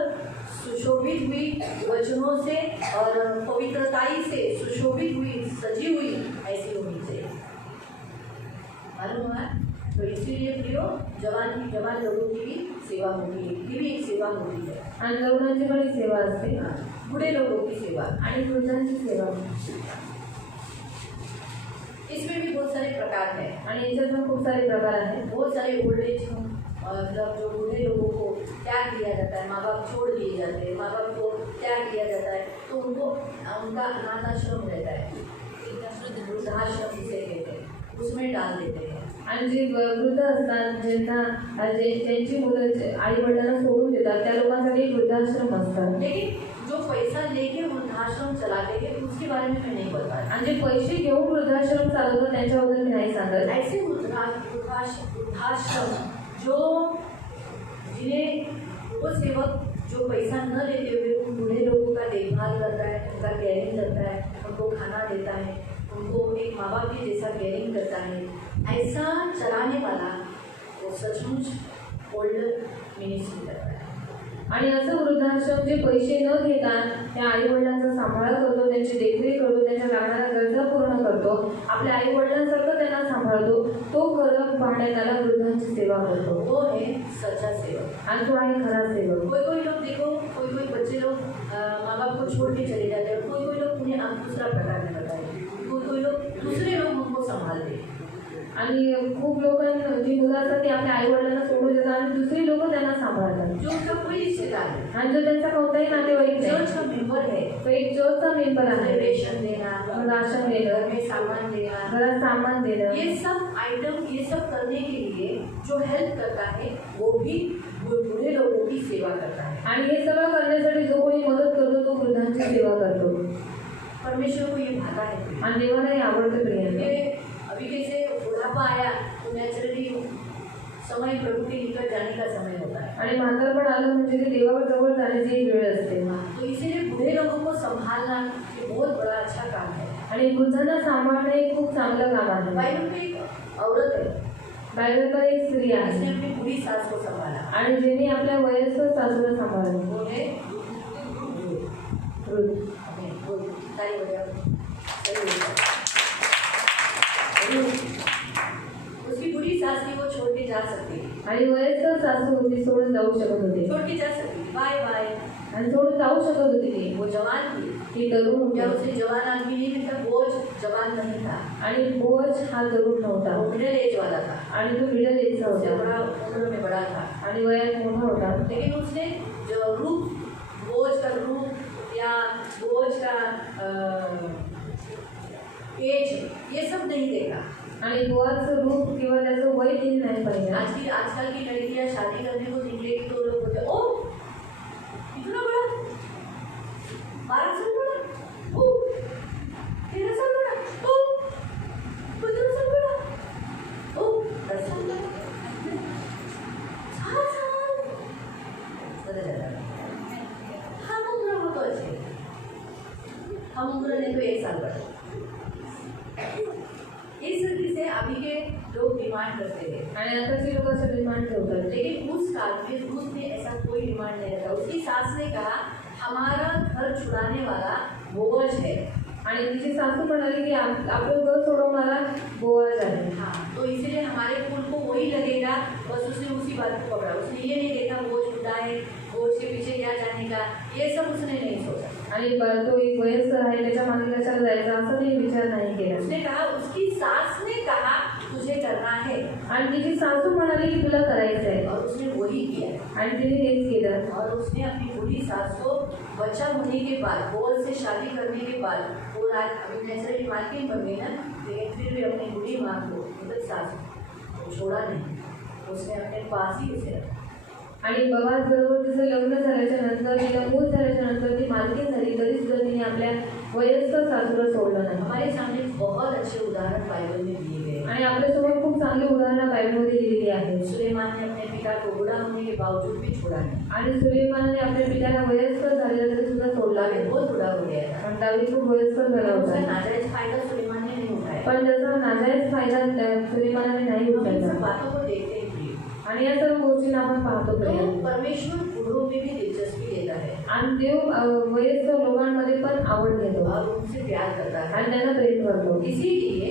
सुशोभित हुई वचनों से और पवित्रताई से सुशोभित हुई, सजी हुई ऐसी होनी चाहिए। मालूम हुआ? तो इसीलिए प्रियो जवान लोगों की भी सेवा होती है, की भी एक सेवा होती है। आणि तरुणांची पण एक सेवा असते बूढ़े लोगों की सेवा, आणि वृद्धांची सेवा इसमें भी बहुत सारे प्रकार हैं। आणि याच्यात पण खूप सारे प्रकार आहेत। बहुत सारे ओल्ड एज होम, मतलब जो बूढ़े लोगों को त्याग दिया जाता है, माँ बाप छोड़ दिए जाते हैं, माँ बाप को त्याग दिया जाता है, तो उनको उनका अनाथ आश्रम रहता है, वृद्धाश्रम जिसे कहते हैं, उसमें डाल देते हैं। आणि जे वृद्ध असतात, ज्यांची मुलं आई वडिलांना सोडून देतात, त्या लोकांसाठी एक वृद्धाश्रम असतात। लेकिन जो पैसा लेके वृद्धाश्रम चलाते हैं उसके बारे में मैं नहीं बता रही। आणि जे पैसे घेऊन वृद्धाश्रम चालवतात त्यांच्याबद्दल मी नाही सांगत। ऐसे वृद्धाश्रम जो जिन्हें वो सेवक जो पैसा न लेते हुए उन बूढ़े लोगों का देखभाल करता है, उनका केयरिंग करता है, उनको खाना देता है, उनको एक माँ बाप के जैसा केयरिंग करता है, ऐसा चलाने वाला वो सचमुच ओल्ड मिनिस्ट्री करता है। आणि असं वृद्धाश्रम जे पैसे न घेता त्या आई वडिलांचा सांभाळ करतो, त्यांची देखरेख करतो, त्यांच्या लागणाऱ्या गरजा पूर्ण करतो, आपल्या आई वडिलांसारखं त्यांना सांभाळतो, तो खरं पाहण्यात आला वृद्धांची सेवा करतो। वो है सच्चा सेवक। आणि तो आहे खरा सेवक। कोई लोग देखो, कोई बच्चे लोग माँ बाप को छोड़ के चले जाते हैं, कोई लोग उन्हें आप दूसरा प्रकार में बताएंगे, कोई लोग दूसरे लोग उनको संभालते हैं। आणि खूप लोकांना जी मुलं असतात ते आपल्या आई वडिलांना सोडून देतात आणि दुसरी लोक त्यांना सांभाळतात, जो उनका कोई रिश्तेदार है, आणि जो त्यांचा कोणताही नातेवाईक नाही, चर्च का मेंबर है, तो एक चर्चचा मेंबर आहे, रेशन देना, राशन देणं, घर में सामान देना, घरात सामान देणं, ये सब आइटम, ये सब करने के लिए जो हेल्प करता है वो भी बूढ़े लोगों की सेवा करता है। आणि हे सगळं करण्यासाठी जो कोणी मदत करतो तो वृद्धांची सेवा करतो। परमेश्वर को ये भाता है आणि देवाला हे आवडतं प्रियांना। ये अभी कैसे बुढ़ापा आया तो नेचुरली समय प्रभु के निकट जाने का समय होता है, आणि म्हातारपण आलं म्हणजे ते देवाजवळ जाण्याची एक वेळ असते। तो इसीलिए बूढ़े लोगों को संभालना ये बहुत बड़ा अच्छा काम है। आणि वृद्धांना सांभाळणं हे खूप चांगलं काम आहे। बाइबल में एक औरत है, बायबलमध्ये एक स्त्री जिसने आहे अपनी बूढ़ी सास को संभाला, आणि जिने आपल्या वयस्कर सासूला सांभाळलं। वो है रुथ। ताई वजह उसकी बुरी सास थी, वो छोड़ के जा सकती थी, आणि वयस्कर सासू होती, सोडून जाऊ शकत होती, छोड़ के जा सकती थी, बाय बाय। आणि सोडून जाऊ शकत होती ती। वो जवान थी, ती तरुण होती क्या उसे जवान आदमी नहीं मिलता? बोझ जवान नहीं था, आणि बोझ हा तरुण नव्हता, वो मिडिल एज वाला था, आणि तो मिडल एजचा उससे होता बड़ा उम्र में बड़ा था, आणि वयात मोठा होता। लेकिन उसने जो रूप, बोझ का रूप या बोझ का एज ये सब नहीं देखा। आणि बोआचं रूप किंवा त्याचं वय तिने नाही पाहिलं। आजकल की लड़कियां शादी करने को निकलेगी तो लोग बोलते ओ इतना बड़ा, 12 साल बड़ा, ओ 13 साल बड़ा, ओ 15 साल बड़ा, ओ 10 साल बड़ा, 7 साल बदल जाता है। हम उम्र हो तो अच्छे, हम उम्र नहीं तो 1 साल बड़ा। इस रीति से अभी के लोग डिमांड करते थे, आणि आताची लोक असं डिमांड ठेवतात। लेकिन उस काल में रूथ ने ऐसा कोई डिमांड नहीं रखा। उसकी सास ने कहा हमारा घर छुड़ाने वाला बोअज है, आणि तिची सासू म्हणाली की आपलं घर सोडवणारा बोआज आहे। हाँ, तो इसीलिए हमारे कुल को वही लगेगा। बस उसने उसी बात को पकड़ा, उसने ये नहीं देखा बोझ खुदा है, बोझ के पीछे क्या जाने का, ये सब उसने नहीं सोचा। आणि तो एक वयस्कर आहे त्याच्या मागे कशाला जायचं असं नाही विचार नाही केला। उसने कहा, उसकी सास ने कहा तुझे करना है, आणि तिची सासू म्हणाली की तुला करायचं आहे, और उसने वही किया, आणि तिने तेच केलं। और उसने अपनी बूढ़ी सास को बच्चा होने के बाद, बोल से शादी करने के बाद, वो रात अभी नेचुरली मालकिन बन गई ना, लेकिन फिर भी अपनी बूढ़ी माँ को, मतलब सास को छोड़ा नहीं, उसने अपने पास ही उसे रखा। आणि बबाज बरोबर तिचं लग्न झाल्याच्या नंतर, तिला मूल झाल्याच्या नंतर ती मालकीन झाली, तरी सुद्धा तिने आपल्या वयस्कर सासूला सोडलं नाही। हमारे सामने बहुत अच्छे उदाहरण बाइबल में दिए गए, आणि आपल्यासमोर खूप चांगली उदाहरणं बायबलमध्ये दिलेली आहेत। सुलेमान ने अपने पिता को बूढ़ा होने के बावजूद भी छोड़ा नहीं, आणि सुलेमानाने आपल्या पित्याला वयस्कर झालेला तरी सुद्धा सोडला दावीद नाही। बहुत बूढ़ा हो गया था, पण दावीद खूप वयस्कर झाला उसका होता, नाजायज फायदा सुलेमान ने नहीं उठाया। पण त्याचा नाजायज फायदा सुलेमानाने नाही हम इन सब उचलला। बातों को देखते हैं, आणि या सर्व गोष्टींना आपण पाहतो तो प्रिय। परमेश्वर बूढ़ों में भी दिलचस्पी लेता है आणि देव वयस्कर लोकांमध्ये पण आवड घेतो और उनसे प्यार करता है। आणि त्यांना प्रेम करतो. इसीलिए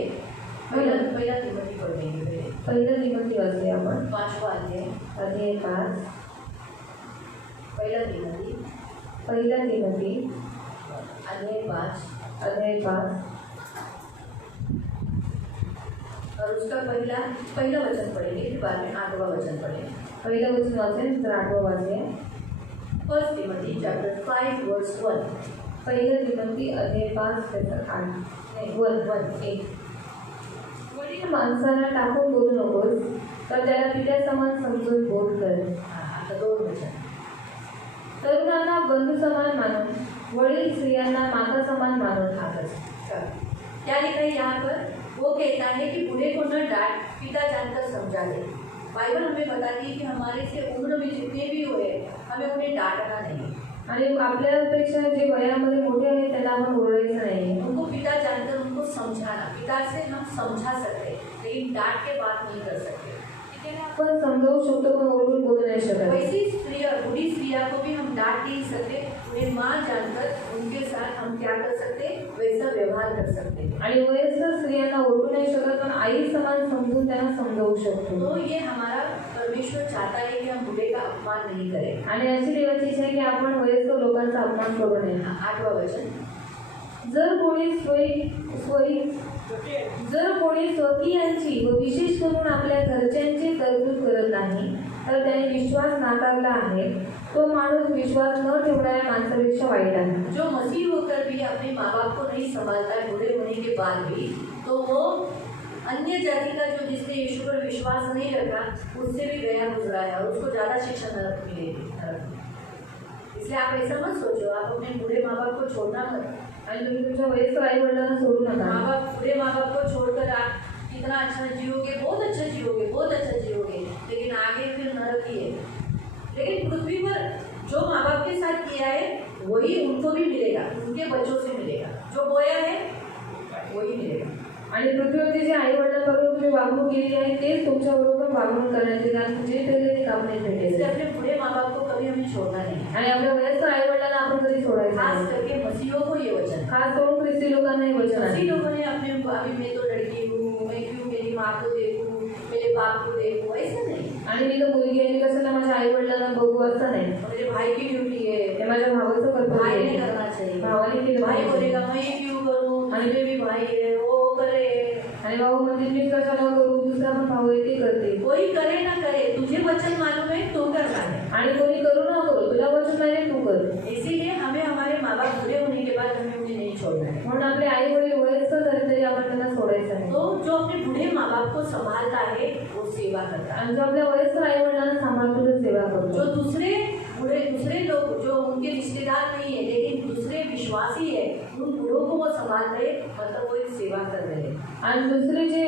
पहला तिमोथी पढ़ेंगे पहले। पहिलं तिमोथी वाचले आपण 5वां अध्याय, अध्याय 5. पहला तिमोथी पहिला तिमोथी अध्याय 5 अध्याय 5 और उसका पहला वचन पढ़ेंगे, फिर बाद में 8वां वचन पढ़ेंगे। पहिलं वचन वाचेल तर 8वं वाचूया. फर्स्ट तिमोथी चैप्टर 5 वर्स 1। पहिलं तिमोथी अध्याय 5 त्याचं 8 नहीं, 1 वडील माणसाला टाकून बोलू नकोस, तर त्याला पित्या समान समजून बोध कर. आता 2 वचन। तरुणांना बंधू समान मानून, वडील स्त्रियांना माता समान मानून. क्या लिखा है यहाँ पर? वो कहता है कि बूढ़े को न डांट, पिता जानकर समझा दे। बाइबल हमें बताती है कि हमारे से उम्र में जितने भी हुए हमें उन्हें डांटना नहीं, आणि आपल्यापेक्षा जे वयामध्ये मोठे आहेत त्याला आपण ओरडायचं नाही. उनको पिता जानकर उनको समझाना। पिता से हम समझा सकते हैं, लेकिन डांट के बात नहीं कर सकते। आपण समजावू शकतो पण ओरडून बोलू नाही शकत. वैसी स्त्रियाँ, बूढ़ी स्त्रियाँ को भी हम डांट नहीं सकते, उन्हें माँ जानकर उनके साथ हम क्या कर सकते, वैसा व्यवहार कर सकते। आणि वयस्कर स्त्रियांना ओरडू नाही शकत पण आई समान समजून त्यांना समजावू शकतो. तो ये हमारा परमेश्वर चाहता है कि हम बूढ़े का अपमान नहीं करें। आणि अशी देवाची इच्छा आहे की आपण वयस्कर लोकांचा अपमान करू नये. 8वां वचन। जर कोणी स्वकीयांची व विशेष करून आपल्या घरच्यांची तरतूद करत नाही तर त्याने विश्वास नाकारला आहे. तो माणूस विश्वास न ठेवणाऱ्या माणसापेक्षा वाईट आहे. जो मसीह होकर भी अपने माँ बाप को नहीं संभालता है बूढ़े होने के बाद भी, तो वो अन्य जाति का जो जिसने यीशु पर विश्वास नहीं रखा उससे भी गया गुजरा है और उसको ज़्यादा शिक्षा नरक मिलेगी। इसलिए आप ऐसा मत सोचो, आप अपने बूढ़े माँ बाप को छोड़ना मत। आणि तुम्ही तुमच्या वयस्कर आई वडिलांना सोडू नका. बूढ़े माँ बाप को छोड़कर आप कितना अच्छा जियोगे, बहुत अच्छा जियोगे, बहुत अच्छा जियोगे, लेकिन आगे फिर नरक ही है। लेकिन पृथ्वी पर जो माँ बाप के साथ किया है वही उनको भी मिलेगा, उनके बच्चों से मिलेगा। जो बोया है वही मिलेगा। आणि पृथ्वीवरती जे आई वडिलांबरोबर तुम्ही वागणूक केली आहे तेच तुमच्याबरोबर वागणूक करण्याचे, कारण जे पेरले ते कापणे भेटेल. इसलिए अपने बूढ़े माँ बाप को कभी हमें छोड़ना नहीं। आणि आपल्या वयस्कर आई वडिलांना आपण कधी सोडायचं खास नाही. करके मसीहों को ये वचन, खास करून ख्रिस्ती लोकांना हे वचन आहे. मसीह लोगों ने अपने अभी मैं तो लड़की हूँ, मैं क्यों मेरी माँ को देखूँ, मेरे बाप को देखूँ, ऐसा नहीं। आणि मी तर मुलगी आहे, मी कशाला माझ्या आई वडिलांना बघू असं नाही. मेरे भाई की ड्यूटी है, हे माझ्या भावाचं कर्तव्य भाई ने आहे. करना चाहिए। भावाने केलं भाई पाहिजे. बोलेगा मैं क्यों करूँ, मुझे भी भाई है, वो करे। आणि भाऊ म्हणजे मी कशाला करू, दुसरा पण भाऊ आहे ते करते. कोई करे ना करे, तुझे वचन मालूम है तो करना है। आणि कोणी करू ना करू, तुला वचन नाही तू कर. इसीलिए हमें हमारे माँ बाप बूढ़े होने के बाद हमें उन्हें नहीं छोड़ना है। म्हणून आपले आई वडील वयस्कर झाले तरी आपण त्यांना सोडायचं नाही. तो जो अपने बूढ़े माँ बाप को संभालता है वो सेवा करता है। आणि जो आपल्या वयस्कर आई वडिलांना सांभाळतो तो सेवा करतो. जो दूसरे लोग जो उनके रिश्तेदार नहीं है लेकिन दूसरे विश्वासी है, उन बूढ़ों को वो संभाल रहे, मतलब वो एक सेवा कर रहे हैं। आणि दुसरे जे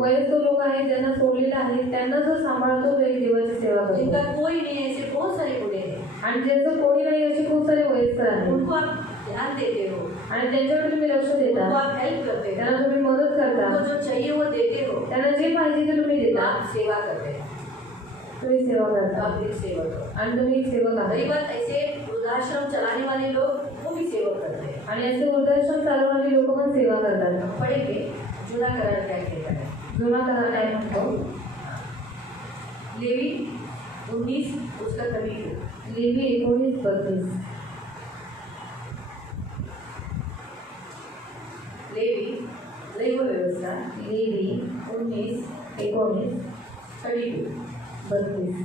वयस्कर लोक आहेत ज्यांना सोडलेले आहेत त्यांना जो सांभाळतो तो एक देवाची सेवा जिनका करतो. कोई नहीं है, ऐसे बहुत सारे बूढ़े हैं, आणि ज्यांचं कोणी नाही असे खूप सारे वयस्कर आहेत. उनको आप ध्यान देते हो, आणि त्यांच्याकडे तुम्ही लक्ष उनको देता, आप हेल्प करते हो, त्यांना तुम्ही मदत करता, उनको जो चाहिए वो देते हो, त्यांना जे पाहिजे ते तुम्ही तो देता. आप सेवा करते हैं, तुम्ही सेवा तो करता आप एक सेवक हो। आणि तुम्ही एक सेवक रही आहात. बात ऐसे वृद्धाश्रम चलाने वाले लोग, वो भी सेवा करते हैं। आणि असे वृद्धाश्रम चालवणारे लोक पण सेवा करतात. पढ़ेंगे जुना करार क्या कहता है। जुना करार काय म्हणतो? लेवी 19 उसका कभी लेवी 19:32. लेवी दैव व्यवस्था लेवी 19:32 32.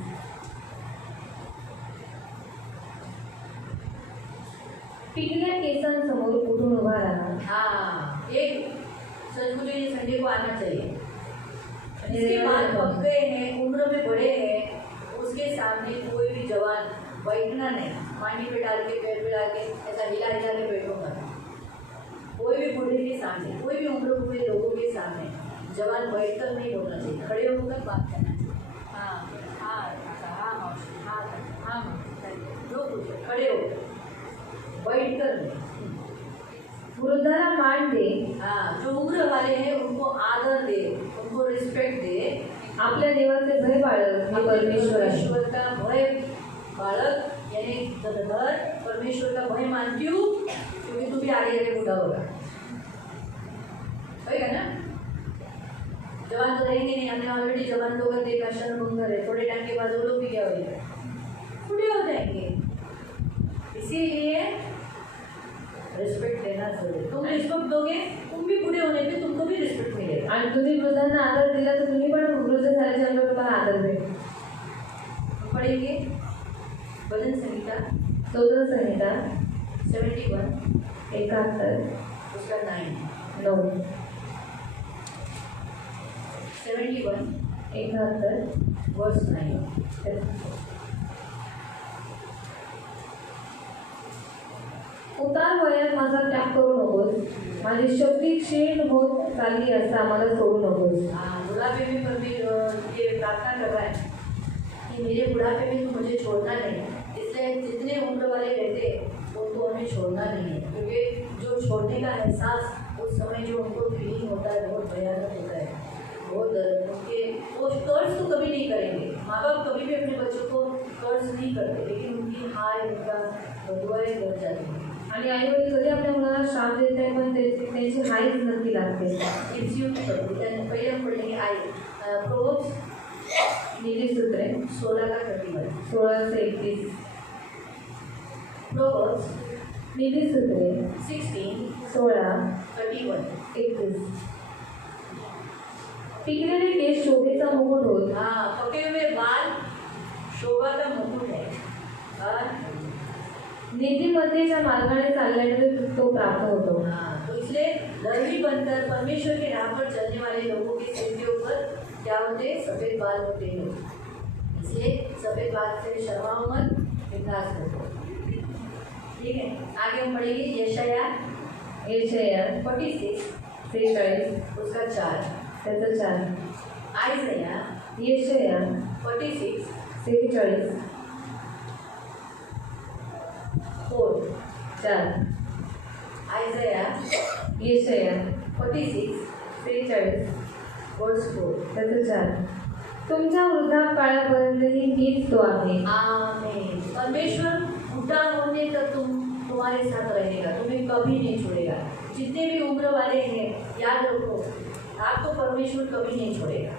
पिकल्या केसांसमोर उठून उभा राहा. हाँ, एक सच मुझे ये संडे को आना चाहिए। जिसके बाल पक गए हैं, उम्र में बड़े हैं, उसके सामने कोई भी जवान बैठना नहीं, मांडी पे डाल के पैर पे डाल के ऐसा हिला हिला के बैठूंगा। कोई भी बूढ़े के सामने, कोई भी उम्र हुए लोगों के सामने जवान बैठकर नहीं बोलना चाहिए, खड़े होकर बात करना चाहिए। हाँ हाँ हाँ मौसी, हाँ हाँ जो कुछ है, खड़े हो, बैठकर नहीं। वृद्धाला मान दे. हाँ, जो उम्र वाले हैं उनको आदर दे, उनको रिस्पेक्ट दे। आपल्या देवाचे भय बाळग हे परमेश्वर आहे. परमेश्वर का भय बालक यानी धर परमेश्वर का भय मानती हूँ क्योंकि तू भी आगे आगे बूढ़ा होगा, होगा ना। जवान तो रहेंगे नहीं, हमने ऑलरेडी जवान लोगों को देखा, शरण करे, थोड़े टाइम के बाद वो लोग भी क्या हो जाएंगे, बूढ़े हो जाएंगे। इसीलिए रिस्पेक्ट देना जरूरी। तुम रिस्पेक्ट दोगे, तुम भी बूढ़े होने पे तुमको भी रिस्पेक्ट मिलेगा। आणि तुम्ही वृद्धांना आदर दिला तर तुम्ही पण वृद्ध झाल्याच्यानंतर तुम्हाला आदर भेटेल. पढ़ेंगे भजन संहिता स्तोत्र संहिता 71 71 उसका 9 71 71 वर्स 9 उतार वयात माझा त्याग करू नकोस, माझी शक्ती क्षीण होत चालली असता मला सोडू नकोस. बुढ़ापे में ये प्रार्थना कर रहा है कि मेरे बुढ़ापे में तो मुझे छोड़ना नहीं, इसलिए जितने उम्र वाले रहते उनको हमें छोड़ना नहीं है, क्योंकि जो छोड़ने का एहसास उस समय जो उनको फीलिंग होता है बहुत भयानक होता है, बहुत उनके वो कर्ज तो कभी नहीं करेंगे। माँ बाप कभी भी अपने बच्चों को कर्ज नहीं करते, लेकिन उनकी हाय उनका दुआएं कर जाती हैं. आणि आई वडील कधी आपल्या मुलाला श्राप देत नाही, पण त्यांची हाईच नक्की लागते. पहिले हम पढ़ेंगे आई प्रोव्हर्ब्स नीतिसूत्रे 16 का 31 16 से 31. प्रोव्हर्ब्स नीतिसूत्रे 16 16 31 31. पिकलेले केस शोभेचा मुकुट होत, पके हुए बाल शोभा का मुकुट है. नीतिमत्तेच्या मार्गाने चालल्याने तो प्राप्त होतो. तो इसलिए धर्मी बनकर परमेश्वर के राह पर चलने वाले लोगों के सिर के ऊपर क्या होते, सफेद बाल होते हैं. इसलिए सफेद बाल से शर्माओ मत, विकास करो. ठीक है, आगे हम पढ़ेंगे यशाया 46 46 उसका 4 त्याचं 4. आयजया यशाया 46 46 4 4. आयजया यशाया 46 46 वर्स 4. त्याचं 4. तुमच्या वृद्धापकाळापर्यंतही मीच तो आहे. आमीन. परमेश्वर बूढ़ा होने तक तुम्हारे साथ रहेगा, तुम्हें कभी नहीं छोड़ेगा. जितने भी उम्र वाले हैं याद रखो, आपको परमेश्वर कभी नहीं छोड़ेगा.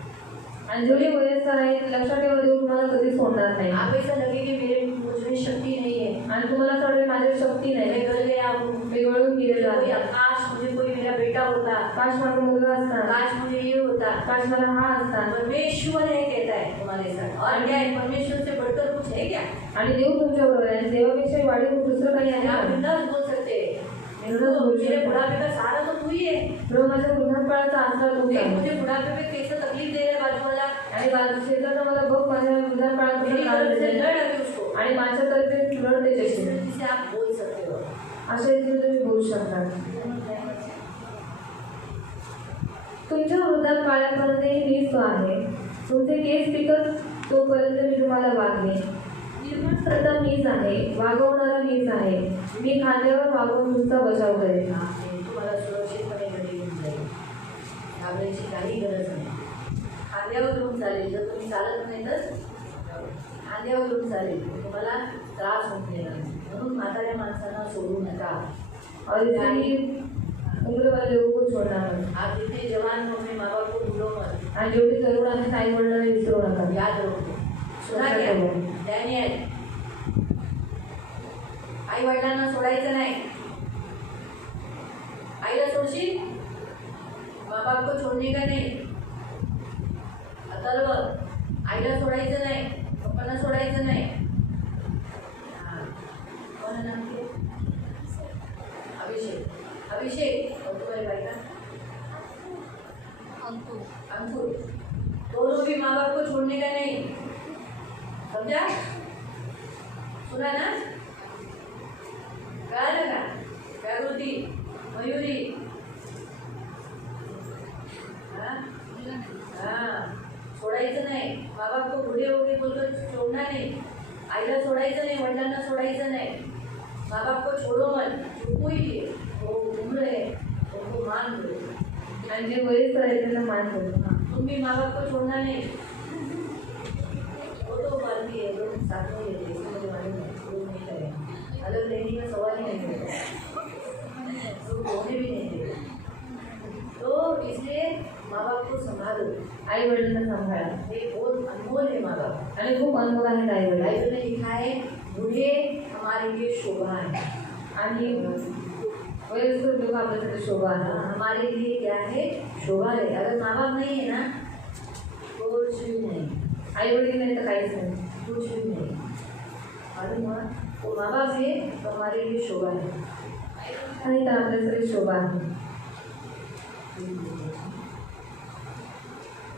आणि जेवढे वयस्कर आहेत लक्षात ठेवा, देव तुम्हाला कधी सोडणार नाही. आप ऐसा लगे कि मेरे मुझमें शक्ति नहीं है, आणि तुम्हाला असं वाटेल माझ्यात शक्ती नाही, मैं गल गया हूँ, मी गळून गेलेलो कोई आहे. काश मुझे कोई मेरा बेटा होता, काश माझा मुलगा असता, काश मुझे ये होता. काश मला हा असता. परमेश्वर है कहता है तुम्हारे साथ. और क्या है, परमेश्वर से बढ़कर कुछ है क्या? आणि देव तुमच्या बरोबर आहे. देवापेक्षा वाढीव दुसरं काही आहे आप का? बिंदास बोल सकते हैं, मेरे बुढ़ापे का सहारा तो तू ही है. प्रभू माझ्या वृद्धापकाळाचा आसरा तू देख आहे. मुझे बुढ़ापे में कैसे तकलीफ दे रहा है बाजू वाला, आणि शेजारचा मला बघ माझ्या वृद्धापकाळात मेरी कसं त्रास तरफ से देतोय. लड़ अभी उसको. आणि माझ्यातर्फे लढते इस त्याची. तरीके से आप बोल सकते हो. अशा रीतीने तुम्ही बोलू शकता. तुमच्या वृद्धापकाळापर्यंतही मीच तो आहे. तुमचे केस पिकत तोपर्यंत मी तुम्हाला वागणे. निर्माण करता मीच आहे, वागवणारा मीच आहे. मी खांद्यावर वागवून तुमचा बचाव करेन. तुम्हाला सुरक्षितपणे घरी घेऊन जाईल. घाबरायची काही गरज नाही. खांद्यावर घेऊन चालेल. जर तुम्ही चालत नाही तर खांद्यावर घेऊन चालेल, तुम्हाला त्रास होत नाही. म्हणून म्हाताऱ्या माणसांना सोडू नका. और इसी उम्र वाले लोगों को छोड़ना मत. आप जितने जवान हो अपने माँ बाप को भूलो मत. आणि जेवढी जरूर आहे आई वडिलांना विसरू नका. याद रखो. सुना क्या डॅनियल, आई वडिलांना सोडायचं नाही. आईला सोडशील, माँ बाप को छोड़ने का नहीं. अथर्व, आईला सोडायचं नाही, पप्पांना सोडायचं नाही. कोण नाम के? अभिषेक. अभिषेक और तुम्हारे भाई का अंकुर. दोनों भी माँ बाप को छोड़ने का नहीं. समझा? सुना ना? कळालं का? व्याकृती, मयुरी, सोडायचं नाही. माँ बाप को बूढ़े हो गए बोलकर छोड़ना नहीं. आईला सोडायचं नाही, वडिलांना सोडायचं नाही. माँ बाप को छोड़ो मत. जो कोई वो उम्र है उनको मान दो. आणि जे वयस्कर आहे त्यांना मान दो. तुम भी माँ बाप को छोड़ना नहीं. वो तो बात भी है, लोग साथ में रहते हैं. आई वडिलांना सांभाळा. ये बहुत अनमोल है माँ बाप. आणि खूप अनमोल आहेत आई वडील. बाइबल में लिखा है बूढ़े हमारे लिए शोभा है. आणि वयस्कर लोक आपल्यासाठी शोभा आहे. हमारे लिए क्या है? शोभा है. अगर माँ बाप नहीं है ना तो कुछ भी नहीं. आई वडील नाही तर काहीच नाही. कुछ भी नहीं. मालूम हुआ? वो माँ बाप है तो हमारे लिए शोभा है. नाही तर आपल्यासाठी शोभा आहे.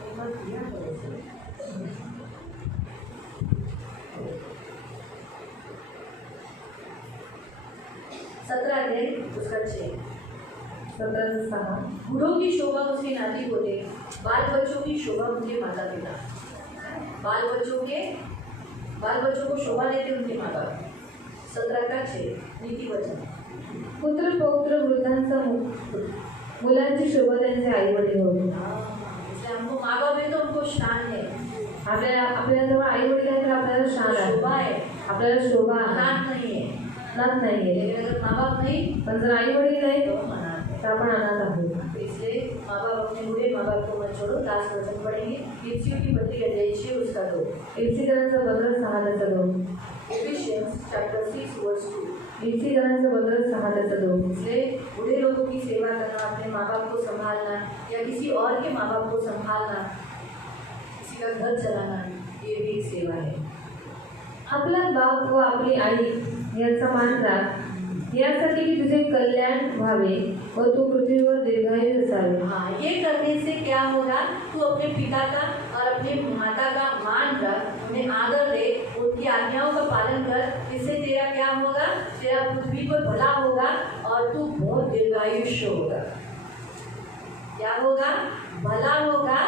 एक बार किया तो ऐसे. 17 अध्याय उसका 6. 17:6. बूढ़ों की शोभा उसके नाती पोते, बाल बच्चों की शोभा उनके माता पिता. बाल बच्चों को शोभा देते उनके माँ बाप. 17:6 नीति वचन. पुत्र पौत्र वृद्धांचा मुलांची शोभा त्यांचे आई वडील होते. इसलिए हमको माँ बाप है तो उनको शान है. आपल्या जवळ आई वडील आहेत तर आपल्याला शान आहे. शोभा है. आपल्याला शोभा आहे. अनाथ नहीं है. अनाथ नाहीये. लेकिन अगर माँ बाप नहीं पण जर आई वडील नाही तो हम अनाथ है. तर आपण अनाथ आहोत. इसलिए माँ बाप अपने बूढ़े माँ बाप को मत छोड़ो. लास्ट वचन पढ़ेंगे. इफ्सियों की पत्री अध्याय 6 उसका 2. इफ्सिकरांचं पत्र 6:2. Ephesians chapter 6 verse 2. इफ्सिकरांचं पत्र 6:2. इसलिए बूढ़े लोगों की सेवा करना, अपने माँ बाप को संभालना या किसी और के माँ बाप को संभालना, किसी का घर चलाना, ये भी एक सेवा है. आपला बाप व आपली आई यांचा मान राख, यासाठी की तुझे कल्याण व्हावे व तू पृथ्वीवर दीर्घायू असावे. हाँ, ये करने से क्या होगा? तू अपने पिता का और अपने माता का मान रख, उन्हें आदर दे, उनकी आज्ञाओं का पालन कर. इससे तेरा क्या होगा? तेरा पृथ्वी पर भला होगा और तू बहुत दीर्घायुष्य होगा. क्या होगा? भला होगा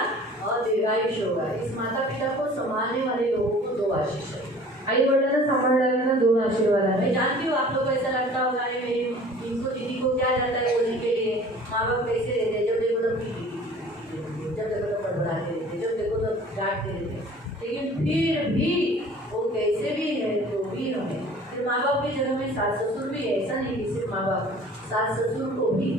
और दीर्घायुष्य होगा. इस माता पिता को संभालने वाले लोगों को 2 आशीष है. आई वडिलांना सांभाळणाऱ्यांना 2 आशीर्वाद मैं आहेत. जानती हूँ आप लोग को ऐसा लगता होगा अरे मेरी इनको दीदी को क्या जाता है बोलने के लिए. माँ बाप कैसे रहते हैं? जब देखो तब जब देखो तो बड़बड़ाते रहते, जब देखो तो डांटते रहते. लेकिन फिर भी वो कैसे भी है तो भी हमें फिर माँ बाप के जन्म में सास ससुर भी है. ऐसा नहीं कि सिर्फ माँ बाप, सास ससुर को भी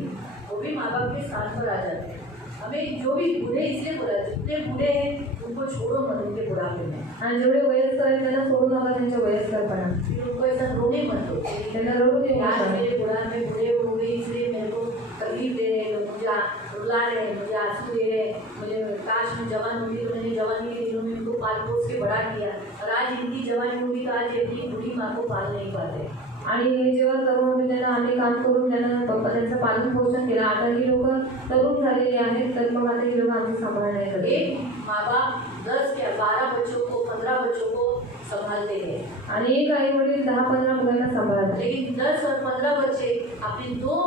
वो भी माँ बाप के स्थान पर आ जाते हैं. हमें जो भी बूढ़े इसलिए बोला, जितने बूढ़े हैं उनको छोड़ो मत उनके बुढ़ापे में. आणि जेवढे वयस्कर आहेत त्यांना सोडू नका त्यांच्या वयस्करपणा. फिर उनको ऐसा रोने मत दो. त्यांना रडू देऊ यार नका. मेरे बुढ़ापे बूढ़े हो गए इसलिए मेरे को तकलीफ दे रहे हैं, मुझे रुला रहे हैं, मुझे आंसू दे रहे हैं. मुझे काश मैं जवान होती तो मैंने जवानी के दिनों में उनको पाल पोस के बड़ा किया. और आज इनकी जवानी होगी तो आज अपनी बूढ़ी माँ को पाल नहीं पाते. आणि हे जेव्हा तरुण होते त्यांना आम्ही काम करून त्यांना त्यांचं पालन पोषण केलं. आता ही लोक तरुण झालेली आहेत तर मग आता ही लोक आमची सांभाळ नाही करत. एक माँ बाप 10 या 12 बच्चों को 15 बच्चों को संभालते हैं. आणि एक आई वडील 10-15 मुलांना सांभाळतात. लेकिन 10 और 15 बच्चे अपने 2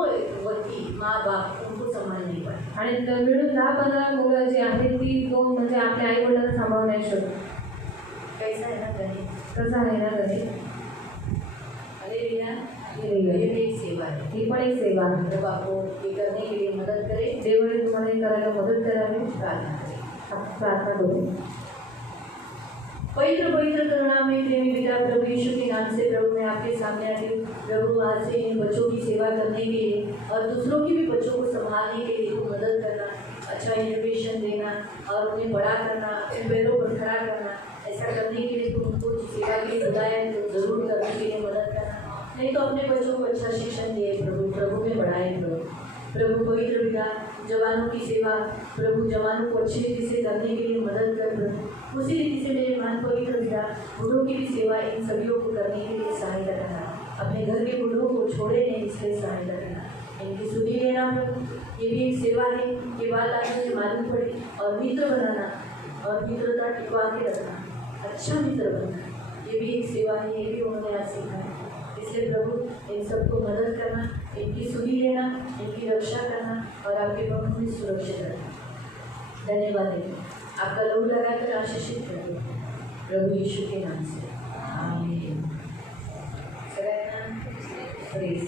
व्यक्ति माँ बाप उनको संभाल नहीं पाते. आणि मिळून 10-15 मुलं जी आहेत ती 2 म्हणजे आपल्या आई वडिलांना सांभाळू नाही शकत. कैसा है ना गणित? कसं आहे ना गणित. हालेलुया. ये ये भी एक सेवा है. ही पण एक सेवा आहे. जब आपको ये करने के लिए मदद करे देवाने तुम्हाला हे करायला मदत करावी. प्रार्थना करें. आपण प्रार्थना करू. पवित्र पवित्र करुणामय प्रेमी पिता प्रभु यीशु के नाम से प्रभु मैं आपके सामने आती हूँ. प्रभु आज से इन बच्चों की सेवा करने के लिए और दूसरों की भी बच्चों को संभालने के लिए मदद करना, अच्छा एजुकेशन देना और उन्हें बड़ा करना, अपने पैरों पर खड़ा करना. ऐसा करने के लिए तुम उनको सेवा के लिए बुलाया है तो जरूर करने के लिए मदद करना. नहीं तो अपने बच्चों को अच्छा शिक्षण दिए प्रभु में बढ़ाए. प्रभु पवित्र पिता जवानों की सेवा प्रभु जवानों को अच्छी रीति से करने के लिए मदद कर प्रभु. उसी रीति से मेरे मान पवित्र पिता बूढ़ों की भी सेवा इन सभी को करने के लिए सहायता करना. अपने घर के बूढ़ों को छोड़े नहीं इसलिए सहायता करना. इनकी सुधी लेना प्रभु ये भी एक सेवा है. ये बात आज मुझे मालूम पड़ी. और मित्र बनाना और मित्रता टिकवा के रखना, अच्छा मित्र बनना ये भी एक सेवा है. ये भी उन्होंने आज सीखा है. इसलिए प्रभु इन सबको मदद करना, इनकी सुधी लेना, इनकी रक्षा करना और आपके पंख में सुरक्षित रखना. धन्यवाद दें. आपका लहू लगाकर आशीषित कर दो प्रभु यीशु के नाम से. आमीन. सगळ्यांना प्रेज.